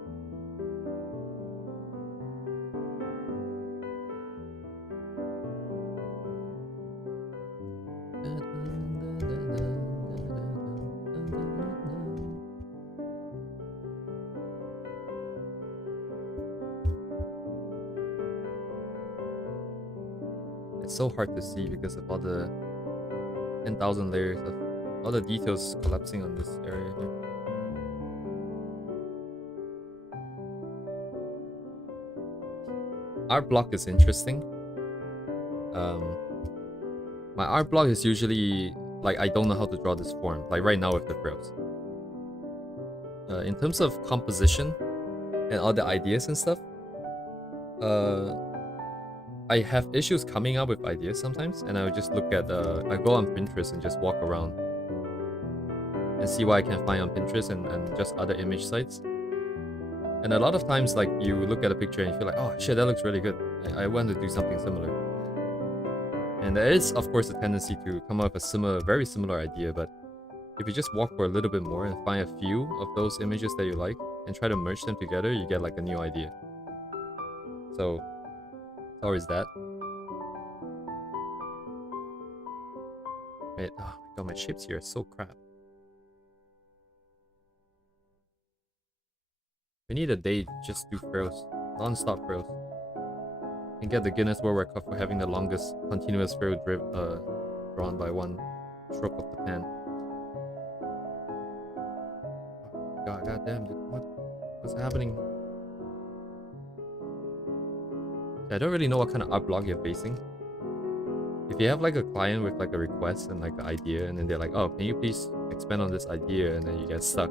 It's so hard to see because of all the 10,000 layers of all the details collapsing on this area here. Art block is interesting. My art block is usually like I don't know how to draw this form, like right now with the frills. In terms of composition and all the ideas and stuff, I have issues coming up with ideas sometimes, and I would just look at I go on Pinterest and just walk around and see what I can find on Pinterest and just other image sites. And a lot of times, like, you look at a picture and you feel like, oh shit, that looks really good. I want to do something similar. And there is, of course, a tendency to come up with a very similar idea, but if you just walk for a little bit more and find a few of those images that you like and try to merge them together, you get like a new idea. So, it's always that. Wait, oh my god, my shapes here are so crap. We need a day to just do frills, non-stop frills, and get the Guinness World Record for having the longest continuous frill drawn by one stroke of the pen. God, goddamn, dude, what's happening? I don't really know what kind of art block you're facing. If you have like a client with like a request and like an idea, and then they're like, oh, can you please expand on this idea, and then you get stuck.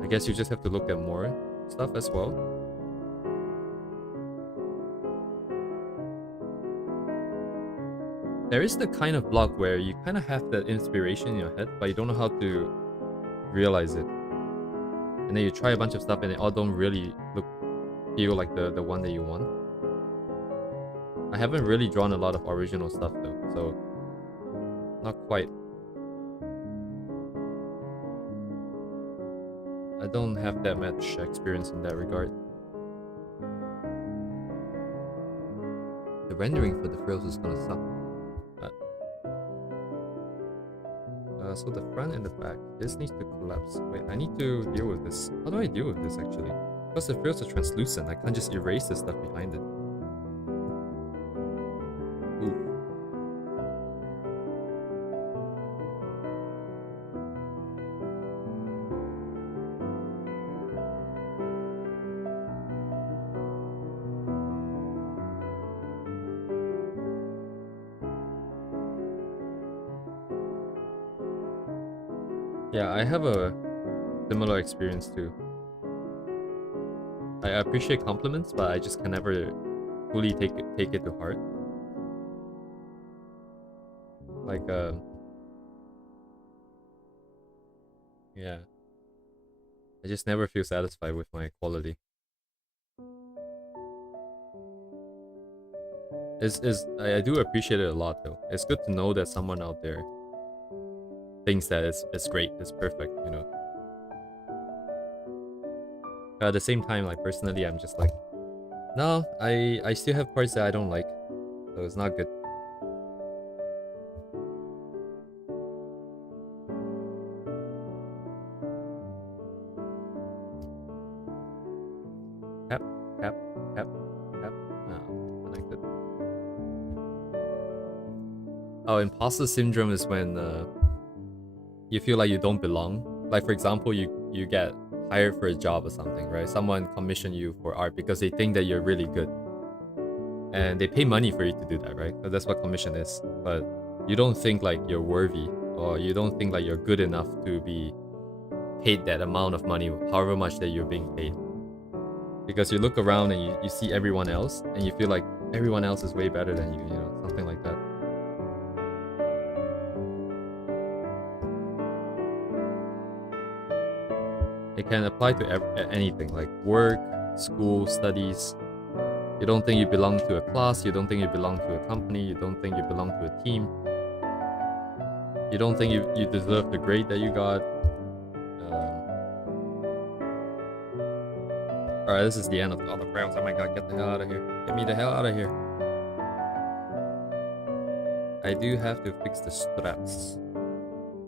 I guess you just have to look at more stuff as well. There is the kind of block where you kind of have that inspiration in your head, but you don't know how to realize it. And then you try a bunch of stuff and they all don't really feel like the one that you want. I haven't really drawn a lot of original stuff though, so not quite. I don't have that much experience in that regard. The rendering for the frills is gonna suck. So the front and the back, this needs to collapse. Wait, I need to deal with this. How do I deal with this actually? Because the frills are translucent, I can't just erase the stuff behind it. Ooh. Yeah, I have a similar experience too. I appreciate compliments, but I just can never fully take it to heart. Like, yeah. I just never feel satisfied with my quality. I do appreciate it a lot though. It's good to know that someone out there thinks that it's great, it's perfect, you know. At the same time, like personally, I'm just like, no, I still have parts that I don't like, so it's not good. Tap, tap, tap, tap. No, connected. Oh, imposter syndrome is when you feel like you don't belong. Like for example, you get hired for a job or something, right? Someone commission you for art because they think that you're really good. And they pay money for you to do that, right? So that's what commission is. But you don't think like you're worthy, or you don't think like you're good enough to be paid that amount of money, however much that you're being paid. Because you look around and you see everyone else, and you feel like everyone else is way better than you, you know, something like that. It can apply to anything, like work, school, studies. You don't think you belong to a class, you don't think you belong to a company, you don't think you belong to a team. You don't think you deserve the grade that you got. Alright, this is the end of all the rounds. Oh my god, get the hell out of here. Get me the hell out of here. I do have to fix the straps.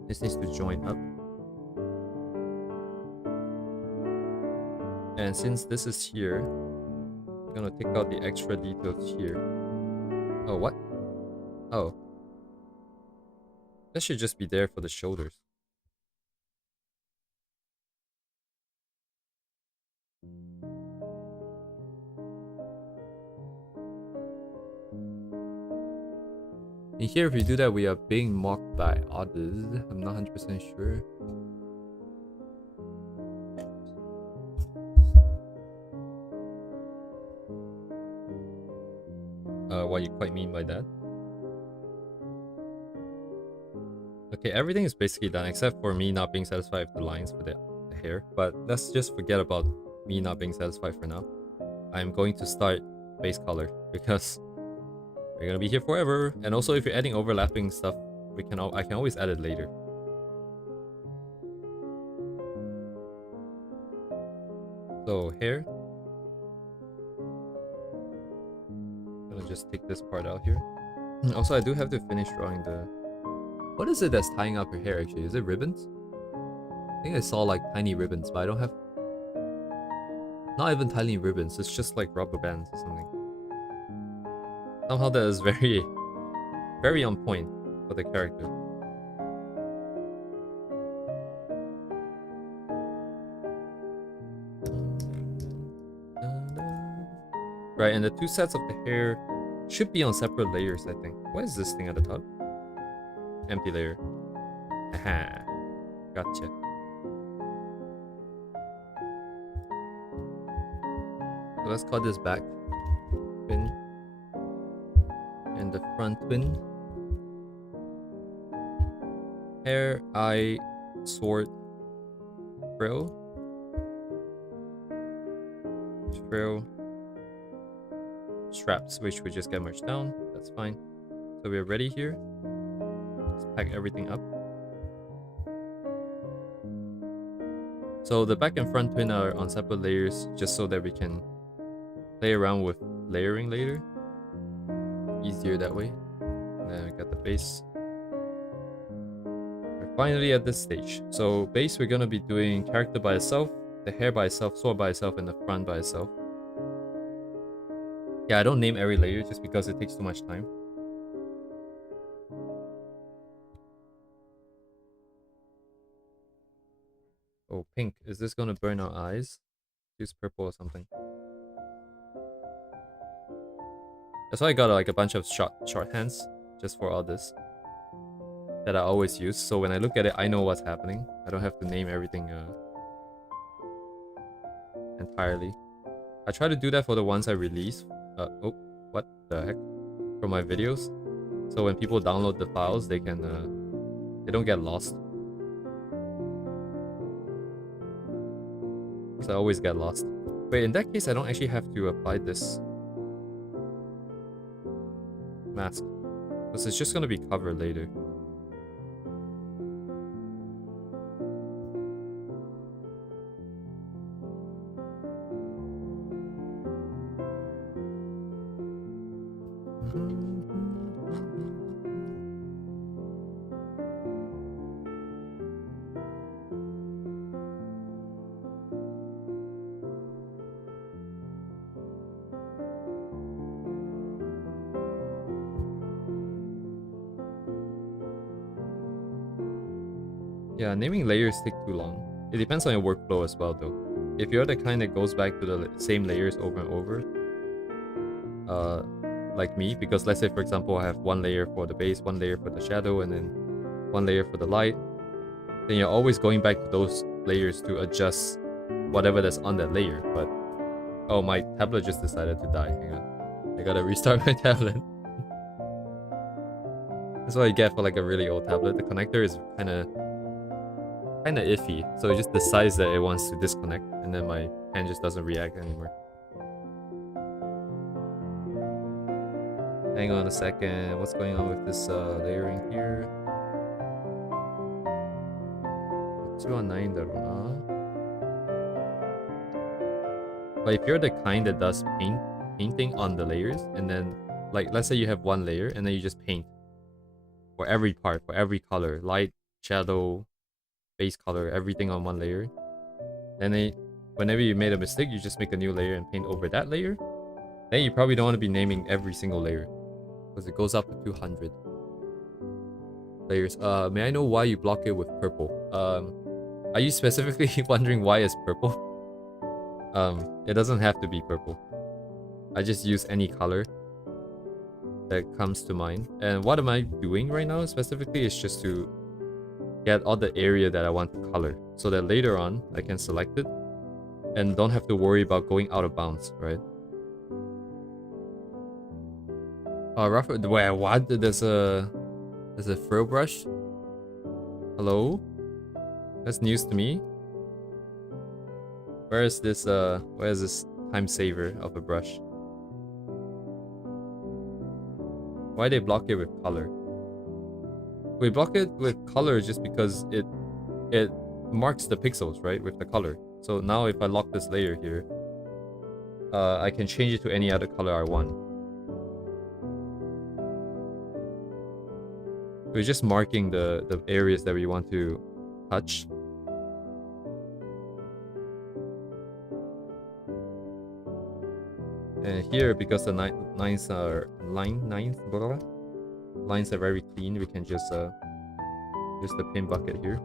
This needs to join up. And since this is here, I'm gonna take out the extra details here. Oh, what? Oh. That should just be there for the shoulders. In here, if we do that, we are being mocked by others. I'm not 100% sure. What you quite mean by that? Okay, everything is basically done except for me not being satisfied with the lines for the hair. But let's just forget about me not being satisfied for now. I'm going to start base color because we're gonna be here forever. And also, if you're adding overlapping stuff, I can always add it later. So hair. Gonna just take this part out here. Also, I do have to finish drawing the. What is it that's tying up her hair? Actually, is it ribbons? I think I saw like tiny ribbons, but I don't have. Not even tiny ribbons. It's just like rubber bands or something. Somehow that is very, very on point for the character. Right, and the two sets of the hair should be on separate layers, I think. What is this thing at the top? Empty layer. Aha. Gotcha. So let's call this back twin. And the front twin. Hair, eye, sword, frill. Frill. Straps, which we just get merged down. That's fine. So we're ready here. Let's pack everything up. So the back and front twin are on separate layers just so that we can play around with layering later. Easier that way. And then we got the base. We're finally at this stage. So base, we're gonna be doing character by itself, the hair by itself, sword by itself, and the front by itself. Yeah, I don't name every layer just because it takes too much time. Oh, pink. Is this gonna burn our eyes? Use purple or something. That's why I got like a bunch of shorthands just for all this that I always use. So when I look at it, I know what's happening. I don't have to name everything entirely. I try to do that for the ones I release. Oh, what the heck? From my videos. So when people download the files, they can they don't get lost. Because I always get lost. Wait, in that case, I don't actually have to apply this mask. Because it's just going to be covered later. Yeah, naming layers take too long. It depends on your workflow as well though. If you're the kind that goes back to the same layers over and over, like me, because let's say for example I have one layer for the base, one layer for the shadow, and then one layer for the light, then you're always going back to those layers to adjust whatever that's on that layer. But oh, my tablet just decided to die. Hang on, I gotta restart my tablet. That's what I get for like a really old tablet. The connector is kind of iffy, so it just decides that it wants to disconnect, and then my pen just doesn't react anymore. Hang on a second. What's going on with this layering here? 209 But if you're the kind that does painting on the layers, and then like let's say you have one layer and then you just paint for every part, for every color, light, shadow, base color, everything on one layer. Then whenever you made a mistake, you just make a new layer and paint over that layer. Then you probably don't want to be naming every single layer, because it goes up to 200 layers. May I know why you block it with purple? Are you specifically wondering why it's purple? It doesn't have to be purple. I just use any color that comes to mind. And what am I doing right now specifically is just to get all the area that I want to color, so that later on I can select it and don't have to worry about going out of bounds, right? Rough. Wait, what? There's a furrow brush? Hello? That's news to me. Where is this time saver of a brush? Why they block it with color? We block it with color just because it marks the pixels, right, with the color. So now if I lock this layer here, I can change it to any other color I want. We're just marking the areas that we want to touch. And here, because the lines are very clean, we can just use the paint bucket here.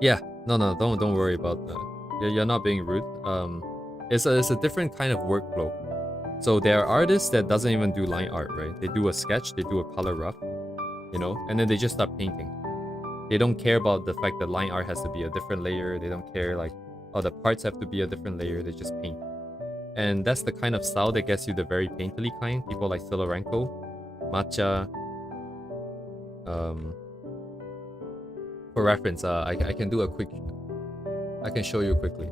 Yeah, no, don't worry about that. You're not being rude. It's a different kind of workflow. So there are artists that doesn't even do line art, right? They do a sketch, they do a color rough, you know, and then they just start painting. They don't care about the fact that line art has to be a different layer. They don't care like, oh, the parts have to be a different layer. They just paint. And that's the kind of style that gets you the very painterly kind. People like Silorenko, Matcha. For reference, I can do a quick... I can show you quickly.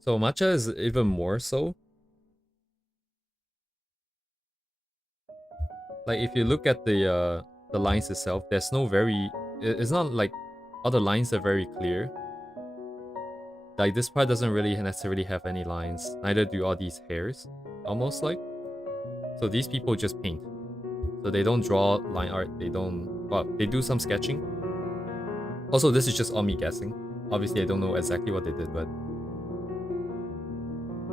So Matcha is even more so. Like if you look at the lines itself, there's no very... It's not like other lines are very clear. Like this part doesn't really necessarily have any lines. Neither do all these hairs, almost like. So these people just paint. So they don't draw line art. They don't... Well, they do some sketching. Also, this is just all me guessing. Obviously, I don't know exactly what they did, but...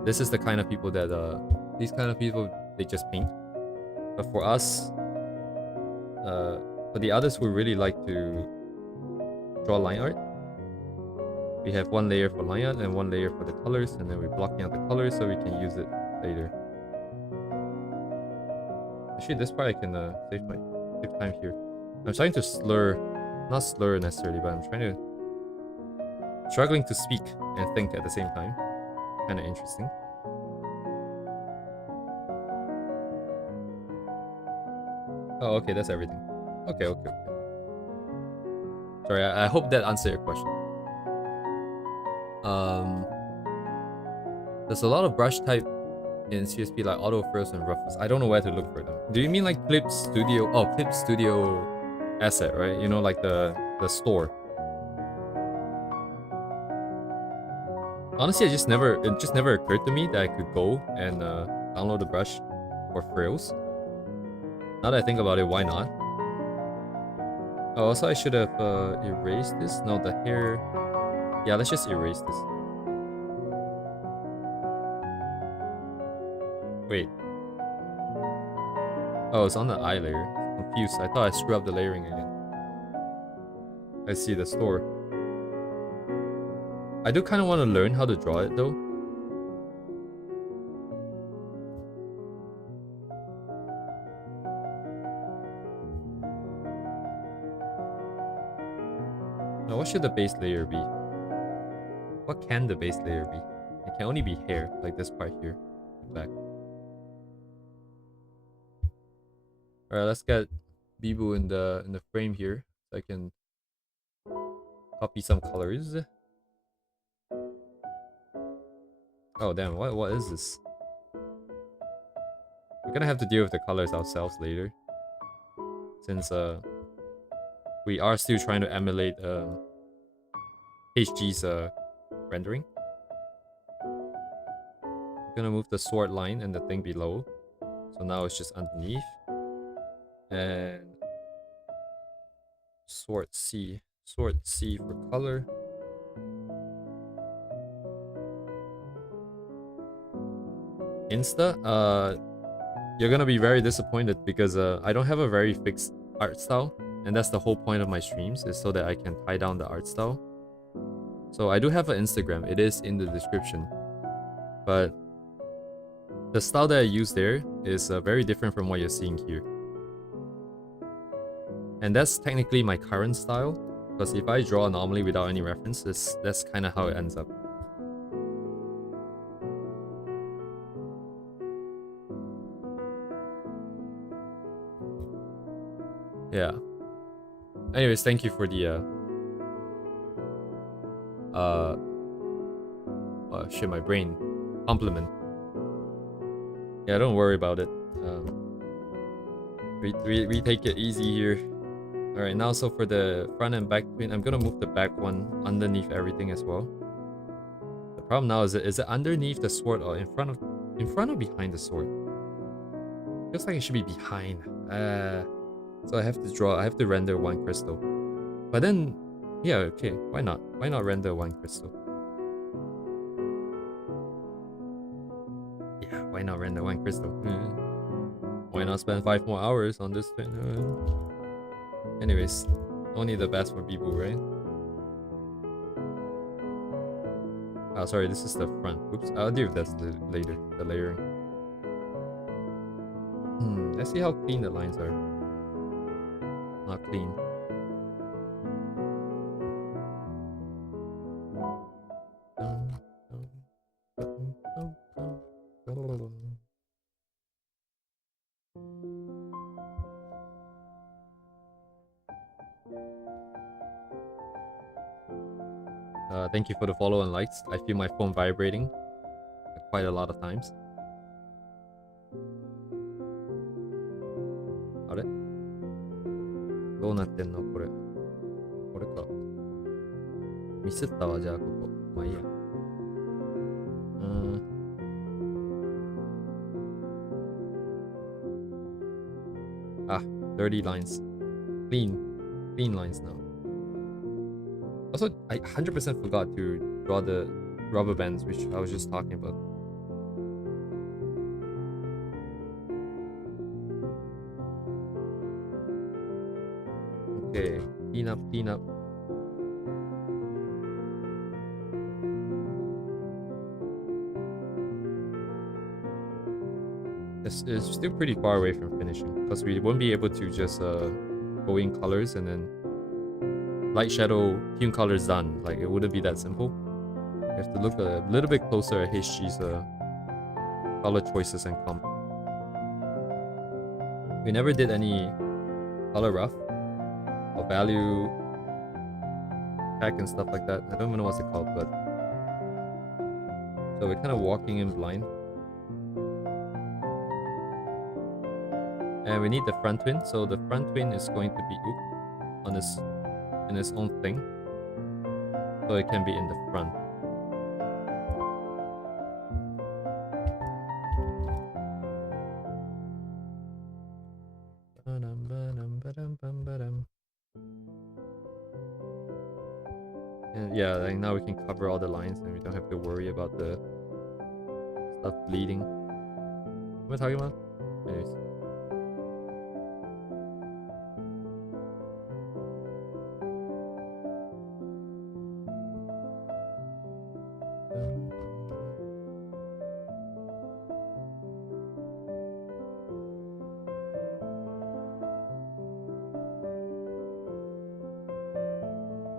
This is the kind of people that... These kind of people, they just paint. But for us... for the others who really like to draw line art, we have one layer for line art and one layer for the colors, and then we're blocking out the colors so we can use it later. Actually, this part I can save time here. I'm trying to not slur necessarily, but I'm struggling to speak and think at the same time. Kind of interesting. Oh, okay, that's everything. Okay. Sorry, I hope that answered your question. There's a lot of brush type in CSP like o0Oherb and Ruffles. I don't know where to look for them. Do you mean like Clip Studio? Oh, Clip Studio Asset, right? You know, like the store. Honestly, it just never occurred to me that I could go and download a brush for frills. Now that I think about it, why not? Oh, also I should have erased this. No, the hair. Yeah, let's just erase this. Wait. Oh, it's on the eye layer. I'm confused. I thought I screwed up the layering again. I see the store. I do kind of want to learn how to draw it though. Now, what should the base layer be? What can the base layer be? It can only be hair, like this part here, back. All right, let's get biboo in the frame here, so I can copy some colors. Oh damn! What is this? We're gonna have to deal with the colors ourselves later, since we are still trying to emulate HG's rendering. I'm gonna move the sword line and the thing below, so now it's just underneath. And sword C for color. Insta, you're gonna be very disappointed because I don't have a very fixed art style, and that's the whole point of my streams, is so that I can tie down the art style. So I do have an Instagram, it is in the description, but the style that I use there is very different from what you're seeing here. And that's technically my current style, because if I draw normally without any references, that's kind of how it ends up. Yeah. Anyways, thank you for the oh shit, my brain compliment. Yeah, don't worry about it. We take it easy here. All right, now so for the front and back twin, I'm gonna move the back one underneath everything as well. The problem now is it underneath the sword or in front or behind the sword? Feels like it should be behind. So I have to render one crystal. But then, yeah, okay, why not? Why not render one crystal? Yeah, why not render one crystal? Why not spend 5 more hours on this thing? Anyways, only the best for people, right? Oh, sorry, this is the front. Oops, I'll deal with that later, the layering. Let's see how clean the lines are. Not clean. Thank you for the follow and likes. I feel my phone vibrating quite a lot of times. Are it? どうなってんのこれ。これか。ミスったわ、じゃあここ。まあいいや。dirty lines. Clean lines now. Also, I 100% forgot to draw the rubber bands, which I was just talking about. Okay, clean up. It's still pretty far away from finishing, because we won't be able to just go in colors and then light shadow hue colors done. Like, it wouldn't be that simple. You have to look a little bit closer at HG's color choices and comp. We never did any color rough or value pack and stuff like that. I don't even know what's it called, but so we're kind of walking in blind. And we need the front twin, so the front twin is going to be on this in its own thing, so it can be in the front. And yeah, like now we can cover all the lines and we don't have to worry about the stuff bleeding. What am I talking about? Anyways.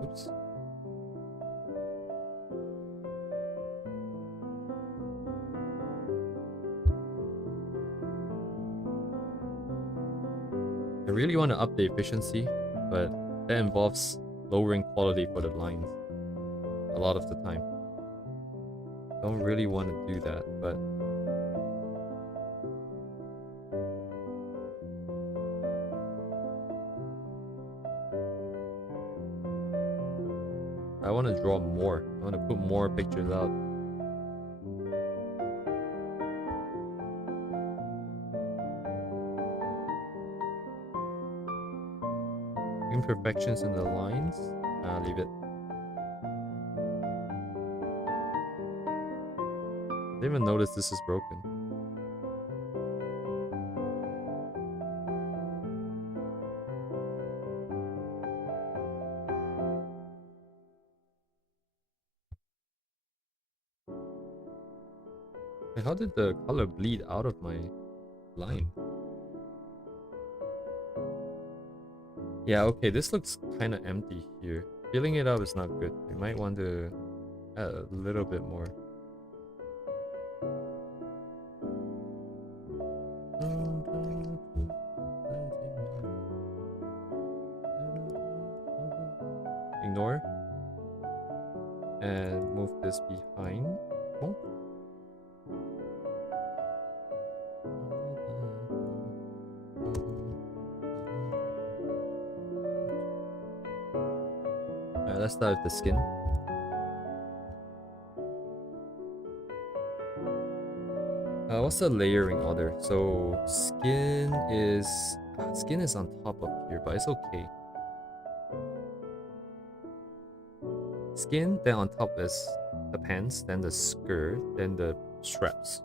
Oops. I really want to up the efficiency, but that involves lowering quality for the lines a lot of the time. Don't really want to do that, but I want to draw more. I want to put more pictures out. Imperfections in the lines. Leave it. I didn't even notice this is broken. Wait, how did the color bleed out of my line? Yeah, okay, this looks kind of empty here. Filling it up is not good. We might want to add a little bit more. Ignore. And move this behind. Oh. Alright, let's start with the skin. What's the layering order? So skin is on top of here, but it's okay. Skin, then on top is the pants, then the skirt, then the straps.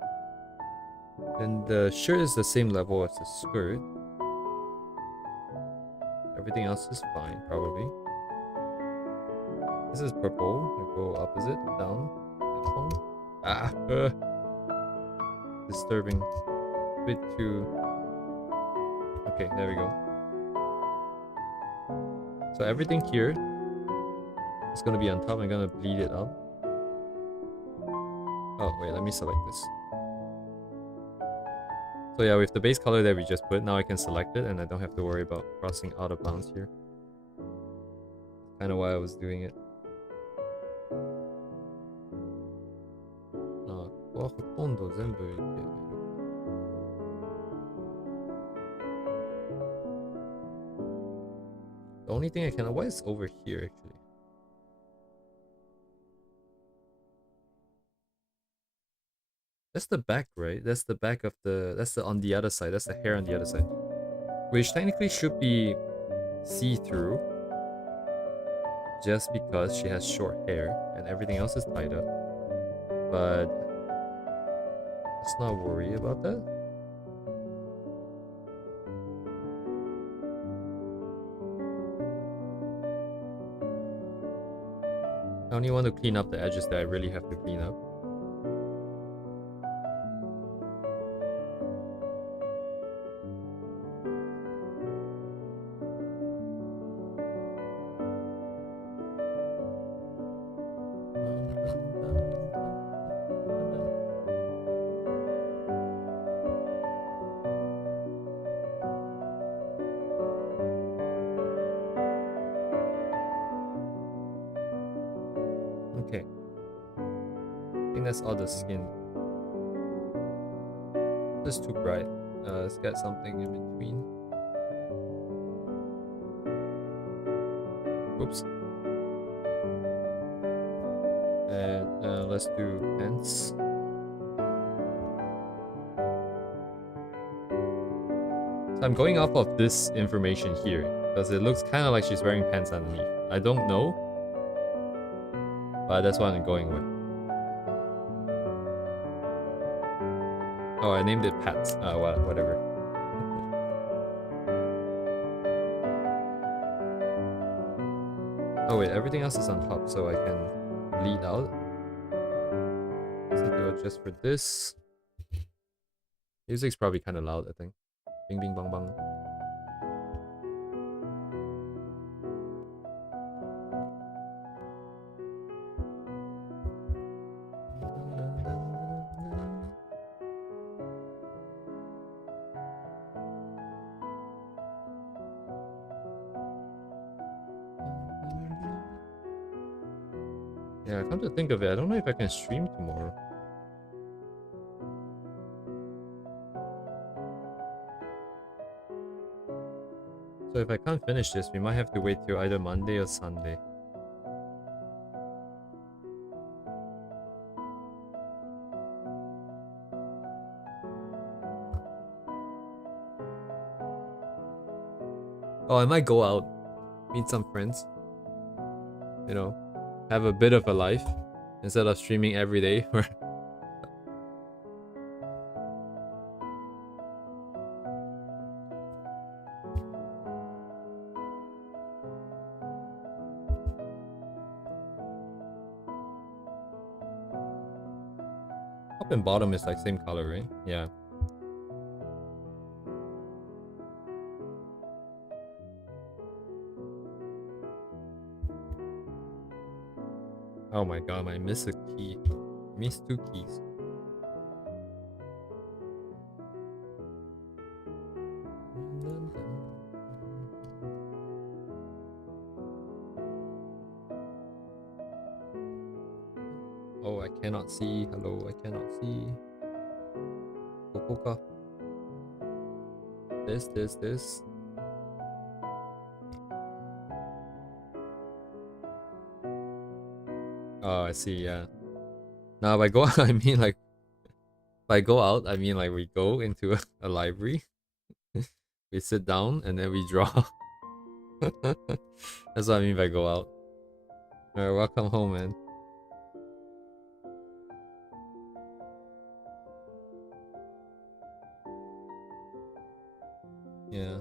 Then the shirt is the same level as the skirt. Everything else is fine, probably. This is purple. I go opposite, down. Disturbing. A bit too. Okay, there we go. So everything here is gonna be on top. I'm gonna bleed it up. Oh wait, let me select this. So yeah, with the base color that we just put, now I can select it and I don't have to worry about crossing out of bounds here. Kind of why I was doing it. The only thing I can... What is over here actually? That's the back, right? That's the back of the... That's the on the other side. That's the hair on the other side. Which technically should be see-through. Just because she has short hair and everything else is tied up. But let's not worry about that. I only want to clean up the edges that I really have to clean up. Okay. I think that's all the skin. This is too bright. Let's get something in between. Oops. And let's do pants. So I'm going off of this information here because it looks kind of like she's wearing pants underneath. I don't know, but that's what I'm going with. Oh, I named it Pats. Whatever. Oh wait, everything else is on top, so I can bleed out. Let's do it just for this. Music's probably kind of loud, I think. Bing bing bang bang. Yeah, come to think of it, I don't know if I can stream tomorrow. So if I can't finish this, we might have to wait till either Monday or Sunday. Oh, I might go out, meet some friends. You know, have a bit of a life instead of streaming every day. Top and bottom is like same color, right? Yeah. Oh my god, I missed a key. I missed 2 keys. Oh, I cannot see. Hello, I cannot see. Kokoka. This. Oh, I see, yeah. Now, if I go out, I mean like... If I go out, I mean like we go into a library. We sit down, and then we draw. That's what I mean by go out. Alright, welcome home, man. Yeah.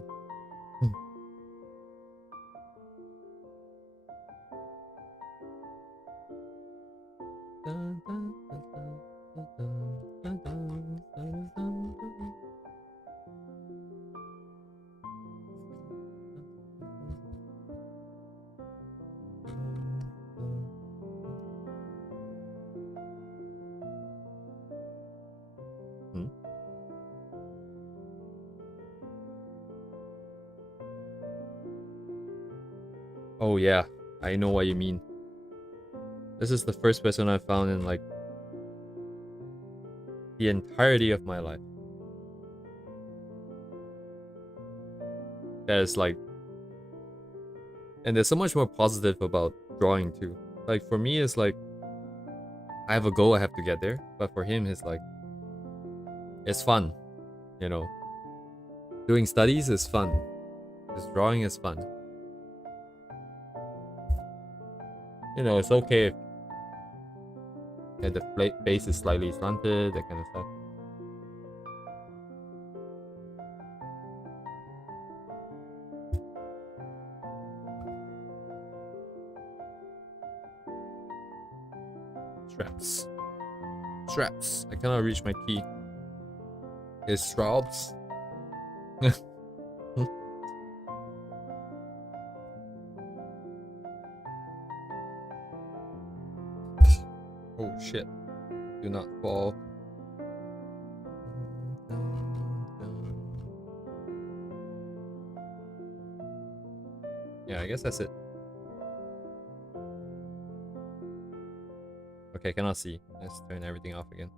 Hmm? Oh yeah, I know what you mean. This is the first person I found in like the entirety of my life that is like, and there's so much more positive about drawing too. Like for me, it's like I have a goal, I have to get there. But for him, it's like it's fun, you know. Doing studies is fun. Just drawing is fun. You know, it's okay if the face is slightly slanted, that kind of stuff. Straps. I cannot reach my key. It's straps. Oh shit. Do not fall. Yeah, I guess that's it. Okay, cannot see. Let's turn everything off again.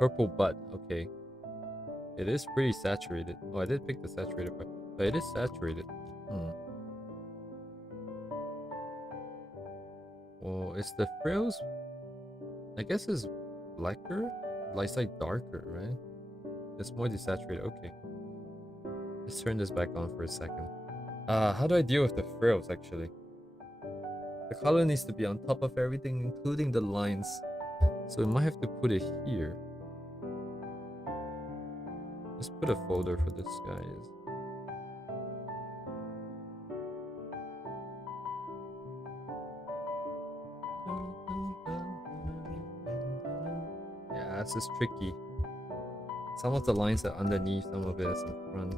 Purple butt, okay. It is pretty saturated. Oh, I did pick the saturated part, but it is saturated. Well, it's the frills. I guess it's blacker, it's like darker, right? It's more desaturated. Okay. Let's turn this back on for a second. How do I deal with the frills actually? The color needs to be on top of everything, including the lines. So we might have to put it here. Let's put a folder for this, guys. Yeah, this is tricky. Some of the lines are underneath, some of it is in front.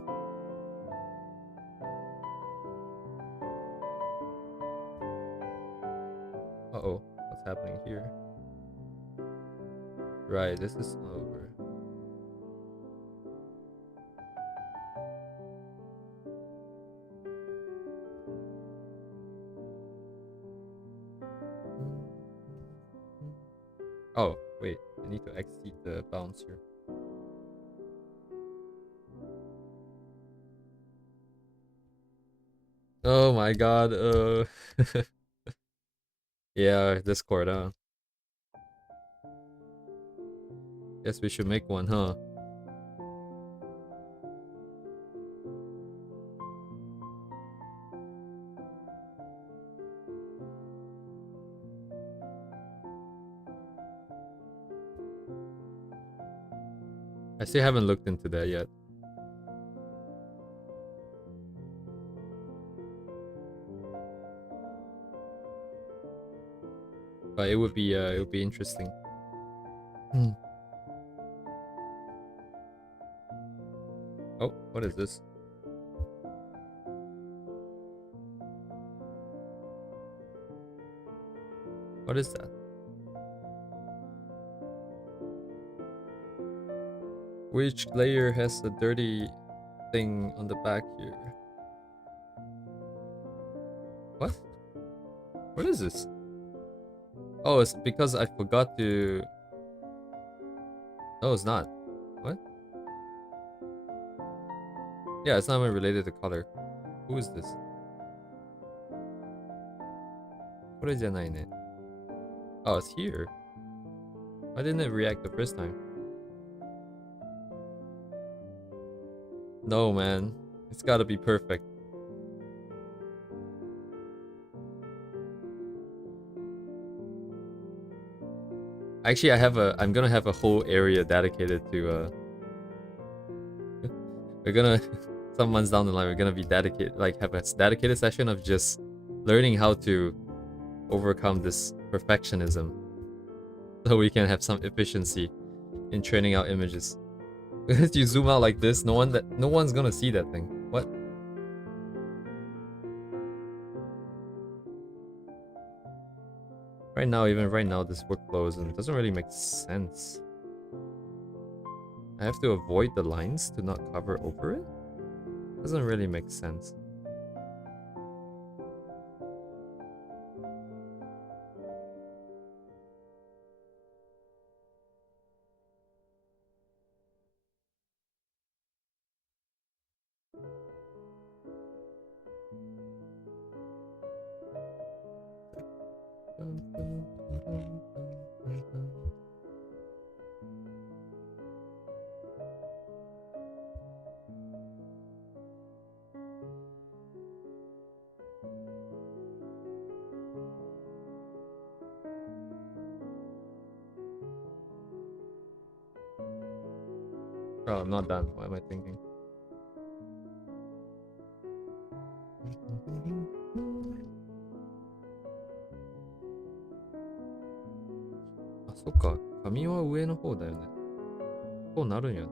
Uh-oh, what's happening here? Right, this is over. Oh, wait, I need to exceed the bounds here. Oh my god, yeah, Discord, huh? Guess we should make one, huh? I still haven't looked into that yet. But it would be interesting. Oh, what is this? What is that? Which layer has a dirty thing on the back here? What? What is this? Oh, it's because I forgot to... No, it's not. What? Yeah, it's not even related to color. Who is this? これじゃないね. Oh, it's here. Why didn't it react the first time? No, man. It's gotta be perfect. Actually, I'm gonna have a whole area dedicated to, we're gonna, some months down the line, we're gonna be dedicated, like, have a dedicated session of just learning how to overcome this perfectionism. So we can have some efficiency in training out images. If you zoom out like this, no one's gonna see that thing. What? Even right now, this workflow doesn't really make sense. I have to avoid the lines to not cover over it? Doesn't really make sense. Oh, I'm not done. What am I thinking? Ah, そっか。紙は上の方だよね。こうなるんやね。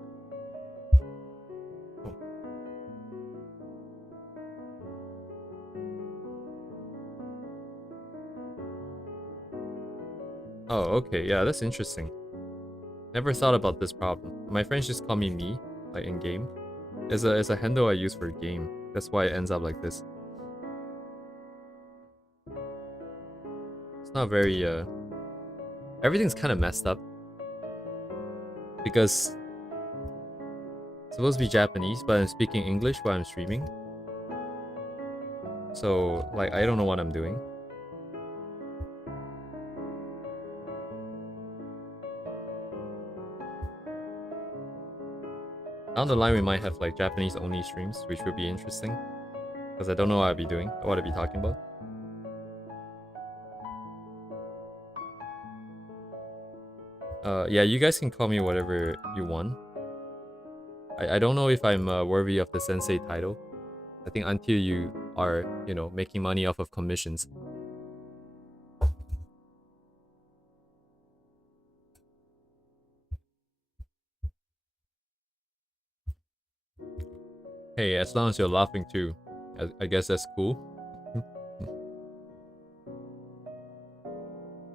Oh, okay. Yeah, that's interesting. Never thought about this problem. My friends just call me, like in game. It's a handle I use for game. That's why it ends up like this. It's not very everything's kind of messed up because it's supposed to be Japanese, but I'm speaking English while I'm streaming. So like I don't know what I'm doing. Down the line, we might have like Japanese only streams, which would be interesting. because I don't know what I'll be doing, or what I'll be talking about. Yeah, you guys can call me whatever you want. I don't know if I'm worthy of the sensei title. I think until you are, you know, making money off of commissions. Hey, as long as you're laughing too, I guess that's cool.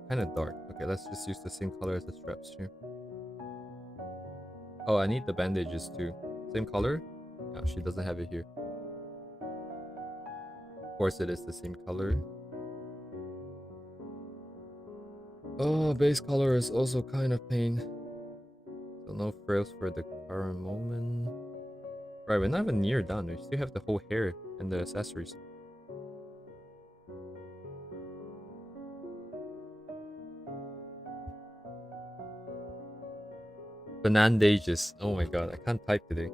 Kind of dark. Okay, let's just use the same color as the straps here. Oh, I need the bandages too. Same color? No, she doesn't have it here. Of course it is the same color. Oh, base color is also kind of pain. So no frills for the current moment. Right, we're not even near done. We still have the whole hair and the accessories. Bandages. Oh my god, I can't type today.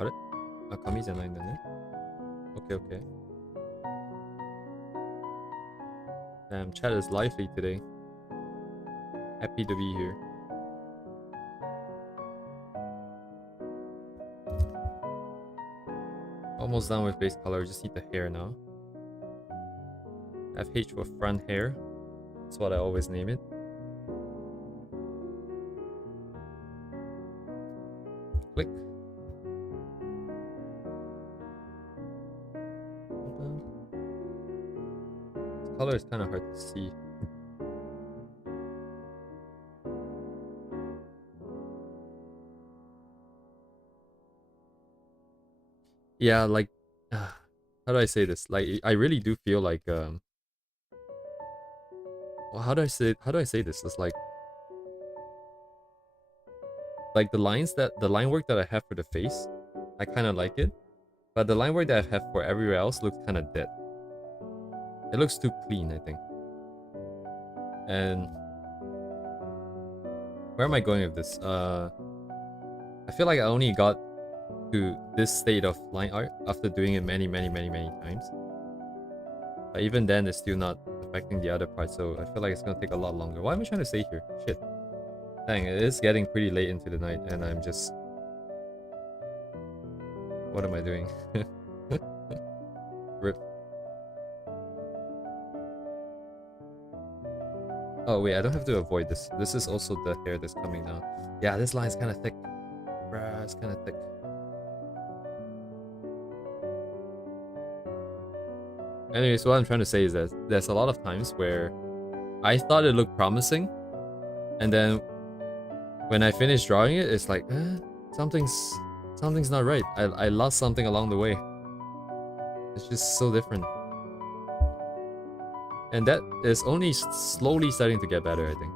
あれ? Ah, 紙じゃないんだね. Okay, okay. Damn, chat is lively today. Happy to be here. Almost done with base color, just need the hair now. FH for front hair. That's what I always name it. Click. This color is kind of hard to see. Yeah, like, how do I say this? Like, I really do feel like, well, how do I say this? It's like the line work that I have for the face, I kind of like it, but the line work that I have for everywhere else looks kind of dead. It looks too clean, I think. And where am I going with this? I feel like I only got to this state of line art after doing it many times. But even then, it's still not affecting the other parts, so I feel like it's gonna take a lot longer. What am I trying to say here? Shit. Dang, it is getting pretty late into the night, and I'm just... What am I doing? Rip. Oh wait, I don't have to avoid this. This is also the hair that's coming down. Yeah, this line is kind of thick. Bruh, it's kind of thick. Anyways, what I'm trying to say is that there's a lot of times where I thought it looked promising, and then when I finish drawing it, it's like, something's not right. I lost something along the way. It's just so different. And that is only slowly starting to get better, I think.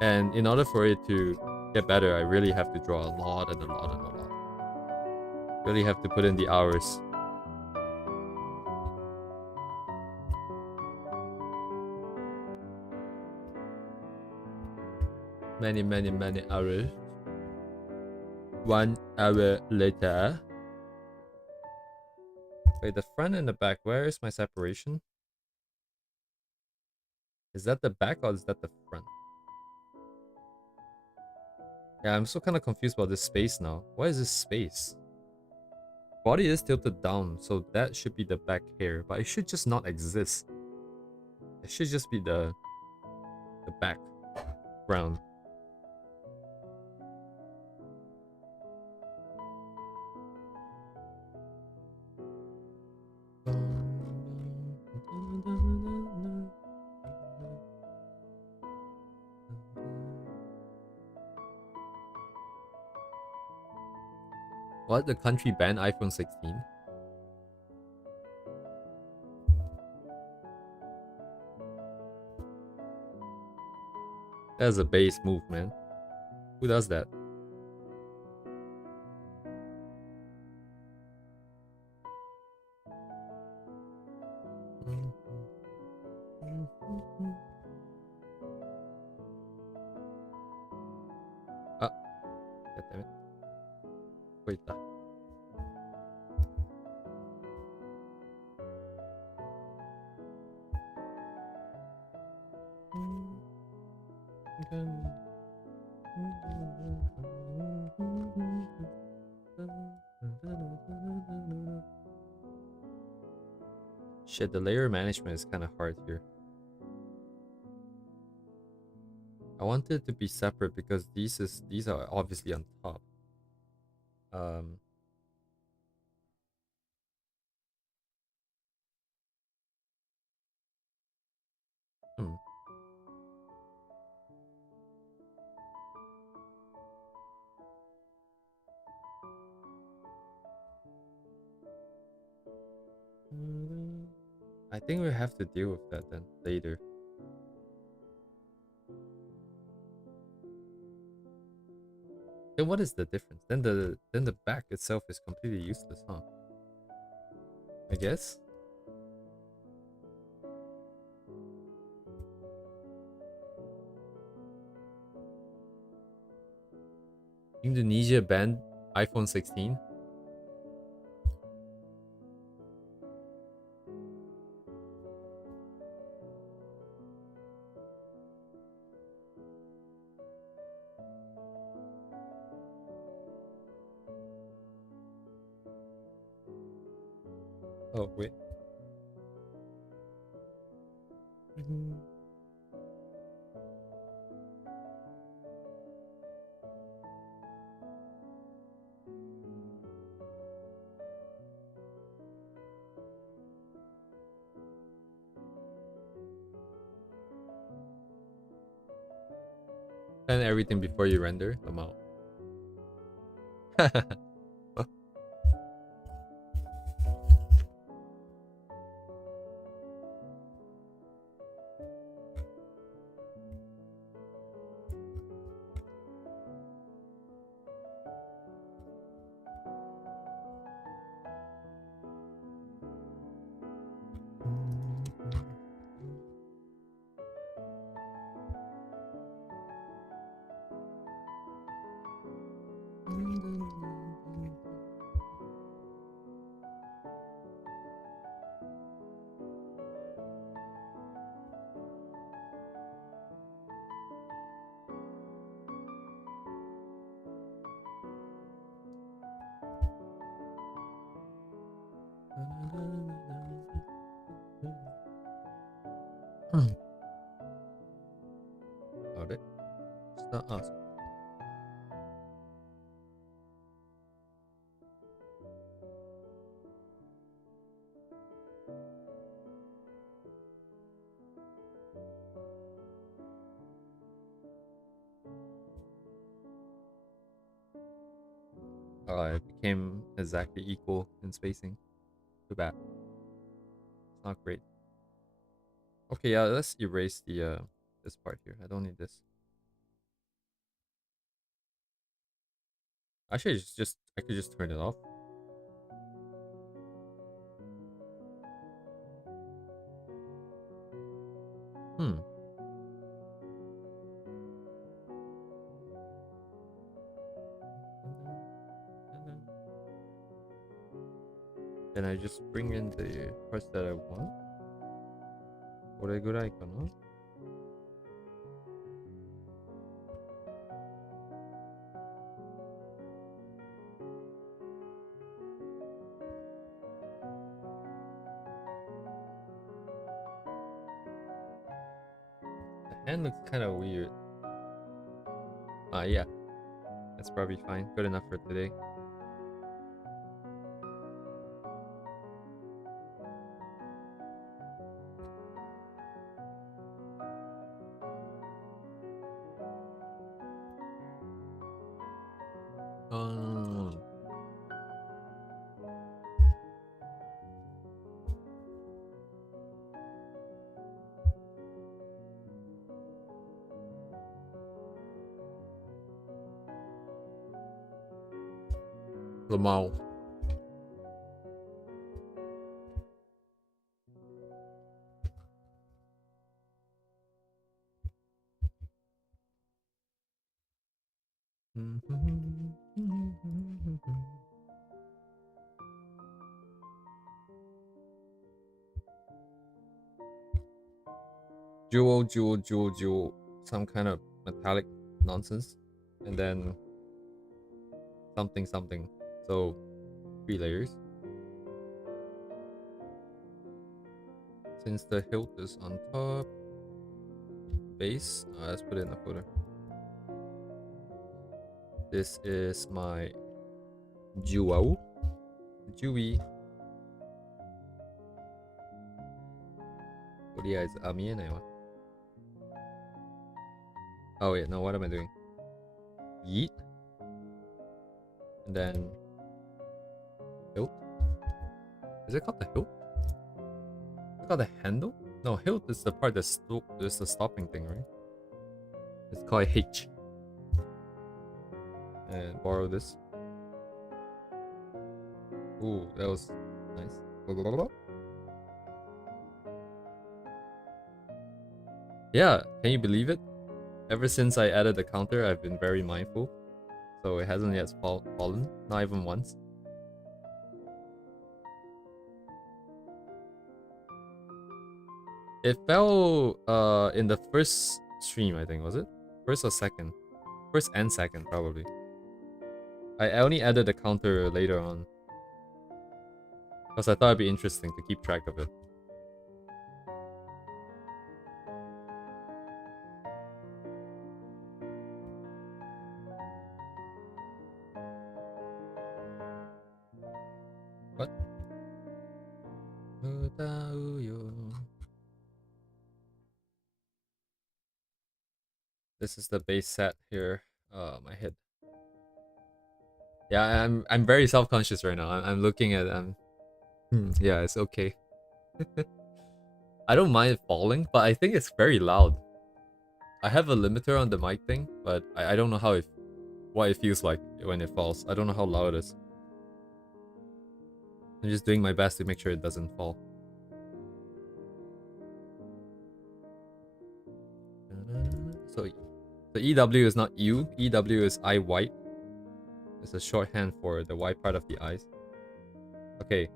And in order for it to get better, I really have to draw a lot and a lot and a lot. Really have to put in the hours. Many hours. 1 hour later. Wait, the front and the back, where is my separation? Is that the back or is that the front? Yeah, I'm so kind of confused about this space now. What is this space? Body is tilted down, so that should be the back hair, but it should just not exist. It should just be the background. What? The country banned iPhone 16? That's a base move, man. Who does that? Ah, God damn it. Wait. Shit, the layer management is kind of hard here. I want it to be separate because these are obviously on top. Hmm. I think we have to deal with that then later. Then what is the difference? Then the back itself is completely useless, huh? I guess. Indonesia banned iPhone 16. Oh wait. And everything before you render them out. Got it. It's not us. It became exactly equal in spacing. Too bad. It's not great. Okay, yeah, let's erase the this part here. I don't need this. Actually, it's just I could just turn it off. Hmm. Then I just bring in the parts that I want. これぐらいかな? The hand looks kind of weird. Yeah. That's probably fine. Good enough for today. Lamau. Jewel. Some kind of metallic nonsense. And then something. So 3 layers. Since the hilt is on top, base, let's put it in the footer. This is my Jewel. Jewy. Oh wait, no, what am I doing? Yeet. And then hilt. Is it called the hilt? Is it called the handle? No, hilt is the part that's the stopping thing, right? It's called H. And borrow this. Ooh, that was nice. Yeah, can you believe it? Ever since I added the counter, I've been very mindful. So it hasn't yet fallen, not even once. It fell in the first stream, I think, was it? First or second? First and second, probably. I only added the counter later on. Because I thought it'd be interesting to keep track of it. What? This is the base set here. My head. Yeah, I'm very self-conscious right now. I'm looking at yeah, it's okay. I don't mind it falling, but I think it's very loud. I have a limiter on the mic thing, but I don't know what it feels like when it falls. I don't know how loud it is. I'm just doing my best to make sure it doesn't fall. So the EW is not U. EW is eye white. It's a shorthand for the white part of the eyes. Okay,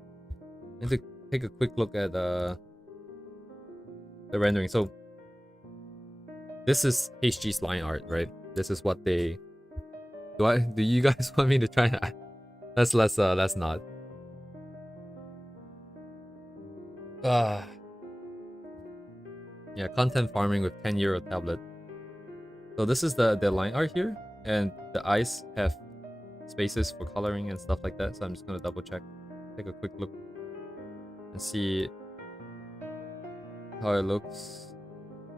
I need to take a quick look at the rendering. So this is HG's line art, right? This is what they do you guys want me to try and let's not. Yeah, content farming with 10 euro tablet. So this is the line art here, and the eyes have spaces for coloring and stuff like that. So I'm just gonna double check, take a quick look, and see how it looks.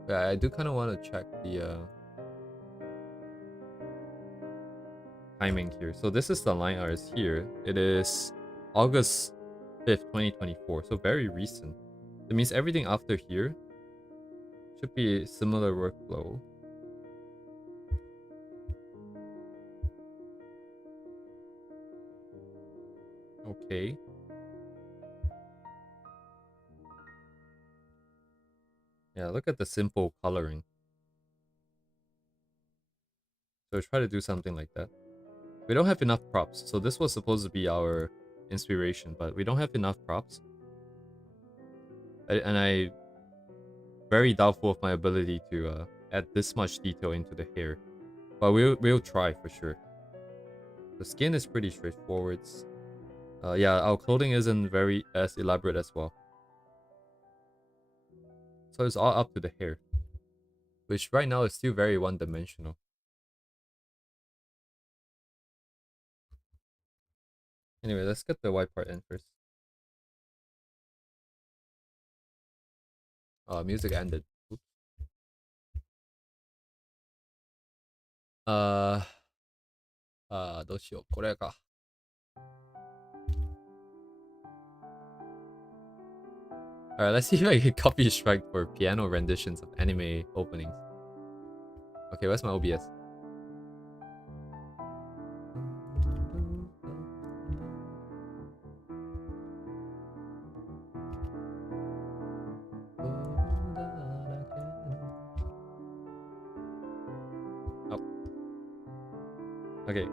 Yeah, I do kind of want to check the timing here. So this is the line art here. It is August 5th, 2024. So very recent. That means everything after here should be a similar workflow. Okay. Yeah, look at the simple coloring. So try to do something like that. We don't have enough props. So this was supposed to be our inspiration, but we don't have enough props. And I very doubtful of my ability to add this much detail into the hair. But we'll try for sure. The skin is pretty straightforward. Yeah, our clothing isn't very as elaborate as well. So it's all up to the hair, which right now is still very one-dimensional. Anyway, let's get the white part in first. Music ended. Oops. どうしよう。これか。Alright, let's see if I can copy a strike for piano renditions of anime openings. Okay, where's my OBS? Okay,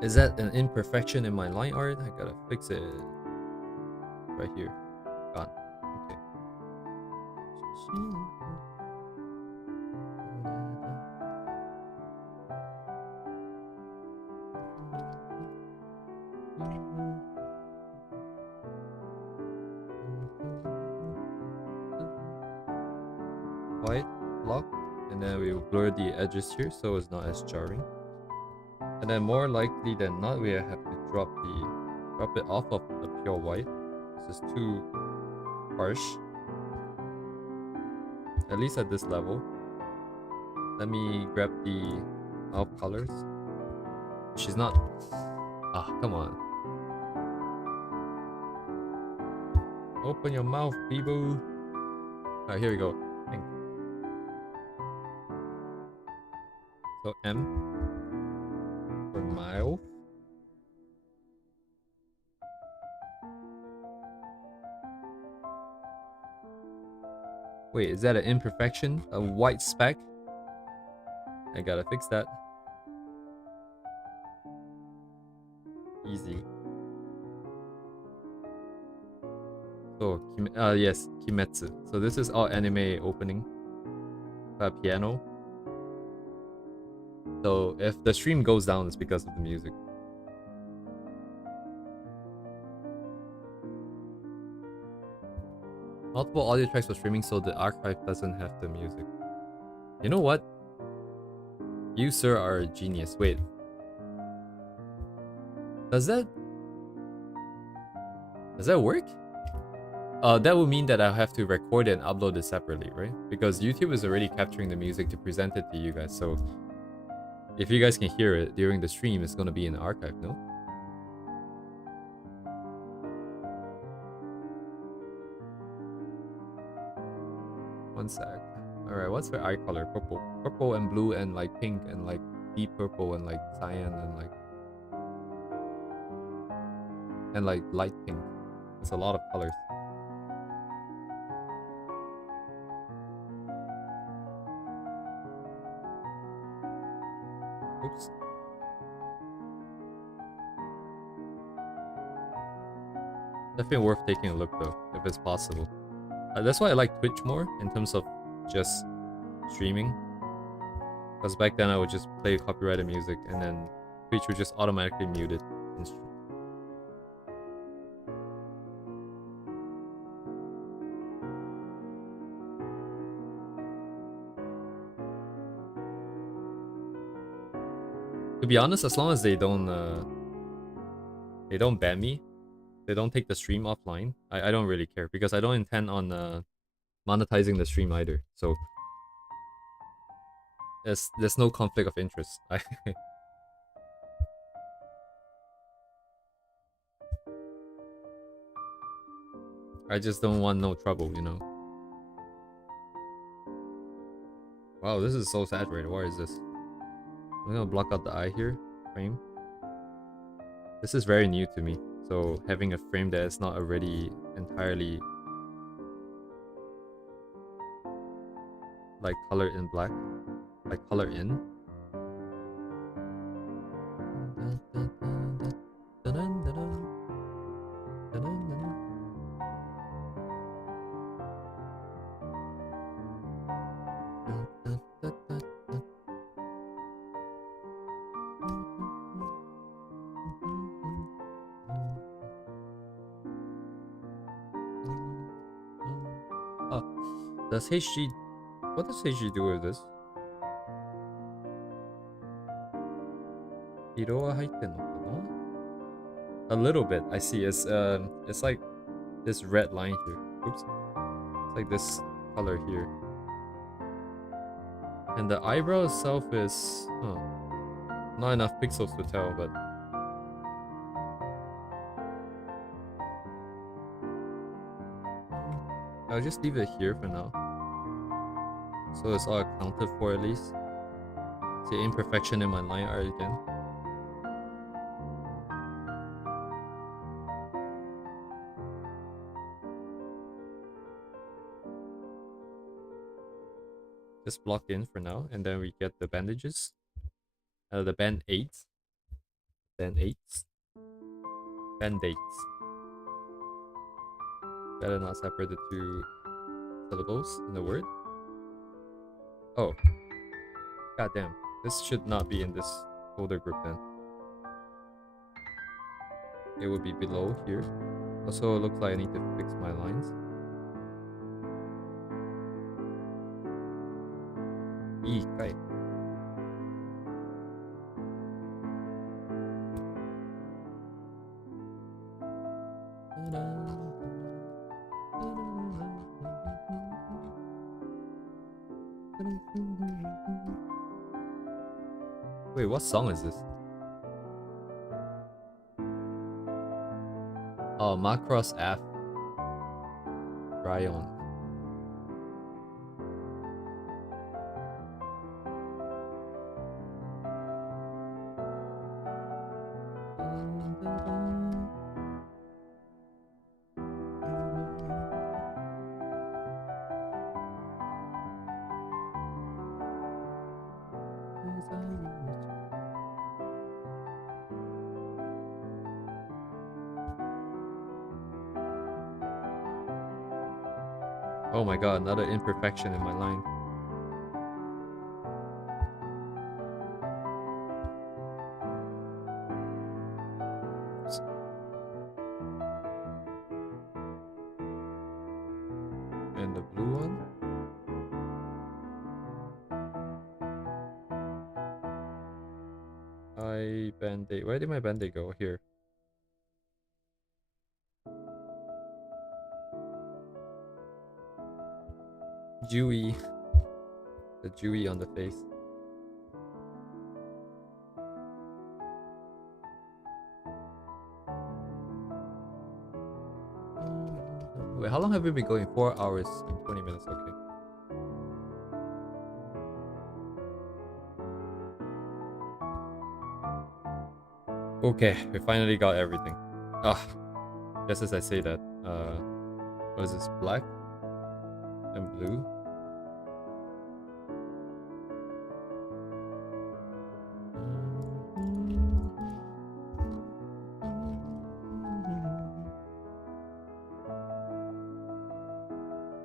is that an imperfection in my line art? I gotta fix it right here. Gone. Okay. White block, and then we will blur the edges here so it's not as jarring. And then more likely than not, we have to drop it off of the pure white. This is too harsh, at least at this level. Let me grab the off colors. She's not. Ah, come on. Open your mouth, biboo. Alright, here we go. Pink. So M for mouth. Wait, is that an imperfection? A white speck? I gotta fix that. Easy. So, yes, Kimetsu. So this is our anime opening. Piano. So if the stream goes down, it's because of the music. Multiple audio tracks for streaming so the archive doesn't have the music. You know what? You, sir, are a genius. Wait. Does that work? That would mean that I'll have to record it and upload it separately, right? Because YouTube is already capturing the music to present it to you guys, so if you guys can hear it during the stream, it's gonna be in the archive, no? One sec. Alright, what's her eye color? Purple. Purple and blue and like pink and like deep purple and like cyan and like light pink. It's a lot of colors. Oops. Definitely worth taking a look though, if it's possible. That's why I like Twitch more in terms of just streaming. Because back then I would just play copyrighted music and then Twitch would just automatically mute it. To be honest, as long as they don't ban me, they don't take the stream offline, I don't really care because I don't intend on monetizing the stream either. So there's no conflict of interest. I just don't want no trouble, you know. Wow, this is so saturated. Why is this? I'm gonna block out the eye here. Frame. This is very new to me. So having a frame that is not already entirely like colored in black. Like color in. Does HG... What does HG do with this? A little bit. I see. It's like this red line here. Oops. It's like this color here. And the eyebrow itself is... not enough pixels to tell, but... I'll just leave it here for now. So it's all accounted for at least. See imperfection in my line art again. Just block in for now, and then we get the bandages. The band-aids. Band-aids. Band-aids. Better not separate the two syllables in the word. Oh. God damn. This should not be in this folder group then. It would be below here. Also, it looks like I need to fix my lines. Okay. Wait, what song is this? Oh, Macross F. Ryan. Oh my god, another imperfection in my line. Oops. And the blue one. Band-aid. Where did my band-aid go? Here. Dewy. The dewy on the face. Wait, how long have we been going? 4 hours and 20 minutes. Okay. Okay, we finally got everything. Ah, just as I say that. What is this? Black and blue.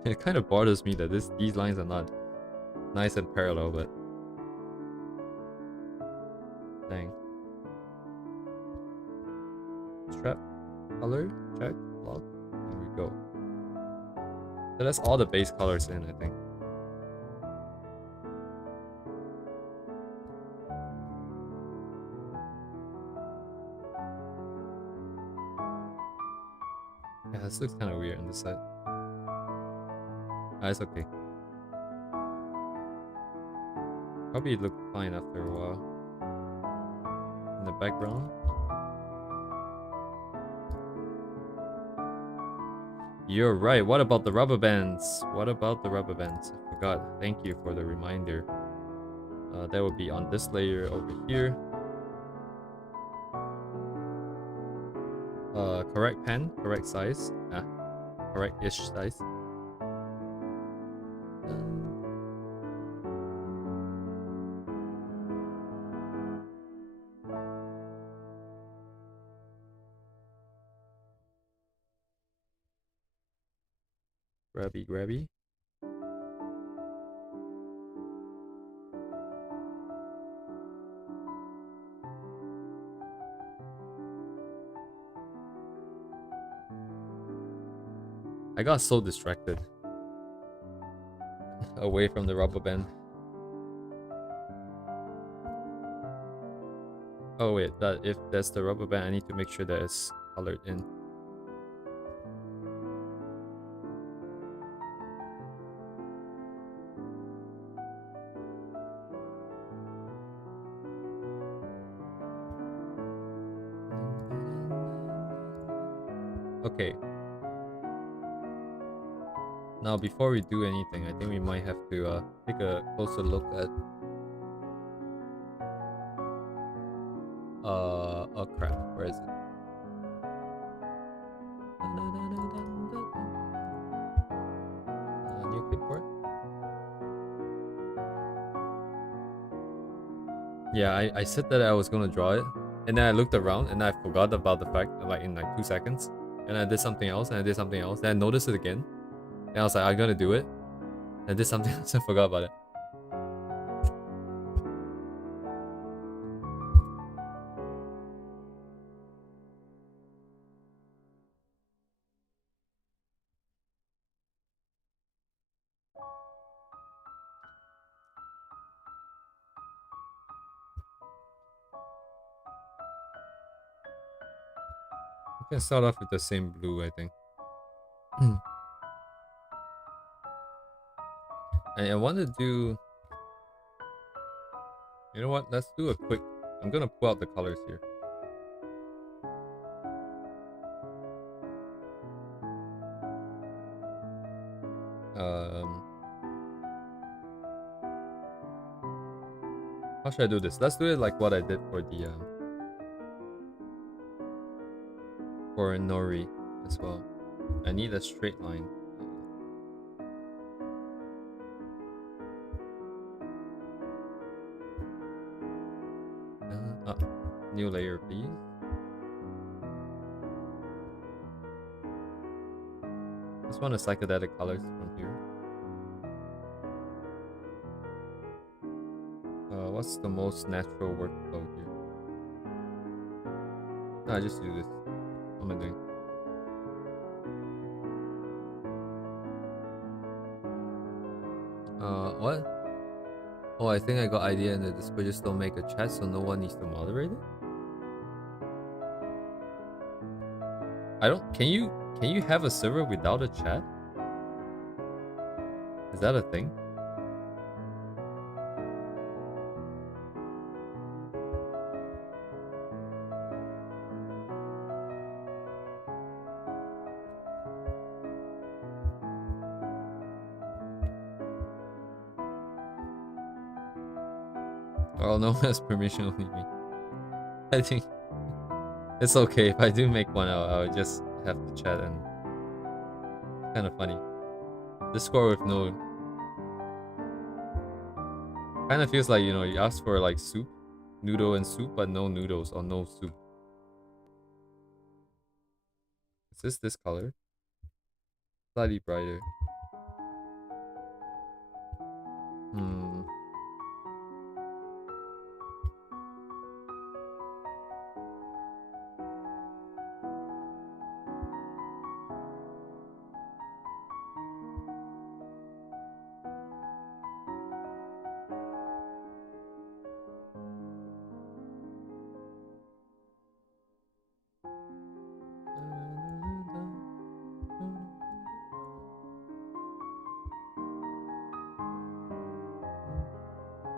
It kind of bothers me that these lines are not nice and parallel, but dang. Strap, color, check, lock, and we go. So that's all the base colors in, I think. Yeah, this looks kind of weird on this side. It's okay. Probably look fine after a while. In the background. You're right. What about the rubber bands? What about the rubber bands? I forgot. Thank you for the reminder. That would be on this layer over here. Correct pen, correct size. Correct-ish size. Grabby, grabby. I got so distracted away from the rubber band. Oh wait, if that's the rubber band, I need to make sure that it's colored in. Okay. Now, before we do anything, I think we might have to take a closer look at... oh crap, where is it? New clipboard? Yeah, I said that I was gonna draw it, and then I looked around and I forgot about the fact like in like 2 seconds, and I did something else and I did something else. Then I noticed it again, and I was like, I'm gonna do it. And I did something else and forgot about it. We can start off with the same blue, I think. I want to do. You know what? Let's do a quick. I'm gonna pull out the colors here. Um, how should I do this? Let's do it like what I did for the for Nori as well. I need a straight line. New layer, please. Just want a psychedelic colors from here. What's the most natural workflow here? No, I just do this. What am I doing? What? Oh, I think I got idea in the Discord. Just don't make a chat so no one needs to moderate it. I don't. Can you have a server without a chat? Is that a thing? Oh, no one has permission, only me. I think it's okay if I do make one. I'll just have to chat, and it's kind of funny. Discord with no. Kind of feels like, you know, you ask for like soup, noodle and soup, but no noodles or no soup. Is this color? Slightly brighter. Hmm.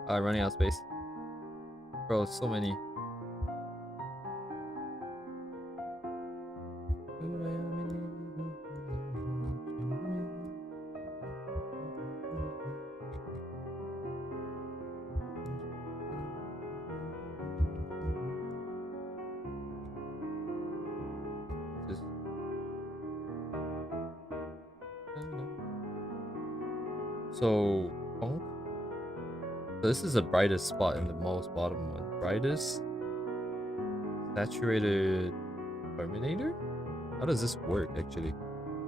Running out of space. Bro, so many. So, so this is the brightest spot and the most bottom one. Brightest saturated Terminator? How does this work actually?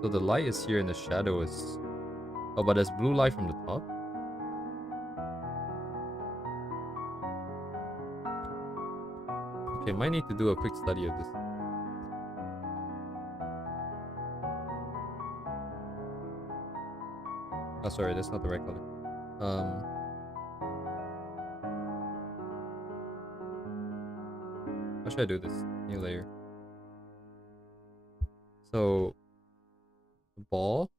So the light is here and the shadow is... Oh, but there's blue light from the top? Okay, might need to do a quick study of this. Oh, sorry, that's not the right color. How should I do this? New layer. So, the ball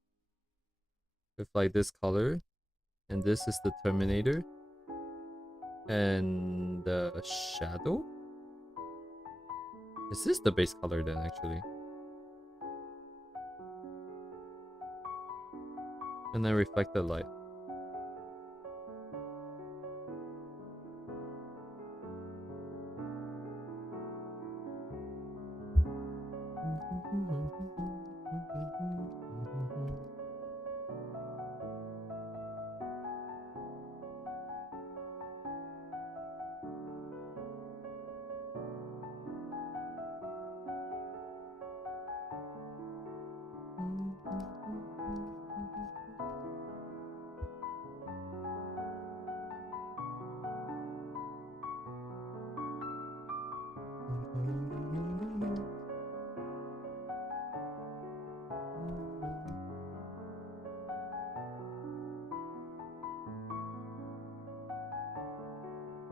with like this color, and this is the Terminator, and the shadow. Is this the base color then, actually? And then reflect the light.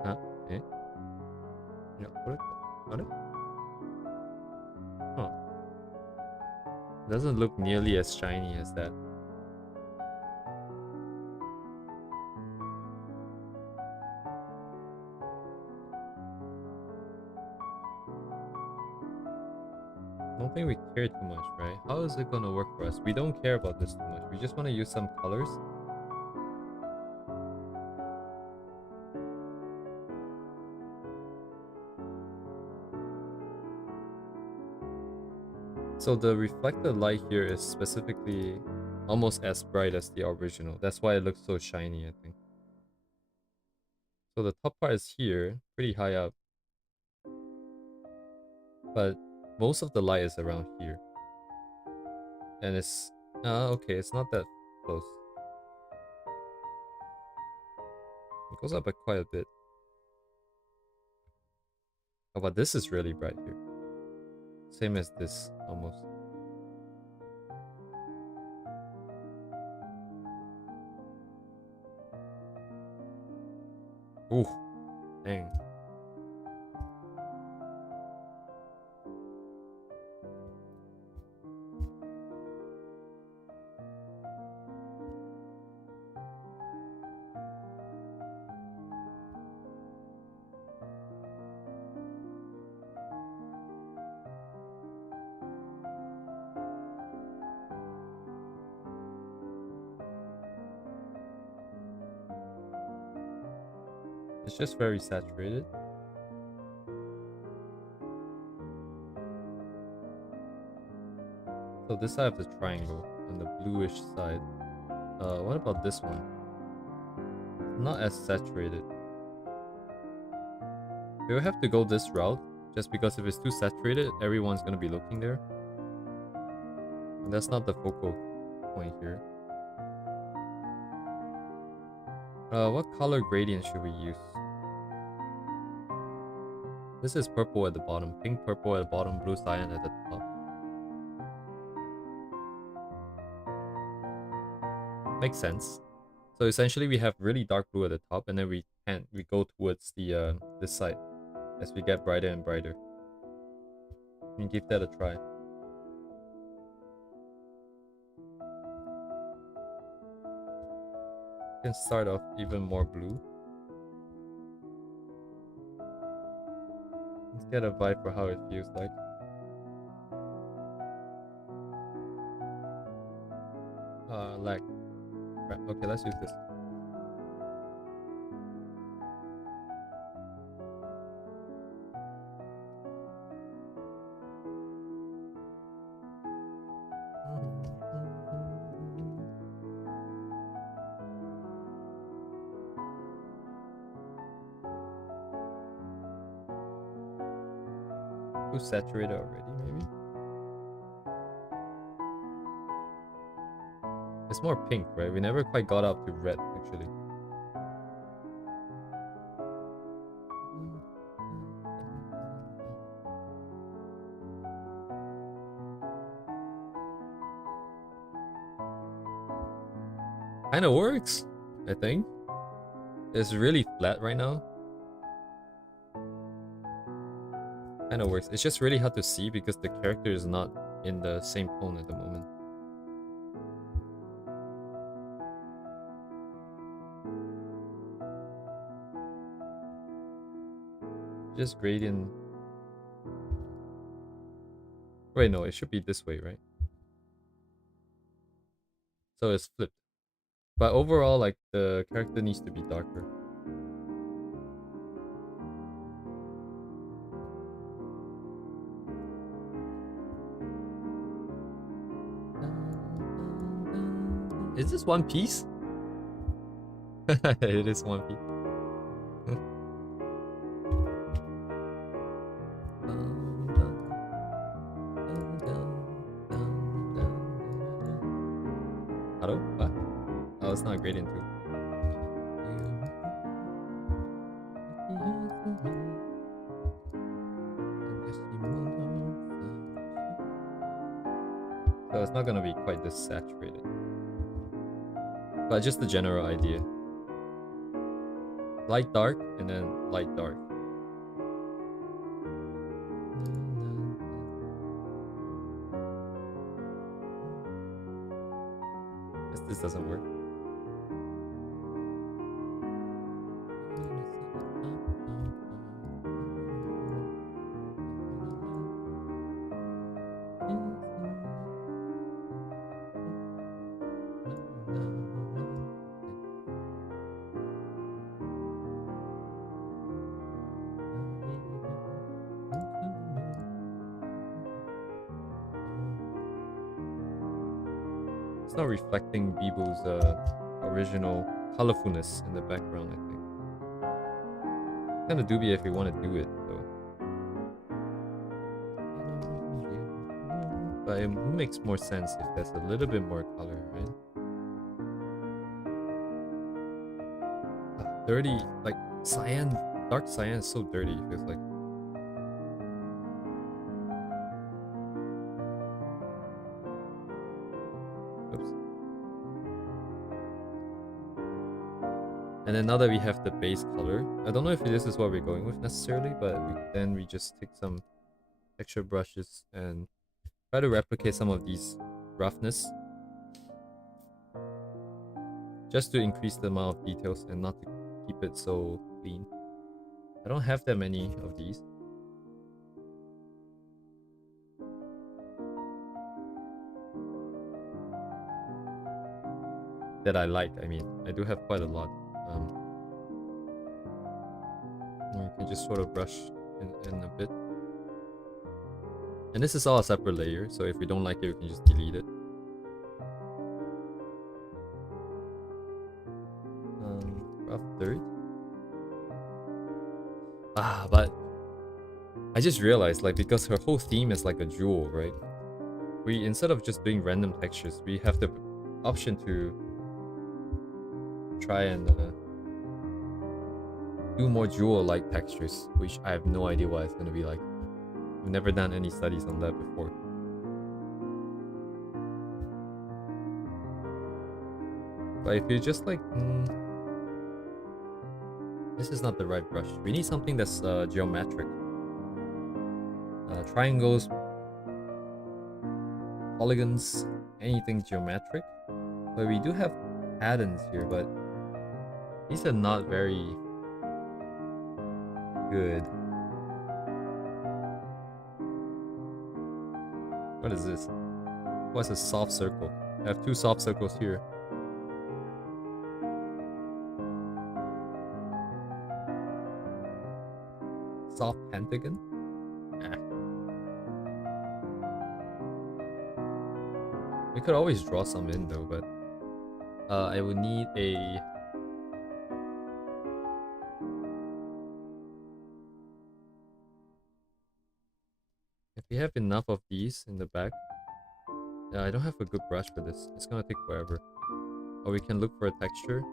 Huh? Eh? Yeah, what? Got it? Huh. It doesn't look nearly as shiny as that. I don't think we care too much, right? How is it gonna work for us? We don't care about this too much. We just want to use some colors. So the reflected light here is specifically almost as bright as the original. That's why it looks so shiny, I think. So the top part is here, pretty high up. But most of the light is around here. And it's... okay, it's not that close. It goes up by quite a bit. Oh, but this is really bright here. Same as this, almost. Ooh, dang. It's just very saturated. So this side of the triangle, on the bluish side. What about this one? Not as saturated. We will have to go this route, just because if it's too saturated, everyone's gonna be looking there. And that's not the focal point here. What color gradient should we use? This is purple at the bottom, pink purple at the bottom, blue cyan at the top. Makes sense. So essentially we have really dark blue at the top, and then we go towards the this side as we get brighter and brighter. And give that a try. You can start off even more blue. Let's get a vibe for how it feels like. Lag. Right, okay, let's use this. Too saturated already, maybe? It's more pink, right? We never quite got up to red, actually. Kinda works, I think. It's really flat right now. Kinda works. It's just really hard to see because the character is not in the same tone at the moment. Just gradient. Wait, no, it should be this way, right? So it's flipped. But overall, like, the character needs to be darker. Is this One Piece? It is One Piece. Hello? What? Oh, it's not gradient too. So it's not gonna be quite this saturated. But just the general idea. light dark and then light dark. Guess this doesn't work. It's not reflecting biboo's original colorfulness in the background, I think. Kind of dubious if we want to do it, though. But it makes more sense if there's a little bit more color, right? 30, like cyan, dark cyan is so dirty, it feels like. Oops. And then now that we have the base color, I don't know if this is what we're going with necessarily, but then we just take some texture brushes and try to replicate some of these roughness, just to increase the amount of details and not to keep it so clean. I don't have that many of these. That I like, I mean. I do have quite a lot. You can just sort of brush in a bit. And this is all a separate layer, so if we don't like it, we can just delete it. Rough dirt. But I just realized, like, because her whole theme is like a jewel, right? We, instead of just doing random textures, we have the option to try and do more jewel-like textures, which I have no idea what it's going to be like. I've never done any studies on that before. But if you just like, this is not the right brush. We need something that's geometric. Triangles, polygons, anything geometric. But we do have patterns here, but these are not very good. What is this? What's a soft circle? I have two soft circles here. Soft pentagon? We could always draw some in though, but I would need a... If we have enough of these in the back... Yeah, I don't have a good brush for this. It's gonna take forever. Or we can look for a texture.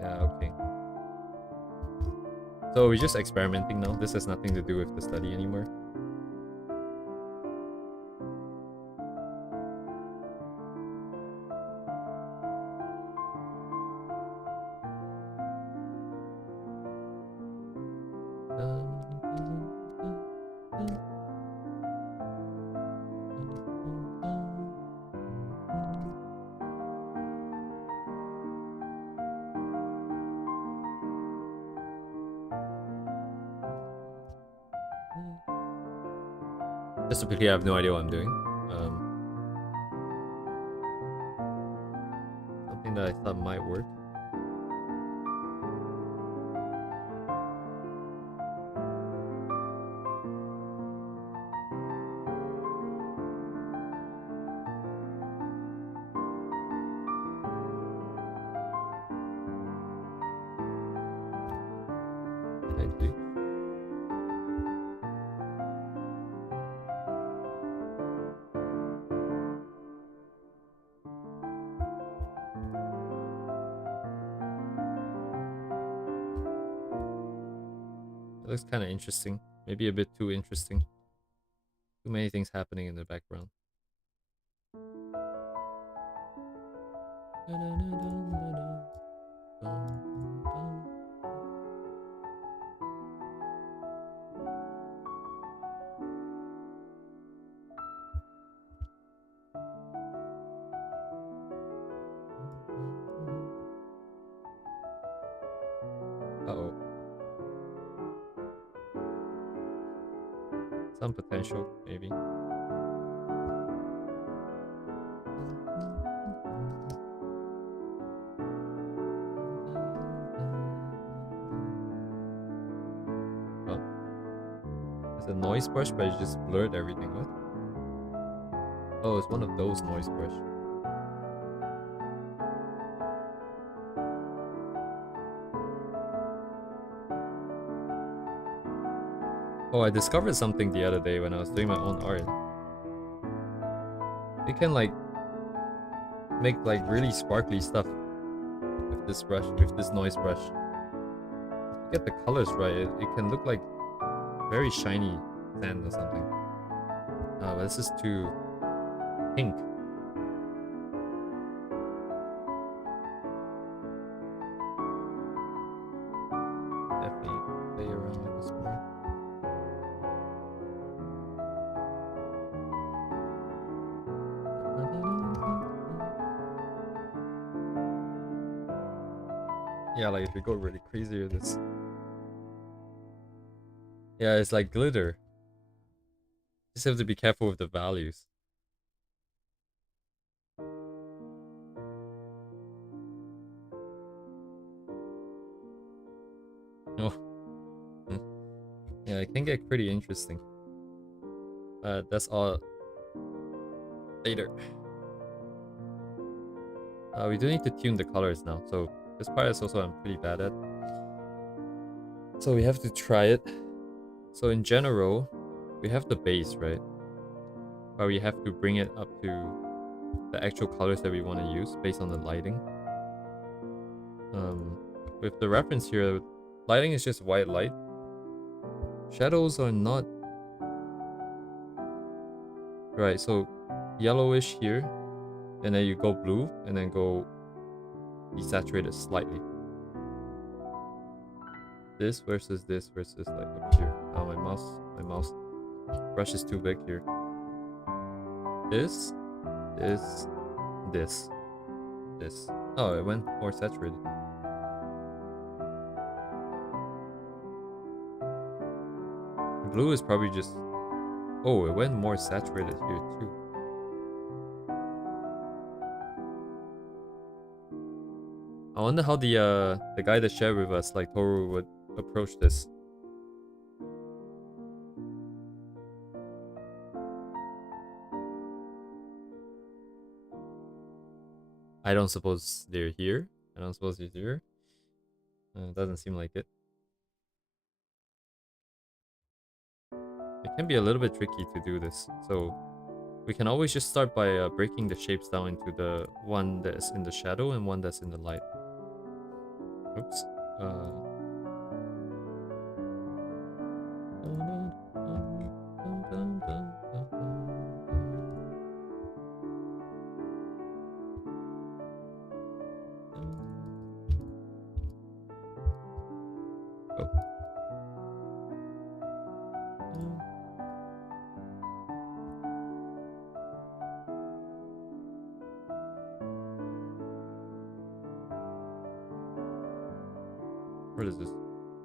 Yeah, okay. So we're just experimenting now. This has nothing to do with the study anymore. Just to be clear, I have no idea what I'm doing. Something that I thought might work. Looks kind of interesting. Maybe a bit too interesting. Too many things happening in the background. Uh-oh. Some potential, maybe. Oh. It's a noise brush, but it just blurred everything. What? Oh, it's one of those noise brush. Oh, I discovered something the other day when I was doing my own art. You can like make like really sparkly stuff with this brush, with this noise brush. If you get the colors right, it can look like very shiny sand or something. But this is too pink. Definitely play around with this more. Yeah, like if you go really crazy with this. Yeah, it's like glitter. Just have to be careful with the values. Oh. Yeah, it can get pretty interesting. That's all later. We do need to tune the colors now, so this part is also I'm pretty bad at. So we have to try it. So in general, we have the base, right? But we have to bring it up to the actual colors that we want to use based on the lighting. With the reference here, lighting is just white light. Shadows are not... Right, so yellowish here, and then you go blue, and then go desaturated slightly. This versus like up here. Oh, my mouse brush is too big here. This. Oh, it went more saturated. Blue is probably just... Oh, it went more saturated here too. I wonder how the guy that shared with us, like Toru, would approach this. I don't suppose they're here. I don't suppose they're here. Doesn't seem like it. It can be a little bit tricky to do this, so we can always just start by breaking the shapes down into the one that's in the shadow and one that's in the light. Oops. What is this?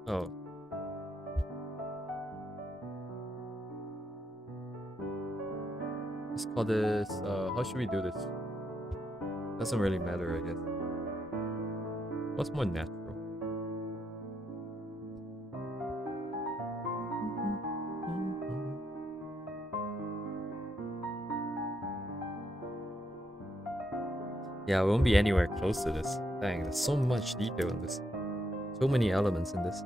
Oh. Let's call this, how should we do this? Doesn't really matter, I guess. What's more natural? Yeah, we won't be anywhere close to this. Dang, there's so much detail in this. So many elements in this.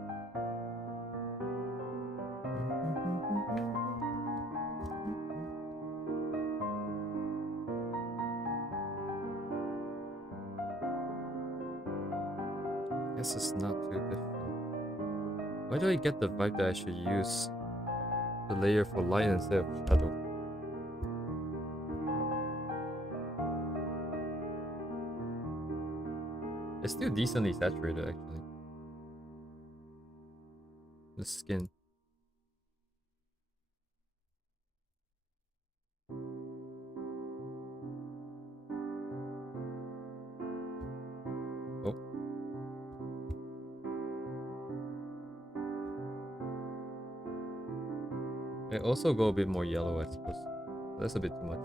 I guess it's not too different. Why do I get the vibe that I should use the layer for light instead of shadow. It's still decently saturated actually. The skin. Oh. I also go a bit more yellow, I suppose. That's a bit too much.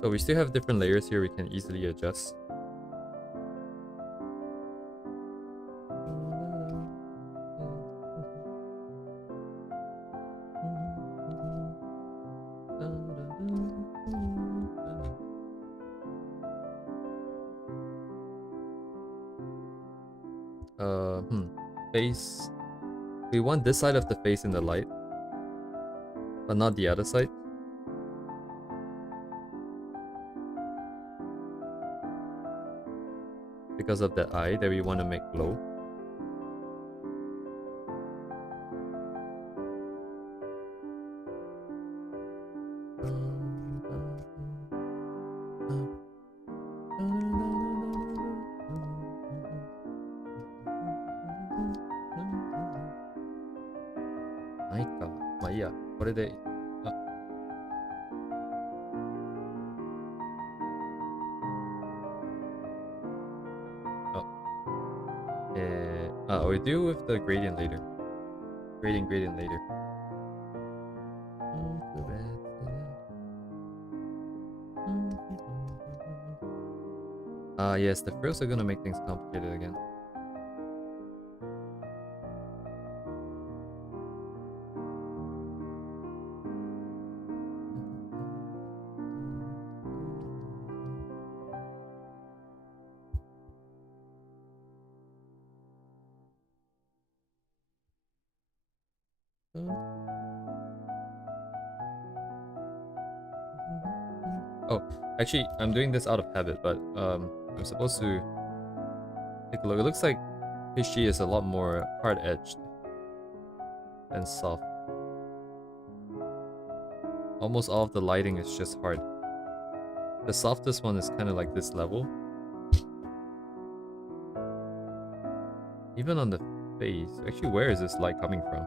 So we still have different layers here we can easily adjust. Face. We want this side of the face in the light, but not the other side. Because of the eye that we want to make glow. We'll deal with the gradient later. Gradient later. Yes, the frills are gonna make things complicated again. Oh, actually, I'm doing this out of habit, but I'm supposed to take a look. It looks like HG is a lot more hard-edged and soft. Almost all of the lighting is just hard. The softest one is kind of like this level. Even on the face. Actually, where is this light coming from?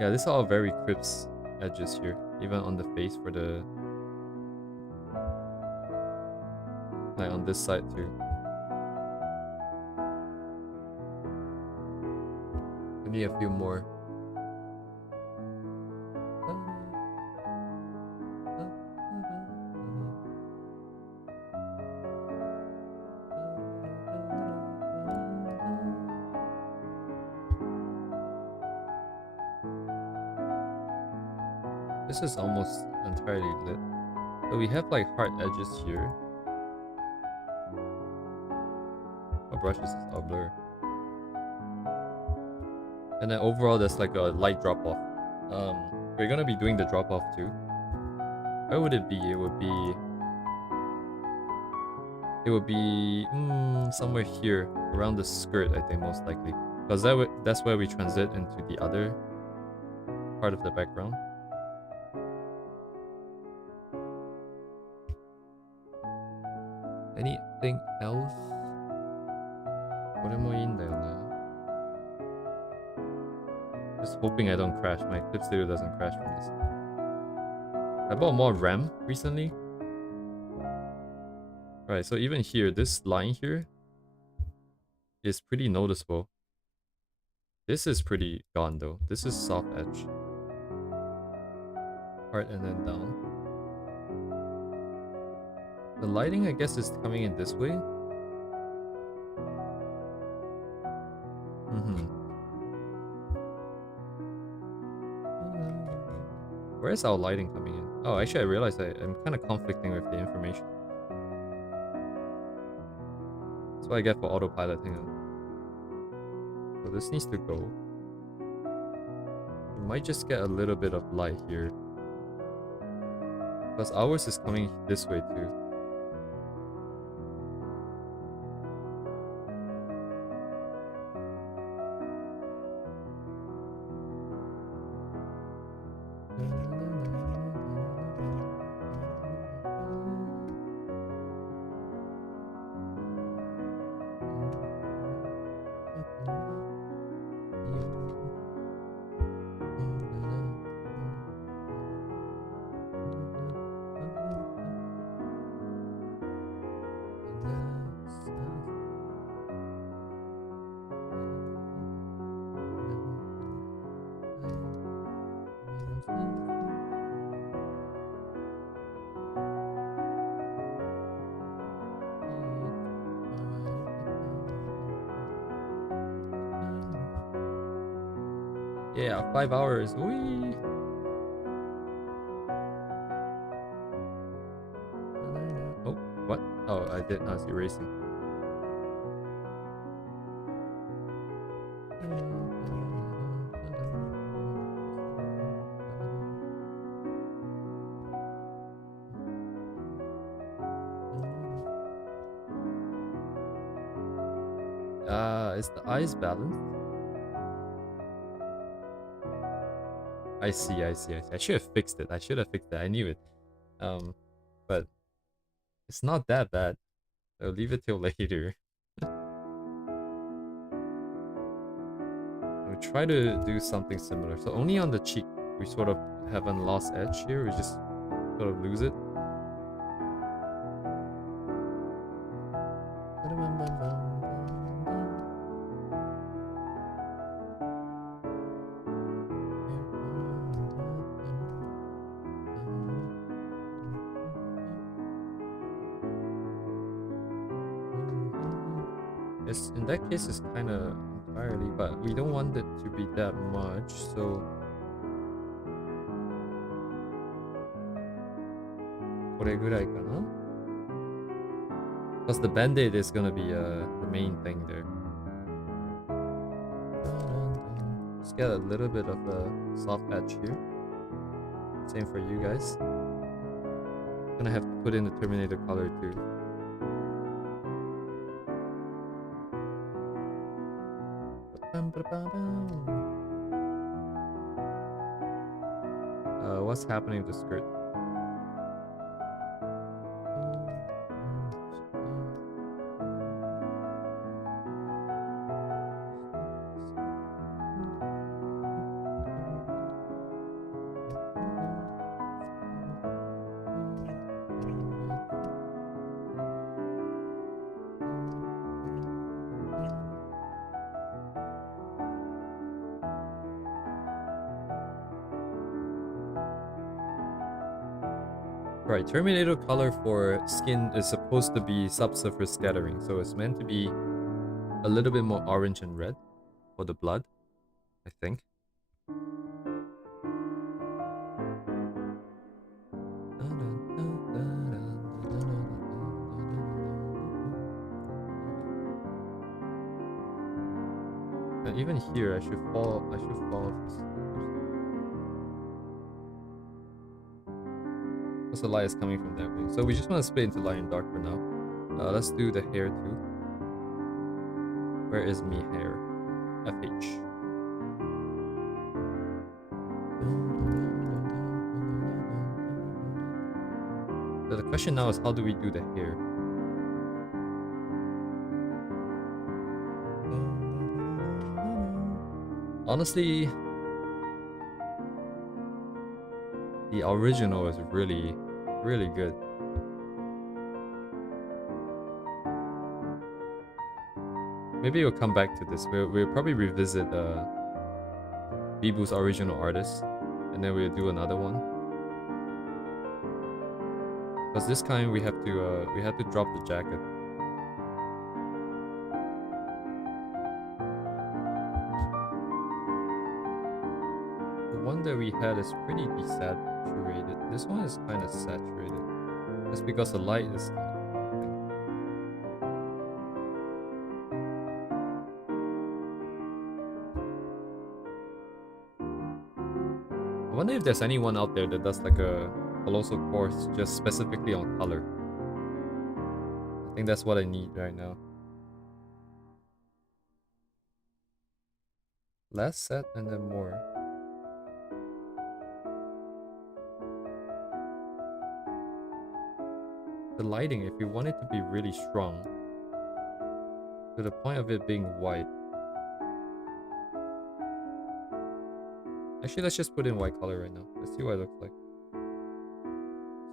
Yeah, these are all very crisp edges here. Even on the face for the... like on this side too. I need a few more. This is almost entirely lit. So we have like hard edges here. My brush is all blur. And then overall there's like a light drop off. We're gonna be doing the drop off too. Where would it be? It would be somewhere here around the skirt, I think, most likely, because that's where we transit into the other part of the background. Anything else? Just hoping I don't crash. My clip studio doesn't crash from this. I bought more RAM recently. Right, so even here, this line here is pretty noticeable. This is pretty gone though. This is soft edge. Hard and then down. The lighting, I guess, is coming in this way. Where's our lighting coming in? Oh, actually, I realized I'm kind of conflicting with the information. That's what I get for autopilot. Hang on. So this needs to go. We might just get a little bit of light here. Because ours is coming this way too. Yeah, 5 hours. Whee! Oh, what? Oh, I did. I was erasing. Is the eyes balanced? I see. I should have fixed it. I knew it. But it's not that bad. I'll leave it till later. I'll try to do something similar. So only on the cheek, we sort of have a lost edge here. We just sort of lose it. In that case, it's kind of entirely, but we don't want it to be that much, so because the band-aid is gonna be the main thing there. Just get a little bit of a soft edge here. Same for you guys. Gonna have to put in the Terminator color too. What's happening with the skirt? Right, Terminator color for skin is supposed to be subsurface scattering, so it's meant to be a little bit more orange and red for the blood, I think. And even here, I should fall off this. Because the light is coming from that way. So we just want to split into light and dark for now. Let's do the hair too. Where is me hair? FH. So the question now is, how do we do the hair? Honestly, the original is really, really good. Maybe we'll come back to this. We'll probably revisit biboo's original artist, and then we'll do another one. Because this time we have to drop the jacket. The one that we had is pretty desaturated. This one is kind of saturated. That's because the light is. I wonder if there's anyone out there that does like a but also coarse, just specifically on color. I think that's what I need right now. Less set and then more. The lighting, if you want it to be really strong, to the point of it being white. Actually, let's just put in white color right now. Let's see what it looks like.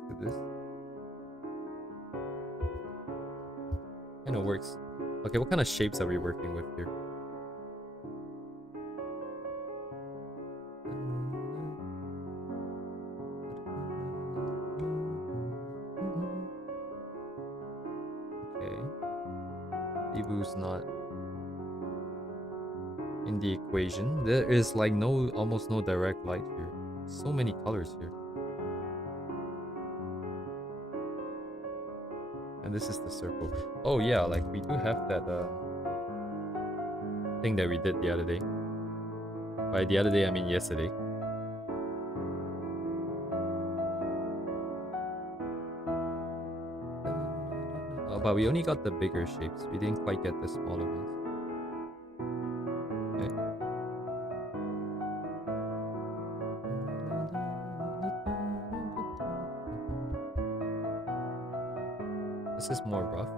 Let's do this. Kind of works. Okay, what kind of shapes are we working with here? Okay. Biboo's not in the equation. There is like almost no direct light here. So many colors here. And this is the circle. Oh yeah, like we do have that thing that we did the other day. By the other day, I mean yesterday. But we only got the bigger shapes. We didn't quite get the smaller ones. Okay. This is more rough.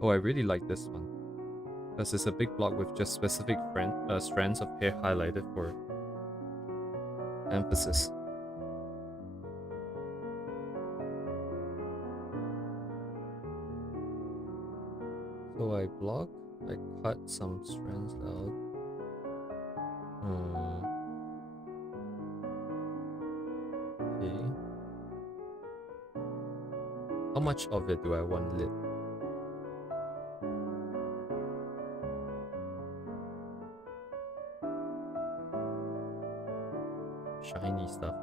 Oh, I really like this one. Because it's a big block with just specific strands of hair highlighted for emphasis. So I cut some strands out. Okay. How much of it do I want lit? Shiny stuff.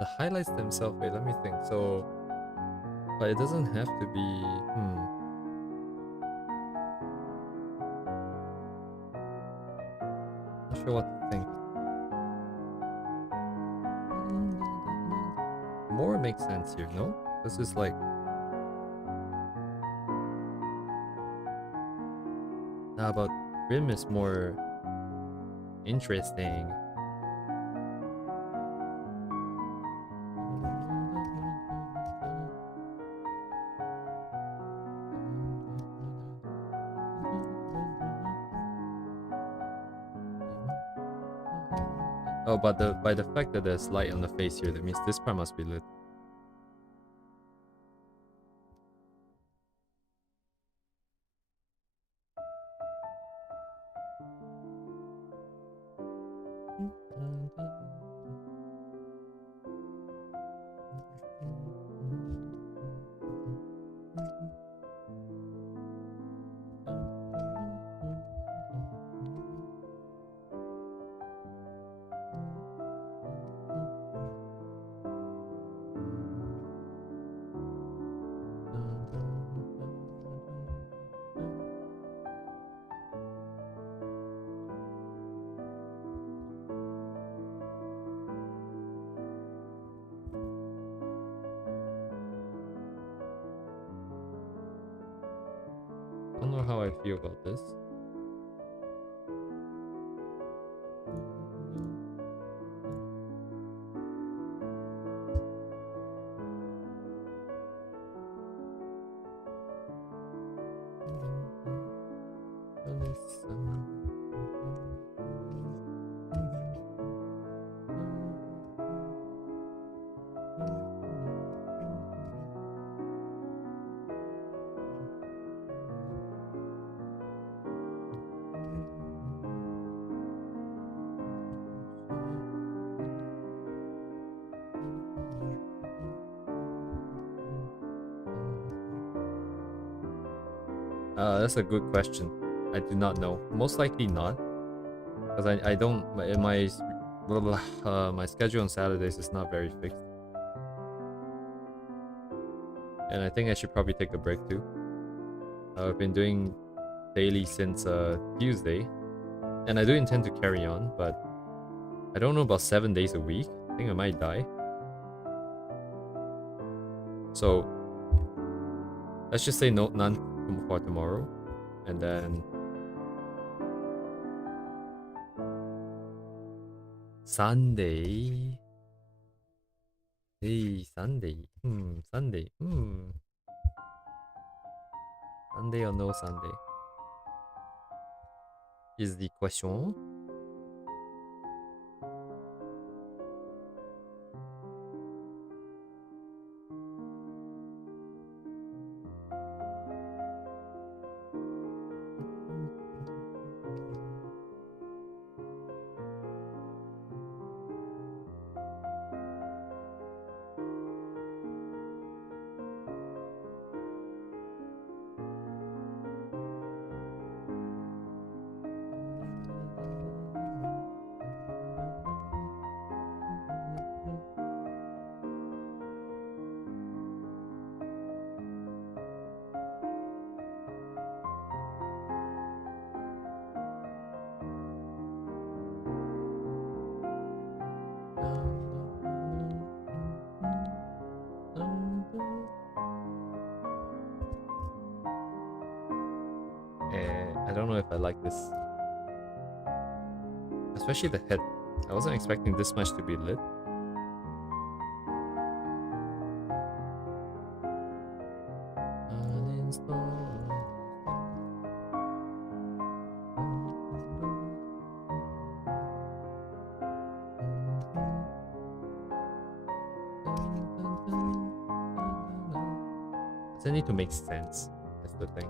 The highlights themselves, wait, let me think. So, but it doesn't have to be, Not sure what to think. More makes sense here, no? This is like, but rim is more interesting. Oh, but by the fact that there's light on the face here, that means this part must be lit. I don't know how I feel about this. That's a good question. I do not know. Most likely not, because I don't my schedule on Saturdays is not very fixed, and I think I should probably take a break too. I've been doing daily since Tuesday, and I do intend to carry on, but I don't know about 7 days a week. I think I might die. So let's just say none for tomorrow, and then Sunday. Hey, Sunday. Sunday. Sunday or no Sunday is the question. I don't know if I like this, especially the head. I wasn't expecting this much to be lit. Does it need to make sense? That's the thing.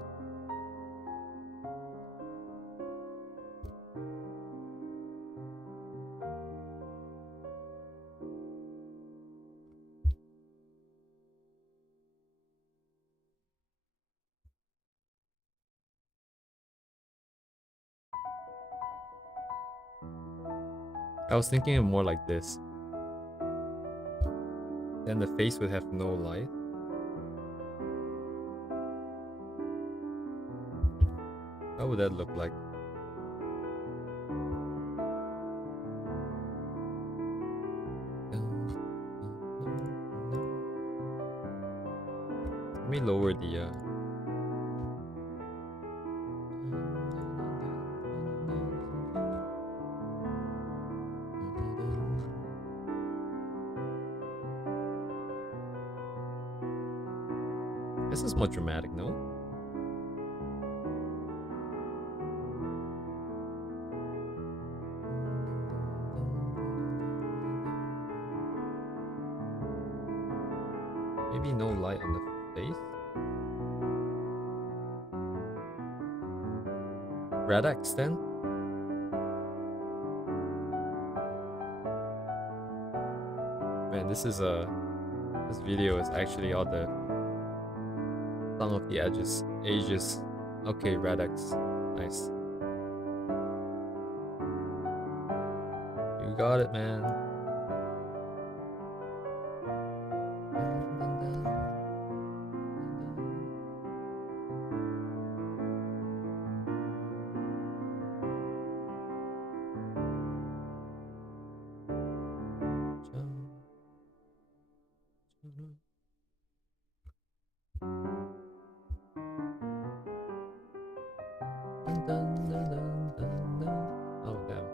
I was thinking of more like this. Then the face would have no light. How would that look like? Let me lower the this is more dramatic, no? Maybe no light on the face. Radix then? Man, this video is actually all the some of the ages. Okay, Radix. Nice. You got it, man. Oh, damn.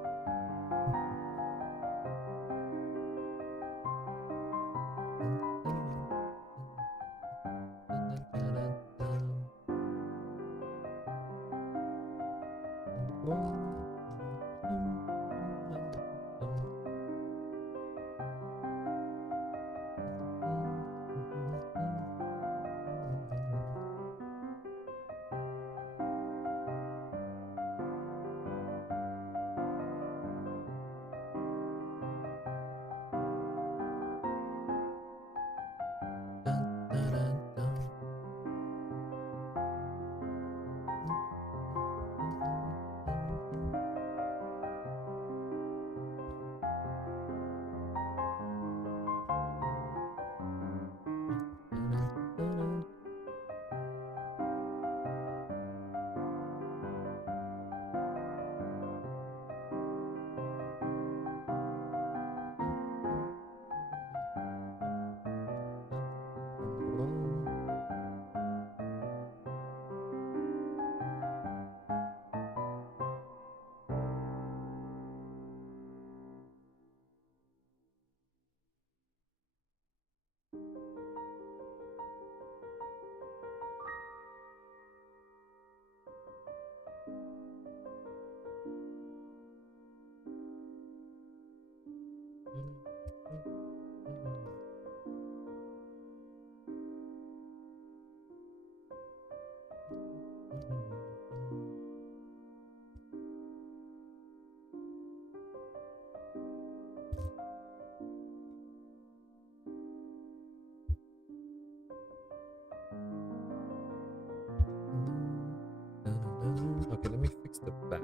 Okay, let me fix the back.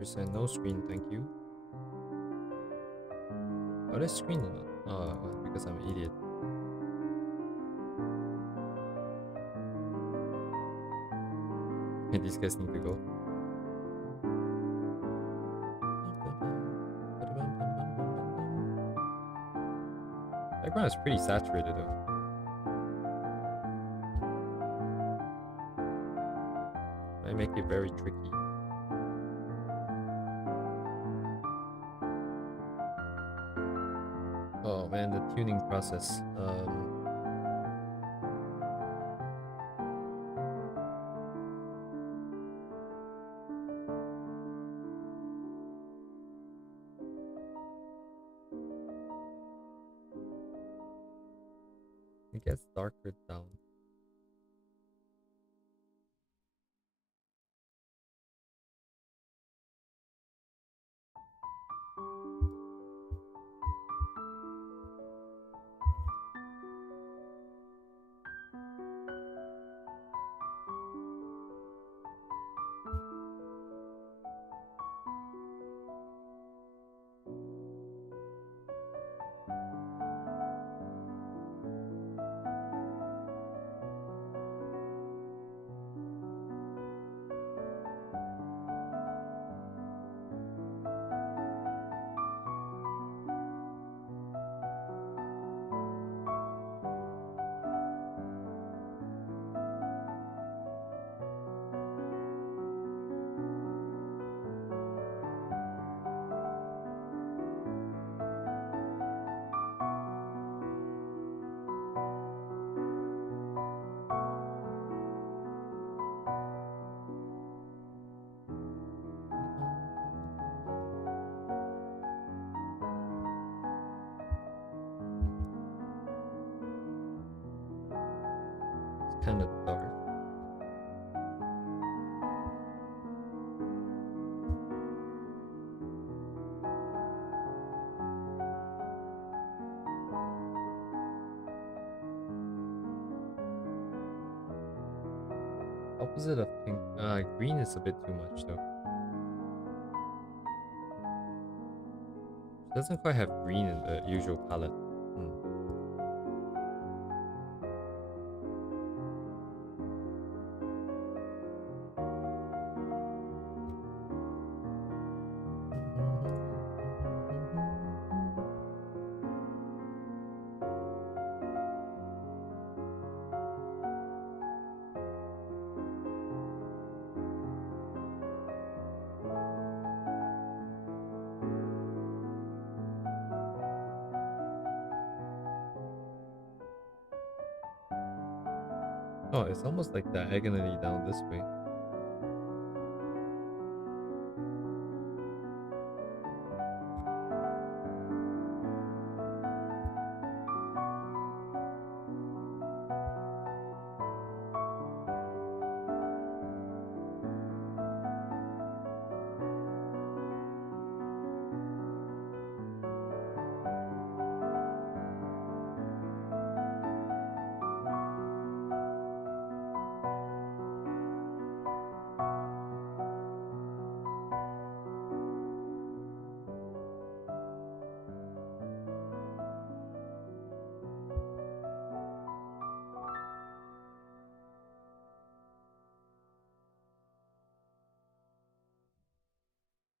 60%, no screen, thank you. Oh, there's screen or not? Oh, because I'm an idiot. And these guys need to go. Background is pretty saturated though. Might make it very tricky. Oh man, the tuning process. It gets darker down. It's kind of dark. Opposite of pink. Green is a bit too much though. It doesn't quite have green in the usual palette. Oh, it's almost like diagonally down this way.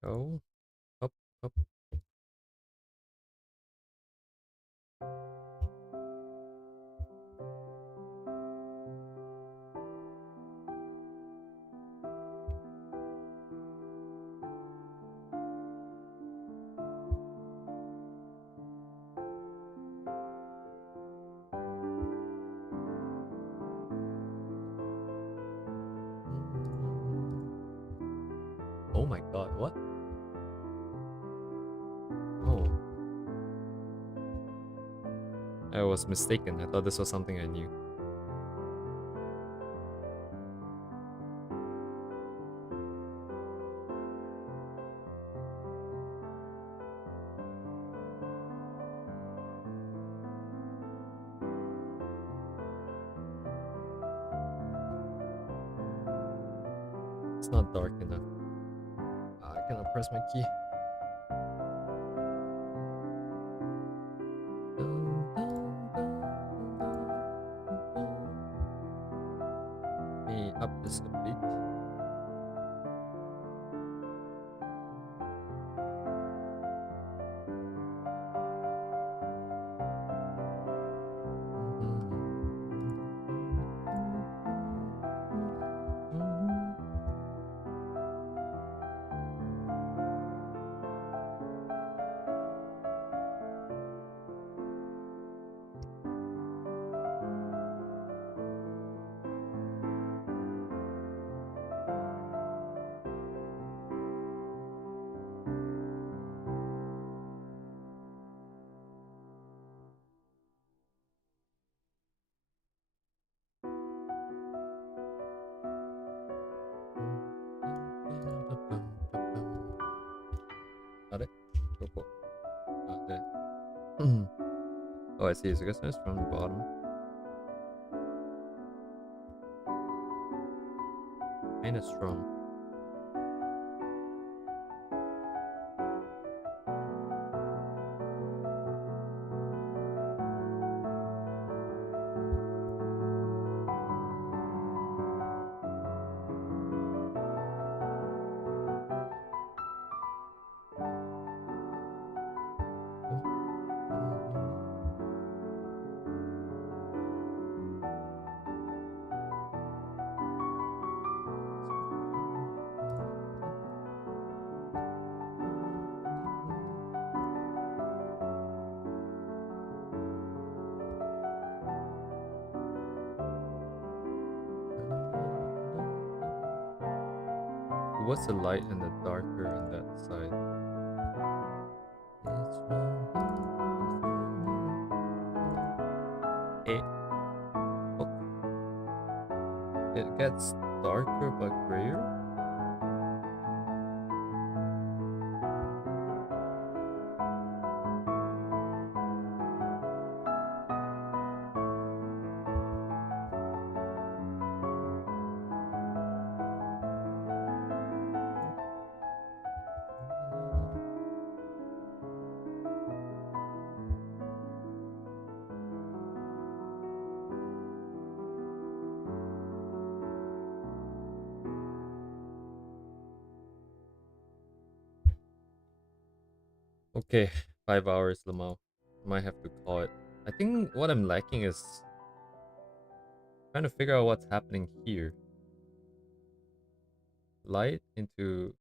Oh, up, up. Oh my god, what? I was mistaken. I thought this was something I knew. It's not dark enough. I cannot press my key. Let me up this a bit. Got it? Go for it. There. Oh, I see. So I guess it's from the bottom. Kinda strong. What's the light and the darker on that side? It gets darker but grayer. Okay, 5 hours, Lamau. Might have to call it. I think what I'm lacking is trying to figure out what's happening here. Light into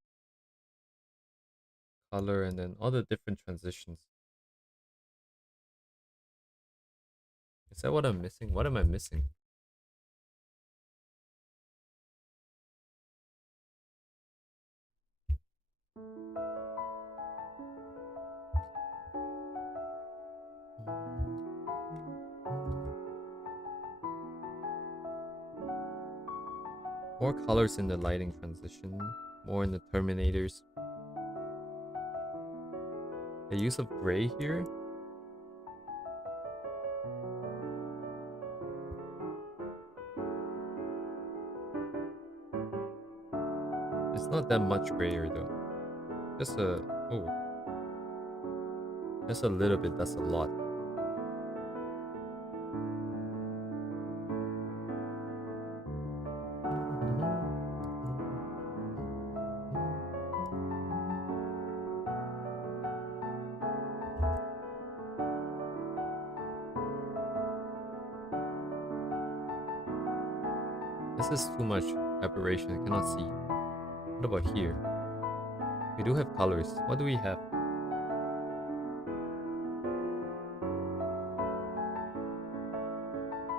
color and then all the different transitions. Is that what I'm missing? What am I missing? More colors in the lighting transition, more in the terminators. The use of gray here. It's not that much grayer though. Just a just a little bit. That's a lot. This is too much aberration. I cannot see. What about here? We do have colors. What do we have?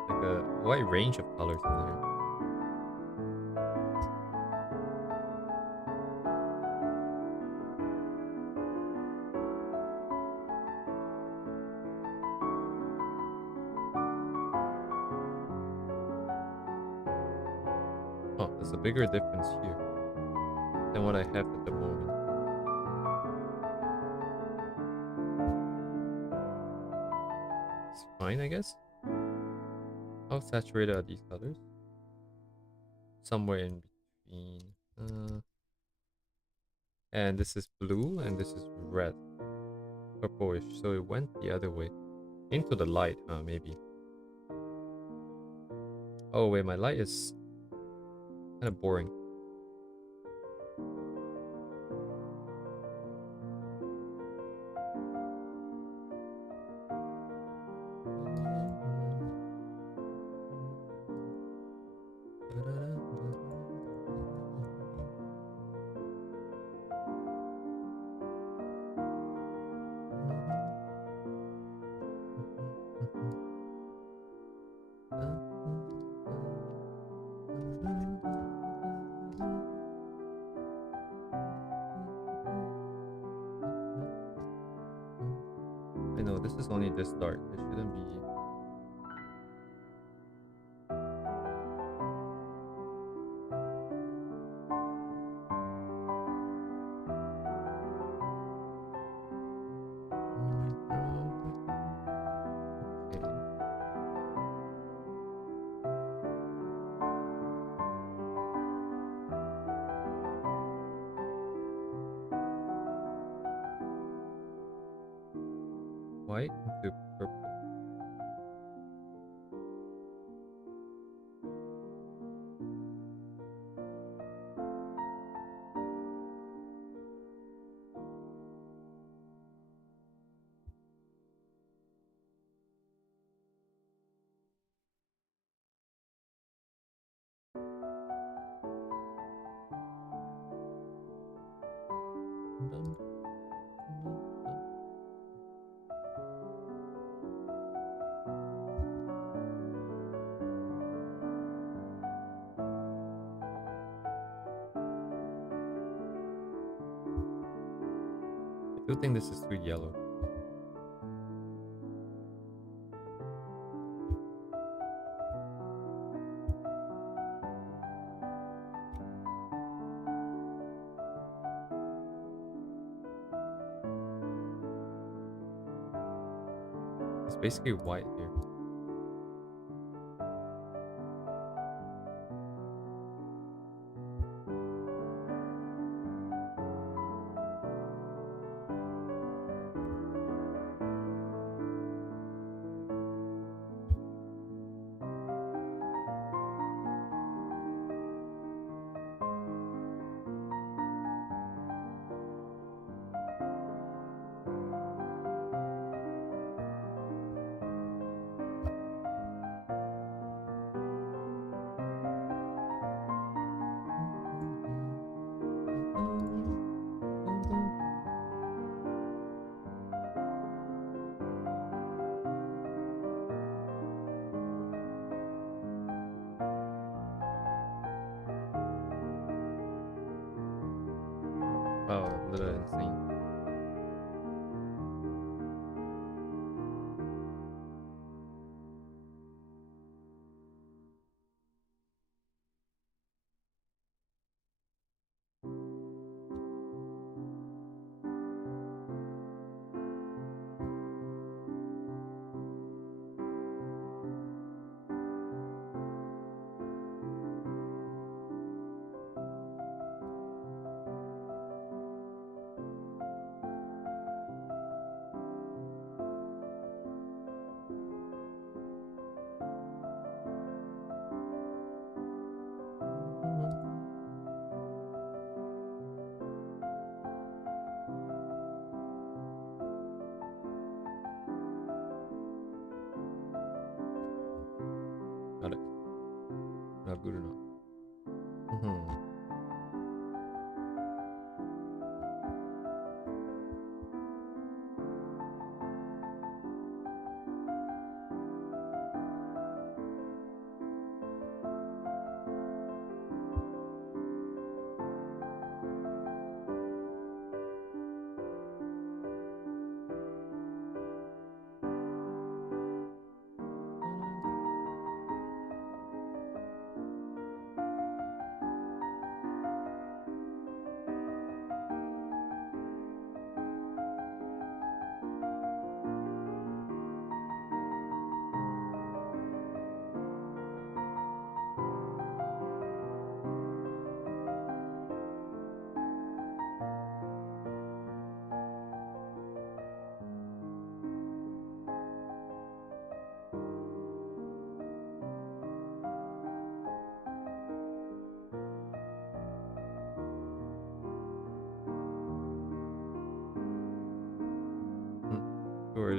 Like a wide range of colors in there. Oh, there's a bigger difference here than what I have at the moment. It's fine, I guess. How saturated are these colors? Somewhere in between. And this is blue, and this is red. Purplish, so it went the other way. Into the light, maybe. Oh wait, my light is kind of boring. I know this is only this dark. It shouldn't be. White into purple. I do think this is too yellow. It's basically white here. Wow, a little insane. Got it. Not good enough.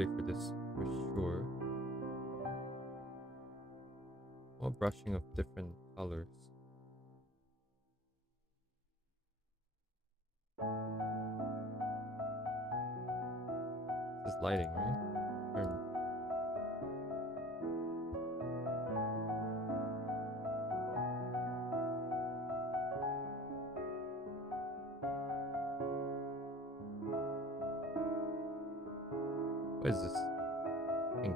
early for this for sure. More brushing of different colors. This is lighting, right? What is this? Pink.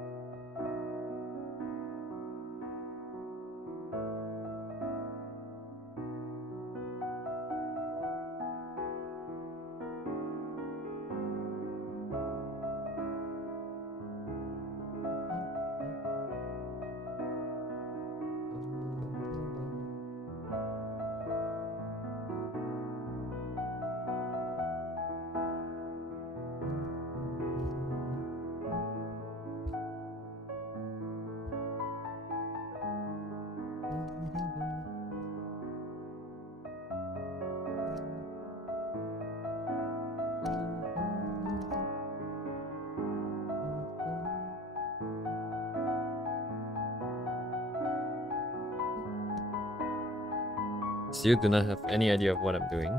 Still do not have any idea of what I'm doing,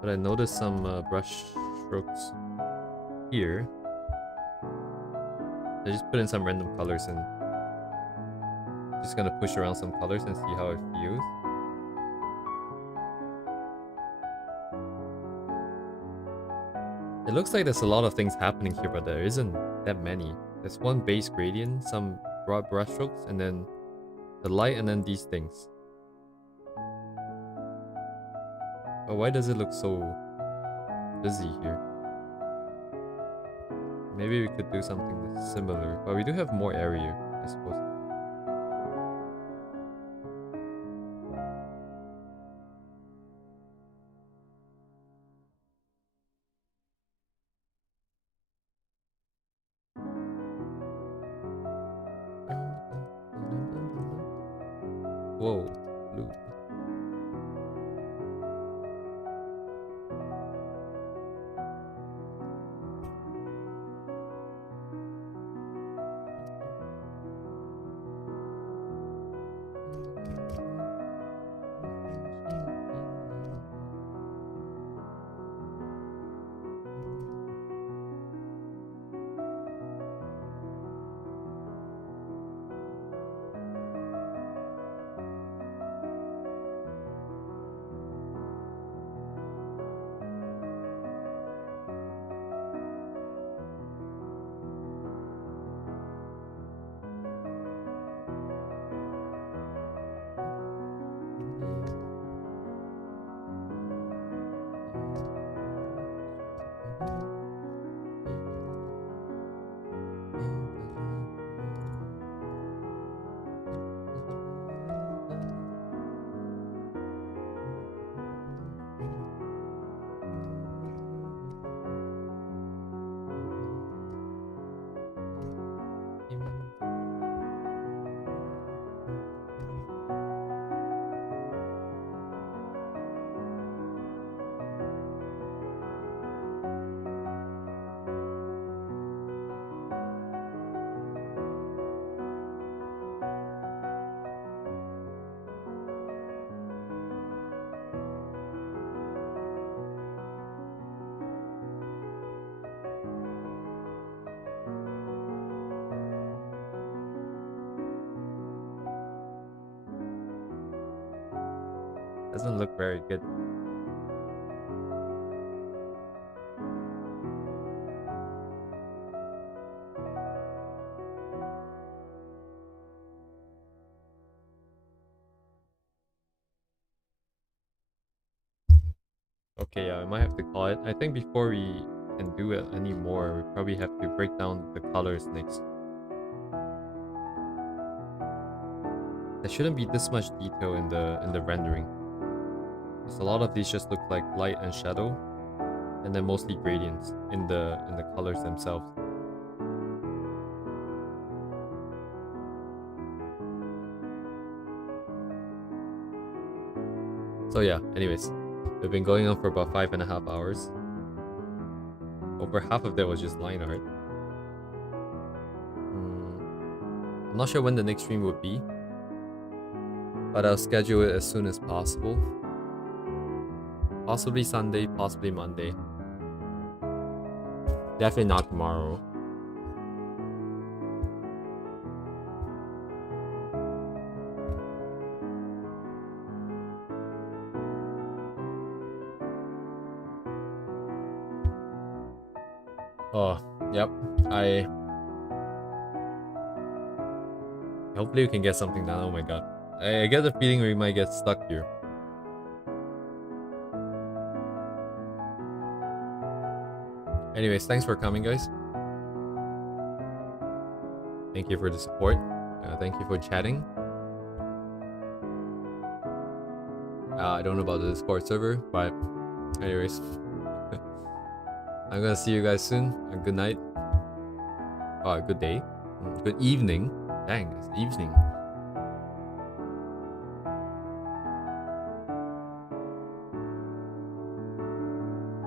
but I noticed some brush strokes here. I just put in some random colors and just gonna push around some colors and see how it feels. It looks like there's a lot of things happening here, but there isn't that many. There's one base gradient, some broad brush strokes, and then the light, and then these things. But why does it look so busy here? Maybe we could do something that's similar, but we do have more area, I suppose. Whoa, blue. Doesn't look very good. Okay, I might have to call it. I think before we can do it anymore, we probably have to break down the colors next. There shouldn't be this much detail in the rendering. Because a lot of these just look like light and shadow, and then mostly gradients in the colors themselves. So yeah, anyways, we've been going on for about 5.5 hours. Over half of that was just line art. I'm not sure when the next stream would be, but I'll schedule it as soon as possible. Possibly Sunday, possibly Monday. Definitely not tomorrow. Oh, yep. Hopefully we can get something done. Oh my god. I get the feeling we might get stuck here. Anyways, thanks for coming, guys. Thank you for the support. Thank you for chatting. I don't know about the Discord server, but anyways. I'm gonna see you guys soon. Good night. Good day. Good evening. Dang, it's evening.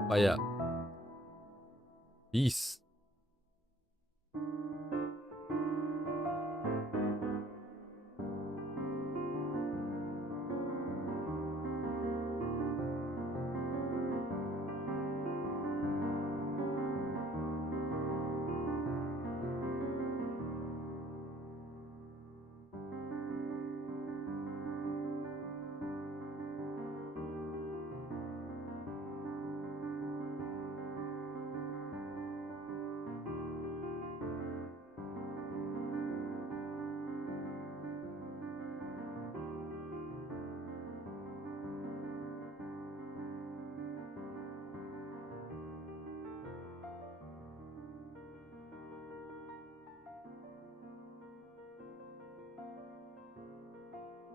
But yeah. Peace.